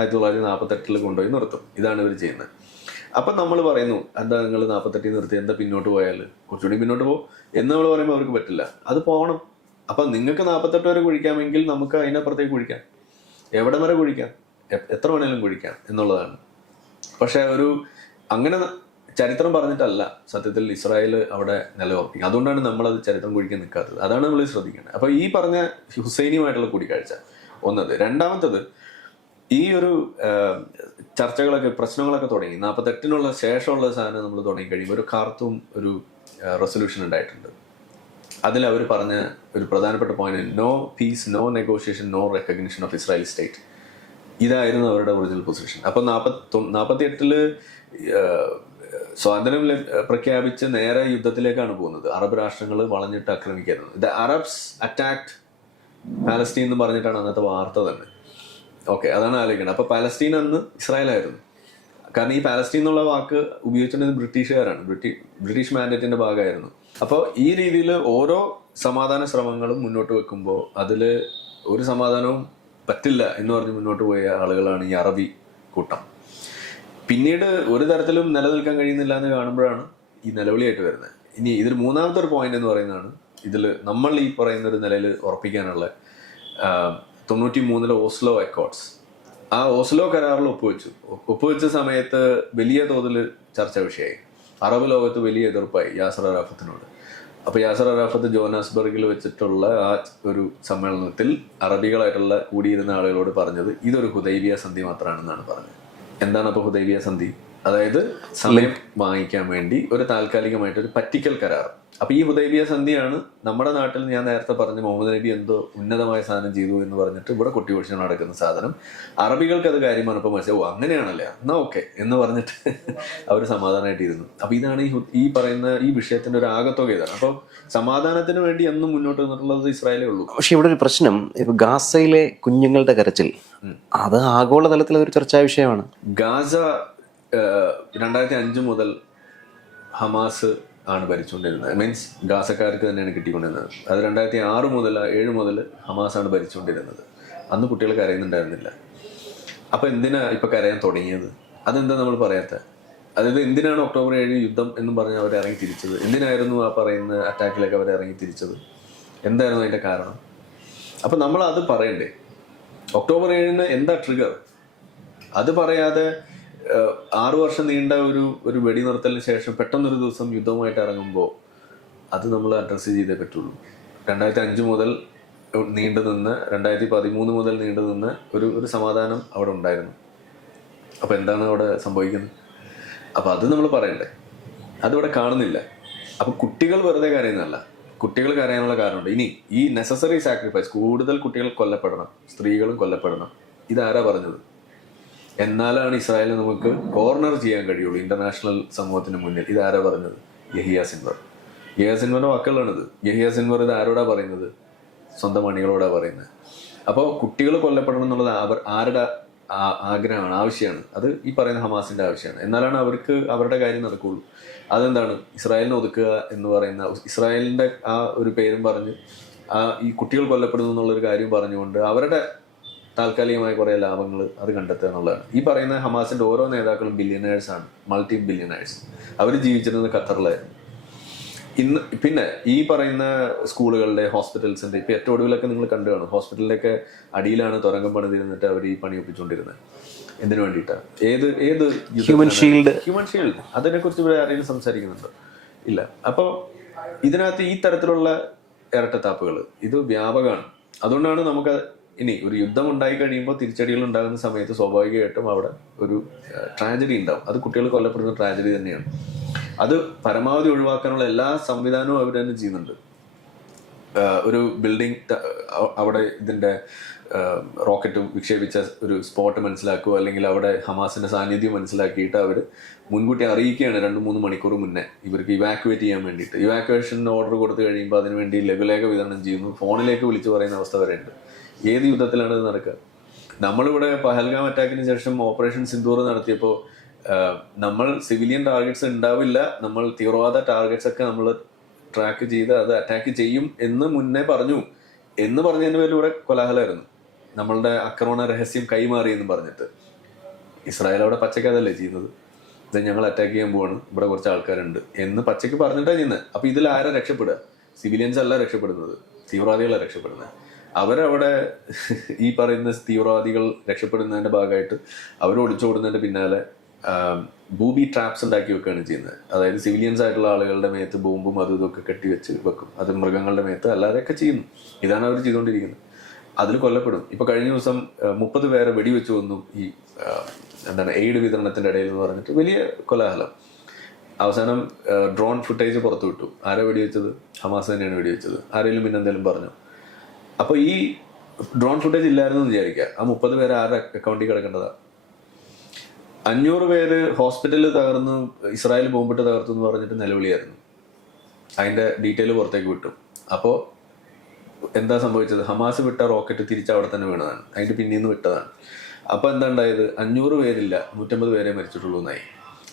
1948 കൊണ്ടുപോയി നിർത്തും. ഇതാണ് ഇവർ ചെയ്യുന്നത്. അപ്പൊ നമ്മൾ പറയുന്നു, എന്താ നിങ്ങൾ 48 നിർത്തി, എന്താ പിന്നോട്ട് പോയാൽ കുറച്ചുകൂടി പിന്നോട്ട് പോകും എന്ന് നമ്മൾ പറയുമ്പോൾ അവർക്ക് പറ്റില്ല. അത് പോകണം. അപ്പൊ നിങ്ങൾക്ക് 48 വരെ കുഴിക്കാമെങ്കിൽ നമുക്ക് അതിനപ്പുറത്തേക്ക് കുഴിക്കാം, എവിടെ വരെ കുഴിക്കാം, എത്ര വേണേലും കുഴിക്കാം എന്നുള്ളതാണ്. പക്ഷെ അങ്ങനെ ചരിത്രം പറഞ്ഞിട്ടല്ല സത്യത്തിൽ ഇസ്രായേൽ അവിടെ നിലയുറപ്പിക്കുക. അതുകൊണ്ടാണ് നമ്മളത് ചരിത്രം കുഴിക്കാൻ നിൽക്കാത്തത്. അതാണ് നമ്മൾ ശ്രദ്ധിക്കേണ്ടത്. അപ്പൊ ഈ പറഞ്ഞ ഹുസൈനിയുമായിട്ടുള്ള കൂടിക്കാഴ്ച ഒന്നത്. രണ്ടാമത്തത്, ഈ ഒരു ചർച്ചകളൊക്കെ പ്രശ്നങ്ങളൊക്കെ തുടങ്ങി 48 ശേഷമുള്ള സാധനം നമ്മൾ തുടങ്ങി കഴിയുമ്പോൾ ഒരു ഖാർത്തൂം ഒരു റെസൊല്യൂഷൻ ഉണ്ടായിട്ടുണ്ട്. അതിൽ അവർ പറഞ്ഞ ഒരു പ്രധാനപ്പെട്ട point, no peace, no negotiation, no recognition of Israel state. ഇതായിരുന്നു അവരുടെ ഒറിജിനൽ പൊസിഷൻ. അപ്പൊ 48 സ്വാതന്ത്ര്യം പ്രഖ്യാപിച്ച് നേരെ യുദ്ധത്തിലേക്കാണ് പോകുന്നത്. അറബ് രാഷ്ട്രങ്ങൾ വളഞ്ഞിട്ട് ആക്രമിക്കായിരുന്നു. ദ അറബ്സ് അറ്റാക്ട് പാലസ്റ്റീൻ എന്ന് പറഞ്ഞിട്ടാണ് അന്നത്തെ വാർത്ത തന്നെ. ഓക്കെ, അതാണ് ആലോചിക്കുന്നത്. അപ്പൊ പാലസ്റ്റീൻ അന്ന് ഇസ്രായേലായിരുന്നു. കാരണം ഈ പാലസ്റ്റീൻ എന്നുള്ള വാക്ക് ഉപയോഗിച്ചിരുന്നത് ബ്രിട്ടീഷുകാരാണ്, ബ്രിട്ടീഷ് മാൻഡേറ്റിന്റെ ഭാഗമായിരുന്നു. അപ്പോൾ ഈ രീതിയിൽ ഓരോ സമാധാന ശ്രമങ്ങളും മുന്നോട്ട് വെക്കുമ്പോൾ അതിൽ ഒരു സമാധാനവും പറ്റില്ല എന്ന് പറഞ്ഞ് മുന്നോട്ട് പോയ ആളുകളാണ് ഈ അറബി കൂട്ടം. പിന്നീട് ഒരു തരത്തിലും നിലനിൽക്കാൻ കഴിയുന്നില്ല എന്ന് കാണുമ്പോഴാണ് ഈ നിലവിളിയായിട്ട് വരുന്നത്. ഇനി ഇതിൽ മൂന്നാമത്തെ ഒരു പോയിന്റ് എന്ന് പറയുന്നതാണ്, ഇതിൽ നമ്മൾ ഈ പറയുന്ന ഒരു നിലയിൽ ഉറപ്പിക്കാനുള്ള 93 ഓസ്ലോ അക്കോർഡ്സ്. ആ ഓസ്ലോ കരാറിൽ ഒപ്പുവെച്ച സമയത്ത് വലിയ തോതിൽ ചർച്ചാ വിഷയമായി. അറബ് ലോകത്ത് വലിയ എതിർപ്പായി യാസർ അറാഫത്തിനോട്. അപ്പൊ യാസർ അറാഫത്ത് ജോനാസ്ബർഗിൽ വെച്ചിട്ടുള്ള ആ ഒരു സമ്മേളനത്തിൽ അറബികളായിട്ടുള്ള കൂടിയിരുന്ന ആളുകളോട് പറഞ്ഞത് ഇതൊരു ഹുദൈബിയ സന്ധി മാത്രമാണെന്നാണ് പറഞ്ഞത്. എന്താണ് അപ്പോൾ ഹുദൈബിയ സന്ധി? അതായത് സമയം വാങ്ങിക്കാൻ വേണ്ടി ഒരു താൽക്കാലികമായിട്ട് ഒരു പറ്റിക്കൽ കരാർ. അപ്പൊ ഈ ഹുദൈബിയ സന്ധിയാണ് നമ്മുടെ നാട്ടിൽ ഞാൻ നേരത്തെ പറഞ്ഞ മുഹമ്മദ് നബി എന്തോ ഉന്നതമായ സാധനം ചെയ്തു എന്ന് പറഞ്ഞിട്ട് ഇവിടെ കൊട്ടിപിടിച്ച് നടക്കുന്ന സാധനം അറബികൾക്ക് അത് കാര്യമാണ്. ഇപ്പൊ മനസ്സിലാവും, ഓ അങ്ങനെയാണല്ലേ, എന്നാ ഓക്കെ എന്ന് പറഞ്ഞിട്ട് അവർ സമാധാനമായിട്ടിരുന്നു. അപ്പൊ ഇതാണ് ഈ പറയുന്ന ഈ വിഷയത്തിന്റെ ഒരു ആകത്തുക ഇതാണ്. അപ്പൊ സമാധാനത്തിന് വേണ്ടി എന്നും മുന്നോട്ട് നിന്നിട്ടുള്ളത് ഇസ്രായേലേ ഉള്ളൂ. പക്ഷെ ഇവിടെ ഒരു പ്രശ്നം, ഇപ്പൊ ഗാസയിലെ കുഞ്ഞുങ്ങളുടെ കരച്ചിൽ അത് ആഗോളതലത്തിൽ ഒരു ചർച്ചാ വിഷയമാണ്. ഗാസ 2005 മുതൽ ഹമാസ് ആണ് ഭരിച്ചുകൊണ്ടിരുന്നത്. മീൻസ് ഗാസക്കാർക്ക് തന്നെയാണ് കിട്ടിക്കൊണ്ടിരുന്നത്. അത് 2006 മുതൽ 2007 മുതൽ ഹമാസ് ആണ് ഭരിച്ചുകൊണ്ടിരുന്നത്. അന്ന് കുട്ടികൾ കരയുന്നുണ്ടായിരുന്നില്ല. അപ്പൊ എന്തിനാ ഇപ്പൊ കരയാൻ തുടങ്ങിയത്? അതെന്താ നമ്മൾ പറയാത്ത? അതായത് എന്തിനാണ് ഒക്ടോബർ 7 യുദ്ധം എന്നും പറഞ്ഞ് അവർ ഇറങ്ങി തിരിച്ചത്? എന്തിനായിരുന്നു ആ പറയുന്ന അറ്റാക്കിലേക്ക് അവർ ഇറങ്ങി തിരിച്ചത്? എന്തായിരുന്നു അതിന്റെ കാരണം? അപ്പൊ നമ്മൾ അത് പറയണ്ടേ? ഒക്ടോബർ 7 എന്താ ട്രിഗർ? അത് പറയാതെ 6 വർഷം നീണ്ട ഒരു വെടിനിർത്തലിന് ശേഷം പെട്ടെന്നൊരു ദിവസം യുദ്ധവുമായിട്ട് ഇറങ്ങുമ്പോൾ അത് നമ്മൾ അഡ്രസ്സ് ചെയ്തേ പറ്റുള്ളൂ. 2005 മുതൽ നീണ്ടു നിന്ന് 2013 മുതൽ നീണ്ടു നിന്ന് ഒരു സമാധാനം അവിടെ ഉണ്ടായിരുന്നു. അപ്പൊ എന്താണ് അവിടെ സംഭവിക്കുന്നത്? അപ്പൊ അത് നമ്മൾ പറയണ്ടേ? അതിവിടെ കാണുന്നില്ല. അപ്പൊ കുട്ടികൾ വെറുതെ കരയുന്നതല്ല, കുട്ടികൾ കരയാനുള്ള കാരണമുണ്ട്. ഇനി ഈ നെസസറി സാക്രിഫൈസ്, കൂടുതൽ കുട്ടികൾ കൊല്ലപ്പെടണം, സ്ത്രീകളും കൊല്ലപ്പെടണം, ഇതാരാ പറഞ്ഞത്? എന്നാലാണ് ഇസ്രായേലിനെ നമുക്ക് കോർണർ ചെയ്യാൻ കഴിയുള്ളൂ ഇന്റർനാഷണൽ സമൂഹത്തിന് മുന്നിൽ. ഇതാരാ പറഞ്ഞത്? Yahya Sinwar. യഹിയ സിൻവറിന്റെ വാക്കുകളാണിത്. യഹിയ സിൻവർ ഇത് ആരോടാ പറയുന്നത്? സ്വന്തം അണികളോടാ പറയുന്നത്. അപ്പോൾ കുട്ടികൾ കൊല്ലപ്പെടണം എന്നുള്ളത് ആരുടെ ആഗ്രഹമാണ്, ആവശ്യമാണ്. അത് ഈ പറയുന്ന ഹമാസിന്റെ ആവശ്യമാണ്. എന്നാലാണ് അവർക്ക് അവരുടെ കാര്യം നടക്കുകയുള്ളൂ. അതെന്താണ്? ഇസ്രായേലിനെ ഒതുക്കുക എന്ന് പറയുന്ന, ഇസ്രായേലിന്റെ ആ ഒരു പേരും പറഞ്ഞ് ഈ കുട്ടികൾ കൊല്ലപ്പെടുന്നു എന്നുള്ളൊരു കാര്യം പറഞ്ഞുകൊണ്ട് അവരുടെ താൽക്കാലികമായ കുറെ ലാഭങ്ങൾ അത് കണ്ടെത്തുക എന്നുള്ളതാണ്. ഈ പറയുന്ന ഹമാസിന്റെ ഓരോ നേതാക്കളും ബില്യനേഴ്സ് ആണ്, മൾട്ടി ബില്യനേഴ്സ്. അവർ ജീവിച്ചിരുന്നത് ഖത്തറിലായിരുന്നു. ഇന്ന് പിന്നെ ഈ പറയുന്ന സ്കൂളുകളുടെ, ഹോസ്പിറ്റൽസിന്റെ, ഇപ്പൊ ഏറ്റവും ഒടുവിലൊക്കെ നിങ്ങൾ കണ്ടു കാണും, ഹോസ്പിറ്റലിലൊക്കെ അടിയിലാണ് തുരങ്കം പണിതിരുന്നിട്ട് അവർ ഈ പണി ഒപ്പിച്ചുകൊണ്ടിരുന്നത്. എന്തിനു വേണ്ടിയിട്ടാണ്? ഏത് ഹ്യൂമൻ ഷീൽഡ് അതിനെ കുറിച്ച് ഇവിടെ ആരെങ്കിലും സംസാരിക്കുന്നുണ്ടോ? ഇല്ല. അപ്പോൾ ഇതിനകത്ത് ഈ തരത്തിലുള്ള ഇരട്ടത്താപ്പുകൾ ഇത് വ്യാപകമാണ്. അതുകൊണ്ടാണ് നമുക്ക് ഇനി ഒരു യുദ്ധം ഉണ്ടായി കഴിയുമ്പോൾ തിരിച്ചടികൾ ഉണ്ടാകുന്ന സമയത്ത് സ്വാഭാവികമായിട്ടും അവിടെ ഒരു ട്രാജഡി ഉണ്ടാവും. അത് കുട്ടികൾ കൊല്ലപ്പെടുന്ന ട്രാജഡി തന്നെയാണ്. അത് പരമാവധി ഒഴിവാക്കാനുള്ള എല്ലാ സംവിധാനവും അവർ തന്നെ ചെയ്യുന്നുണ്ട്. ഒരു ബിൽഡിംഗ് അവിടെ ഇതിന്റെ റോക്കറ്റ് വിക്ഷേപിച്ച ഒരു സ്പോട്ട് മനസ്സിലാക്കുക, അല്ലെങ്കിൽ അവിടെ ഹമാസിന്റെ സാന്നിധ്യം മനസ്സിലാക്കിയിട്ട് അവർ മുൻകൂട്ടി അറിയിക്കുകയാണ് 2-3 മണിക്കൂർ മുന്നേ ഇവർക്ക് ഇവാക്യുവേറ്റ് ചെയ്യാൻ വേണ്ടിയിട്ട്. ഇവാക്യുവേഷൻ ഓർഡർ കൊടുത്തു കഴിയുമ്പോൾ അതിനുവേണ്ടി ലഘുലേഖ വിതരണം ചെയ്യുന്നു, ഫോണിലേക്ക് വിളിച്ചു പറയുന്ന അവസ്ഥ വരെ ഉണ്ട്. ഏത് യുദ്ധത്തിലാണ് ഇത് നടക്കുക? നമ്മളിവിടെ പഹൽഗാം അറ്റാക്കിന് ശേഷം ഓപ്പറേഷൻ സിന്ദൂർ നടത്തിയപ്പോൾ നമ്മൾ സിവിലിയൻ ടാർഗറ്റ്സ് ഉണ്ടാവില്ല, നമ്മൾ തീവ്രവാദ ടാർഗറ്റ്സ് ഒക്കെ നമ്മൾ ട്രാക്ക് ചെയ്ത് അത് അറ്റാക്ക് ചെയ്യും എന്ന് മുന്നേ പറഞ്ഞു എന്ന് പറഞ്ഞതിന്റെ പേരിൽ ഇവിടെ കോലാഹലമായിരുന്നു. നമ്മളുടെ ആക്രമണ രഹസ്യം കൈമാറി എന്ന് പറഞ്ഞിട്ട് ഇസ്രായേൽ അവിടെ പച്ചയ്ക്ക് അതല്ലേ ചെയ്യുന്നത്? ഇത് ഞങ്ങൾ അറ്റാക്ക് ചെയ്യാൻ പോവാണ്, ഇവിടെ കുറച്ച് ആൾക്കാരുണ്ട് എന്ന് പച്ചയ്ക്ക് പറഞ്ഞിട്ടാണ് ചെയ്യുന്നത്. അപ്പൊ ഇതിൽ ആരാ രക്ഷപ്പെടുക? സിവിലിയൻസ് അല്ല രക്ഷപ്പെടുന്നത്, തീവ്രവാദികളാണ് രക്ഷപ്പെടുന്നത്. അവരവിടെ ഈ പറയുന്ന തീവ്രവാദികൾ രക്ഷപ്പെടുന്നതിന്റെ ഭാഗമായിട്ട് അവർ ഒളിച്ചോടുന്നതിന്റെ പിന്നാലെ ബൂബി ട്രാപ്സ് ഉണ്ടാക്കി വെക്കുകയാണ് ചെയ്യുന്നത്. അതായത് സിവിലിയൻസ് ആയിട്ടുള്ള ആളുകളുടെ മേത്ത് ബോംബും അതും ഇതൊക്കെ കെട്ടിവെച്ച് വെക്കും. അത് മൃഗങ്ങളുടെ മേത്ത് അല്ലാതെയൊക്കെ ചെയ്യുന്നു. ഇതാണ് അവർ ചെയ്തുകൊണ്ടിരിക്കുന്നത്. അതിൽ കൊല്ലപ്പെടും. ഇപ്പൊ കഴിഞ്ഞ ദിവസം 30 പേരെ വെടിവെച്ച് കൊന്നു ഈ എയ്ഡ് വിതരണത്തിന്റെ ഇടയിൽ എന്ന് പറഞ്ഞിട്ട് വലിയ കോലാഹലം. അവസാനം ഡ്രോൺ ഫുട്ടേജ് പുറത്തു വിട്ടു. ആരാ വെടിവെച്ചത്? ഹമാസ് തന്നെയാണ് വെടിവെച്ചത്. ആരെങ്കിലും പിന്നെ എന്തെങ്കിലും പറഞ്ഞു? അപ്പൊ ഈ ഡ്രോൺ ഫുട്ടേജ് ഇല്ലായിരുന്നു എന്ന് വിചാരിക്കുക, ആ 30 പേര് ആരുടെ അക്കൗണ്ടിൽ കിടക്കേണ്ടതാ? 500 പേര് ഹോസ്പിറ്റലിൽ തകർന്നു, ഇസ്രായേൽ ബോംബിട്ട് തകർത്തു എന്ന് പറഞ്ഞിട്ട് നിലവിളിയായിരുന്നു. അതിന്റെ ഡീറ്റെയിൽ പുറത്തേക്ക് വിട്ടു. അപ്പോൾ എന്താ സംഭവിച്ചത്? ഹമാസ് വിട്ട റോക്കറ്റ് തിരിച്ച് അവിടെ തന്നെ വീണതാണ്, അതിന്റെ പിന്നീന്ന് വിട്ടതാണ്. അപ്പൊ എന്താ ഉണ്ടായത്? 500 പേരില്ല, 150 പേരെ മരിച്ചിട്ടുള്ളൂ എന്നായി.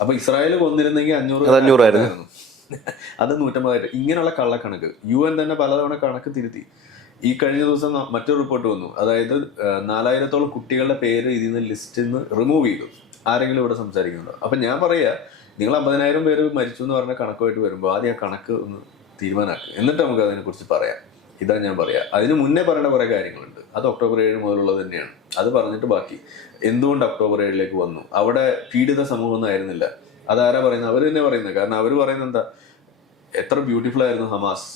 അപ്പൊ ഇസ്രായേൽ കൊന്നിരുന്നെങ്കിൽ 500 ആയിരുന്നു, അത് 150. ഇങ്ങനെയുള്ള കള്ളക്കണക്ക് UN തന്നെ പലതവണ കണക്ക് തിരുത്തി. ഈ കഴിഞ്ഞ ദിവസം മറ്റൊരു റിപ്പോർട്ട് വന്നു. അതായത് 4000-ഓളം കുട്ടികളുടെ പേര് ഇതിൽ നിന്ന് ലിസ്റ്റിൽ നിന്ന് റിമൂവ് ചെയ്തു. ആരെങ്കിലും ഇവിടെ സംസാരിക്കുന്നുണ്ടോ? അപ്പൊ ഞാൻ പറയാ, നിങ്ങൾ 50,000 പേര് മരിച്ചു എന്ന് പറഞ്ഞ കണക്കുമായിട്ട് വരുമ്പോൾ ആദ്യം ആ കണക്ക് ഒന്ന് തീരുമാനമാക്കുക, എന്നിട്ട് നമുക്ക് അതിനെ കുറിച്ച് പറയാം. ഇതാ ഞാൻ പറയാം. അതിന് മുന്നേ പറയേണ്ട കുറെ കാര്യങ്ങളുണ്ട്. അത് ഒക്ടോബർ 7 മുതലുള്ളത് തന്നെയാണ്. അത് പറഞ്ഞിട്ട് ബാക്കി എന്തുകൊണ്ട് ഒക്ടോബർ 7 വന്നു? അവിടെ പീഡിത സമൂഹം ഒന്നും ആയിരുന്നില്ല. അതാരാ പറയുന്നത്? അവർ തന്നെ പറയുന്നത്. കാരണം അവർ പറയുന്നത് എന്താ, എത്ര ബ്യൂട്ടിഫുൾ ആയിരുന്നു ഹമാസ്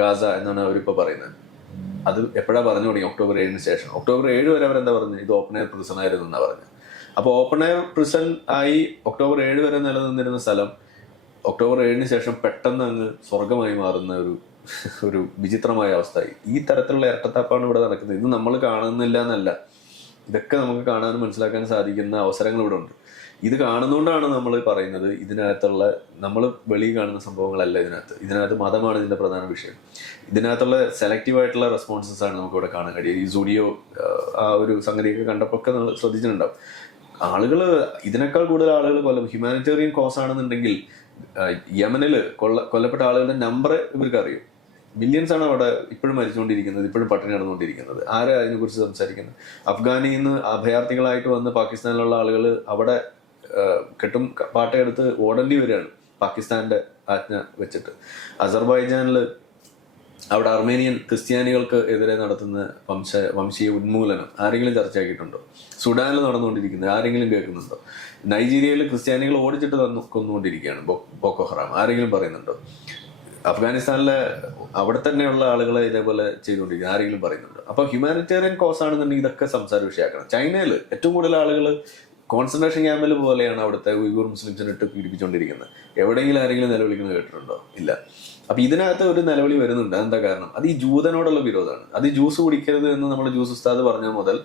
ഗാസ എന്നാണ് അവരിപ്പോ പറയുന്നത്. അത് എപ്പോഴാ പറഞ്ഞു തുടങ്ങി? ഒക്ടോബർ 7 ശേഷം. ഒക്ടോബർ 7 വരെ അവരെന്താ പറഞ്ഞത്? ഇത് ഓപ്പൺ എയർ പ്രിസൺ ആയിരുന്നു എന്നാ പറഞ്ഞത്. അപ്പോൾ ഓപ്പൺ എയർ പ്രിസൺ ആയി ഒക്ടോബർ 7 വരെ നിലനിന്നിരുന്ന സ്ഥലം ഒക്ടോബർ 7 ശേഷം പെട്ടെന്ന് അങ്ങ് സ്വർഗമായി മാറുന്ന ഒരു വിചിത്രമായ അവസ്ഥയായി. ഈ തരത്തിലുള്ള ഇരട്ടത്താപ്പാണ് ഇവിടെ നടക്കുന്നത്. ഇത് നമ്മൾ കാണുന്നില്ല എന്നല്ല, ഇതൊക്കെ നമുക്ക് കാണാനും മനസ്സിലാക്കാനും സാധിക്കുന്ന അവസരങ്ങൾ ഇവിടെ ഉണ്ട്. ഇത് കാണുന്നതുകൊണ്ടാണ് നമ്മൾ പറയുന്നത് ഇതിനകത്തുള്ള നമ്മൾ വെളിയിൽ കാണുന്ന സംഭവങ്ങളല്ല ഇതിനകത്ത് മതമാണ് ഇതിന്റെ പ്രധാന വിഷയം. ഇതിനകത്തുള്ള സെലക്റ്റീവായിട്ടുള്ള റെസ്പോൺസസ് ആണ് നമുക്ക് ഇവിടെ കാണാൻ കഴിയുക. ഈ സുഡിയോ ആ ഒരു സംഗതിയൊക്കെ കണ്ടപ്പോൾ ഒക്കെ നമ്മൾ ശ്രദ്ധിച്ചിട്ടുണ്ടാവും. ആളുകൾ ഇതിനേക്കാൾ കൂടുതൽ ആളുകൾ ഹ്യൂമാനിറ്റേറിയൻ കോസ് ആണെന്നുണ്ടെങ്കിൽ യമനിൽ കൊല്ലപ്പെട്ട ആളുകളുടെ നമ്പർ ഇവർക്ക് അറിയും. മില്യൺസ് ആണ് അവിടെ ഇപ്പോഴും മരിച്ചുകൊണ്ടിരിക്കുന്നത്, ഇപ്പോഴും പട്ടിണി നടന്നുകൊണ്ടിരിക്കുന്നത്. ആരാ അതിനെക്കുറിച്ച് സംസാരിക്കുന്നത്? അഫ്ഗാനിൽ നിന്ന് അഭയാർത്ഥികളായിട്ട് വന്ന് പാകിസ്ഥാനിലുള്ള ആളുകൾ അവിടെ കെട്ടും പാട്ടയെടുത്ത് ഓടേണ്ടി വരികയാണ് പാകിസ്ഥാന്റെ ആജ്ഞ വെച്ചിട്ട്. അസർബൈജാനിൽ അവിടെ അർമേനിയൻ ക്രിസ്ത്യാനികൾക്ക് എതിരെ നടത്തുന്ന വംശീയ ഉന്മൂലനം ആരെങ്കിലും ചർച്ചയാക്കിയിട്ടുണ്ടോ? സുഡാനിൽ നടന്നുകൊണ്ടിരിക്കുന്നത് ആരെങ്കിലും കേൾക്കുന്നുണ്ടോ? നൈജീരിയയിൽ ക്രിസ്ത്യാനികൾ ഓടിച്ചിട്ട് കൊന്നുകൊണ്ടിരിക്കുകയാണ് ബോക്കോ ഹറാം, ആരെങ്കിലും പറയുന്നുണ്ടോ? അഫ്ഗാനിസ്ഥാനിലെ അവിടെ തന്നെയുള്ള ആളുകളെ ഇതേപോലെ ചെയ്തുകൊണ്ടിരിക്കുന്നത് ആരെങ്കിലും പറയുന്നുണ്ടോ? അപ്പൊ ഹ്യൂമാനിറ്റേറിയൻ കോസ് ആണെന്നുണ്ടെങ്കിൽ ഇതൊക്കെ സംസാര വിഷയമാക്കണം. ചൈനയിൽ ഏറ്റവും കൂടുതൽ ആളുകൾ കോൺസെൻട്രേഷൻ ക്യാമ്പിൽ പോലെയാണ് അവിടുത്തെ ഉയ്ഗൂർ മുസ്ലിംസിനെ ഇട്ട് പീഡിപ്പിച്ചുകൊണ്ടിരിക്കുന്നത്. എവിടെയെങ്കിലും ആരെങ്കിലും നിലവിളിക്കുന്നത് കേട്ടിട്ടുണ്ടോ? ഇല്ല. അപ്പൊ ഇതിനകത്ത് ഒരു നിലവിളി വരുന്നുണ്ട്. എന്താ കാരണം? അത് ഈ ജൂതനോടുള്ള വിരോധമാണ്. അത് ജ്യൂസ് കുടിക്കരുത് എന്ന് നമ്മൾ ജ്യൂസ് ഉസ്താദ് പറഞ്ഞ മുതൽ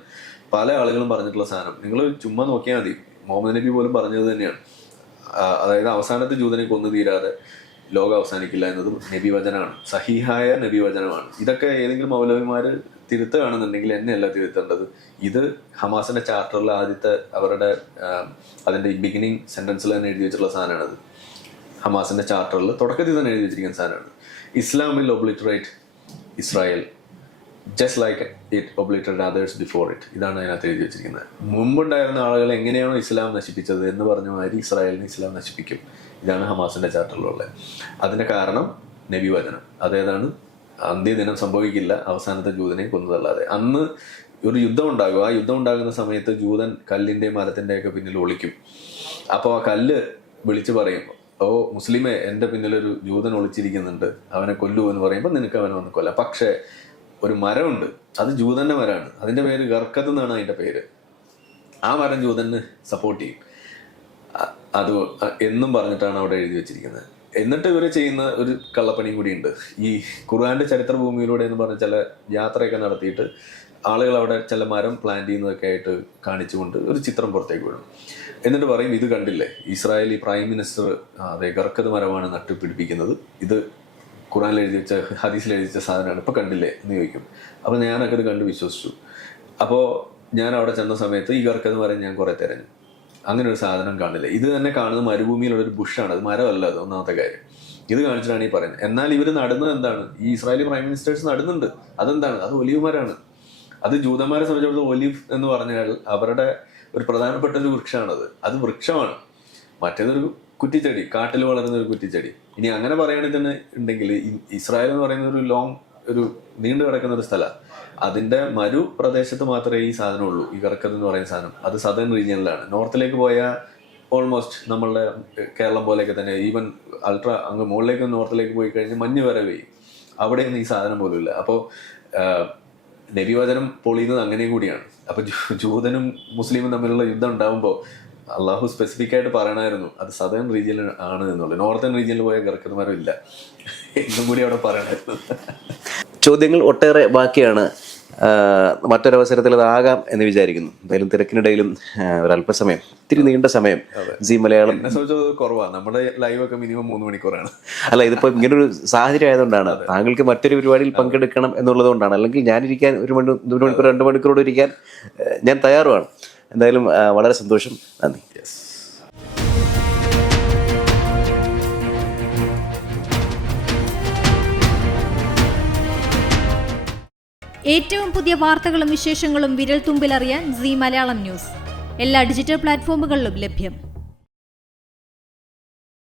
പല ആളുകളും പറഞ്ഞിട്ടുള്ള സാധനം നിങ്ങൾ ചുമ്മാ നോക്കിയാൽ മതി. മുഹമ്മദ് നബി പോലും പറഞ്ഞത് തന്നെയാണ്. അതായത് അവസാനത്തെ ജൂതനെ കൊന്നു തീരാതെ ലോകം അവസാനിക്കില്ല എന്നതും നബി വചനമാണ്, സഹീഹായ നബി വചനമാണ്. ഇതൊക്കെ ഏതെങ്കിലും മൗലവിമാര് തിരുത്തുകയാണെന്നുണ്ടെങ്കിൽ എന്നെയല്ല തിരുത്തേണ്ടത്. ഇത് ഹമാസിന്റെ ചാർട്ടറിൽ ആദ്യത്തെ അവരുടെ അതിന്റെ ബിഗിനിങ് സെന്റൻസിൽ തന്നെ എഴുതി വെച്ചിട്ടുള്ള സാധനമാണത്. ഹമാസിന്റെ ചാർട്ടറിൽ തുടക്കത്തിൽ തന്നെ എഴുതി വെച്ചിരിക്കുന്ന സാധനമാണ്. Islam will obliterate Israel just like it obliterate others before it. ഇതാണ് അതിനകത്ത് എഴുതി വെച്ചിരിക്കുന്നത്. മുമ്പുണ്ടായിരുന്ന ആളുകൾ എങ്ങനെയാണോ ഇസ്ലാം നശിപ്പിച്ചത് എന്ന് പറഞ്ഞ മാതിരി ഇസ്രായേലിനെ ഇസ്ലാം നശിപ്പിക്കും. ഇതാണ് ഹമാസിന്റെ ചാർട്ടറിലുള്ളത്. അതിന്റെ കാരണം നബി വചനം. അതേതാണ്? അന്ത്യദിനം സംഭവിക്കില്ല അവസാനത്തെ ജൂതനെ കൊന്നതല്ലാതെ. അന്ന് ഒരു യുദ്ധം ഉണ്ടാകും. ആ യുദ്ധം ഉണ്ടാകുന്ന സമയത്ത് ജൂതൻ കല്ലിന്റെയും മരത്തിന്റെയും ഒക്കെ പിന്നിൽ ഒളിക്കും. അപ്പോൾ ആ കല്ല് വിളിച്ചു പറയും, ഓ മുസ്ലിമെ, എൻ്റെ പിന്നിലൊരു ജൂതൻ ഒളിച്ചിരിക്കുന്നുണ്ട്, അവനെ കൊല്ലൂ എന്ന് പറയുമ്പോൾ നിനക്ക് അവനെ വന്ന് കൊല്ലാം. പക്ഷേ ഒരു മരമുണ്ട്, അത് ജൂതന്റെ മരമാണ്, അതിന്റെ പേര് ഗർക്കത്ത് എന്നാണ് അതിന്റെ പേര്. ആ മരം ജൂതന് സപ്പോർട്ട് ചെയ്യും. അത് എന്നും പറഞ്ഞിട്ടാണ് അവിടെ എഴുതി വെച്ചിരിക്കുന്നത്. എന്നിട്ട് ഇവർ ചെയ്യുന്ന ഒരു കള്ളപ്പണിയും കൂടിയുണ്ട്. ഈ ഖുർആന്റെ ചരിത്ര ഭൂമിയിലൂടെ എന്ന് പറഞ്ഞ ചില യാത്രയൊക്കെ നടത്തിയിട്ട് ആളുകൾ അവിടെ ചില മരം പ്ലാന്റ് ചെയ്യുന്നതൊക്കെ ആയിട്ട് കാണിച്ചുകൊണ്ട് ഒരു ചിത്രം പുറത്തേക്ക് വിടും. എന്നിട്ട് പറയും, ഇത് കണ്ടില്ലേ, ഇസ്രായേലി പ്രൈം മിനിസ്റ്റർ അതെ ഗർക്കത്ത് മരമാണ് നട്ടുപിടിപ്പിക്കുന്നത്, ഇത് ഖുർആനിൽ എഴുതി വെച്ച ഹദീസിൽ എഴുതി വെച്ച സാധനമാണ്, ഇപ്പൊ കണ്ടില്ലേ എന്ന് ചോദിക്കും. അപ്പൊ ഞാനൊക്കെ ഇത് കണ്ട് വിശ്വസിച്ചു. അപ്പോൾ ഞാൻ അവിടെ ചെന്ന സമയത്ത് ഈ ഗർക്കത്ത് മരം ഞാൻ കുറെ തിരഞ്ഞു. അങ്ങനെ ഒരു സാധനം കാണില്ല. ഇത് തന്നെ കാണുന്ന മരുഭൂമിയിലുള്ള ഒരു ബുഷാണ്, അത് മരമല്ല. അത് ഒന്നാമത്തെ കാര്യം. ഇത് കാണിച്ചിട്ടാണ് ഈ പറയുന്നത്. എന്നാൽ ഇവർ നടുന്നത് എന്താണ്? ഈ ഇസ്രായേലി പ്രൈം മിനിസ്റ്റേഴ്സ് നടുന്നുണ്ട്. അതെന്താണ്? അത് ഒലിവ് മരമാണ്. അത് ജൂതന്മാരെ സംബന്ധിച്ചിടത്തോളം ഒലിവ് എന്ന് പറഞ്ഞാൽ അവരുടെ ഒരു പ്രധാനപ്പെട്ട ഒരു വൃക്ഷമാണത്. അത് വൃക്ഷമാണ്. മറ്റേതൊരു കുറ്റിച്ചെടി, കാട്ടിൽ വളരുന്ന ഒരു കുറ്റിച്ചെടി. ഇനി അങ്ങനെ പറയുകയാണെങ്കിൽ തന്നെ ഉണ്ടെങ്കിൽ ഇസ്രായേൽ എന്ന് പറയുന്ന ഒരു നീണ്ടു കിടക്കുന്ന ഒരു സ്ഥലമാണ്. അതിന്റെ മരു പ്രദേശത്ത് മാത്രമേ ഈ സാധനം ഉള്ളൂ. ഈ ഗർക്കത്ത് എന്ന് പറയുന്ന സാധനം അത് സദേൺ റീജിയനിലാണ്. നോർത്തിലേക്ക് പോയാൽ ഓൾമോസ്റ്റ് നമ്മളുടെ കേരളം പോലെയൊക്കെ തന്നെ, ഈവൻ അൾട്രാ അങ്ങ് മുകളിലേക്ക് നോർത്തിലേക്ക് പോയി കഴിഞ്ഞാൽ മഞ്ഞ് വരെ പെയ്യും. അവിടെയൊന്നും ഈ സാധനം പോലും ഇല്ല. അപ്പോൾ നബിവചനം പൊളിയുന്നത് അങ്ങനെയും കൂടിയാണ്. അപ്പൊ ജൂതനും മുസ്ലിമും തമ്മിലുള്ള യുദ്ധം ഉണ്ടാകുമ്പോൾ അള്ളാഹു സ്പെസിഫിക് ആയിട്ട് പറയണമായിരുന്നു അത് സദേൺ റീജിയനിൽ ആണ് എന്നുള്ളത്. നോർത്തേൺ റീജിയനിൽ പോയ ഗർക്കത്ത് മരം ഇല്ല എന്നും കൂടി അവിടെ പറയണമായിരുന്നു. ചോദ്യങ്ങൾ ഒട്ടേറെ ബാക്കിയാണ്. മറ്റൊരവസരത്തിൽ അതാകാം എന്ന് വിചാരിക്കുന്നു. എന്തായാലും തിരക്കിനിടയിലും ഒരല്പസമയം, ഇത്തിരി നീണ്ട സമയം സി മലയാളം കുറവാണ്. നമ്മുടെ ലൈവ് ഒക്കെ മിനിമം 3 മണിക്കൂറാണ്. അല്ല, ഇതിപ്പോ ഇങ്ങനൊരു സാഹചര്യം ആയതുകൊണ്ടാണ്. താങ്കൾക്ക് മറ്റൊരു പരിപാടിയിൽ പങ്കെടുക്കണം എന്നുള്ളത് കൊണ്ടാണ്. അല്ലെങ്കിൽ ഞാനിരിക്കാൻ 1 മണിക്കൂർ 2 മണിക്കൂറോട് ഇരിക്കാൻ ഞാൻ തയ്യാറുമാണ്. എന്തായാലും വളരെ സന്തോഷം, നന്ദി. ഏറ്റവും പുതിയ വാർത്തകളും വിശേഷങ്ങളും വിരൽ തുമ്പിലറിയാൻ സീ മലയാളം ന്യൂസ് എല്ലാ ഡിജിറ്റൽ പ്ലാറ്റ്ഫോമുകളിലും ലഭ്യം.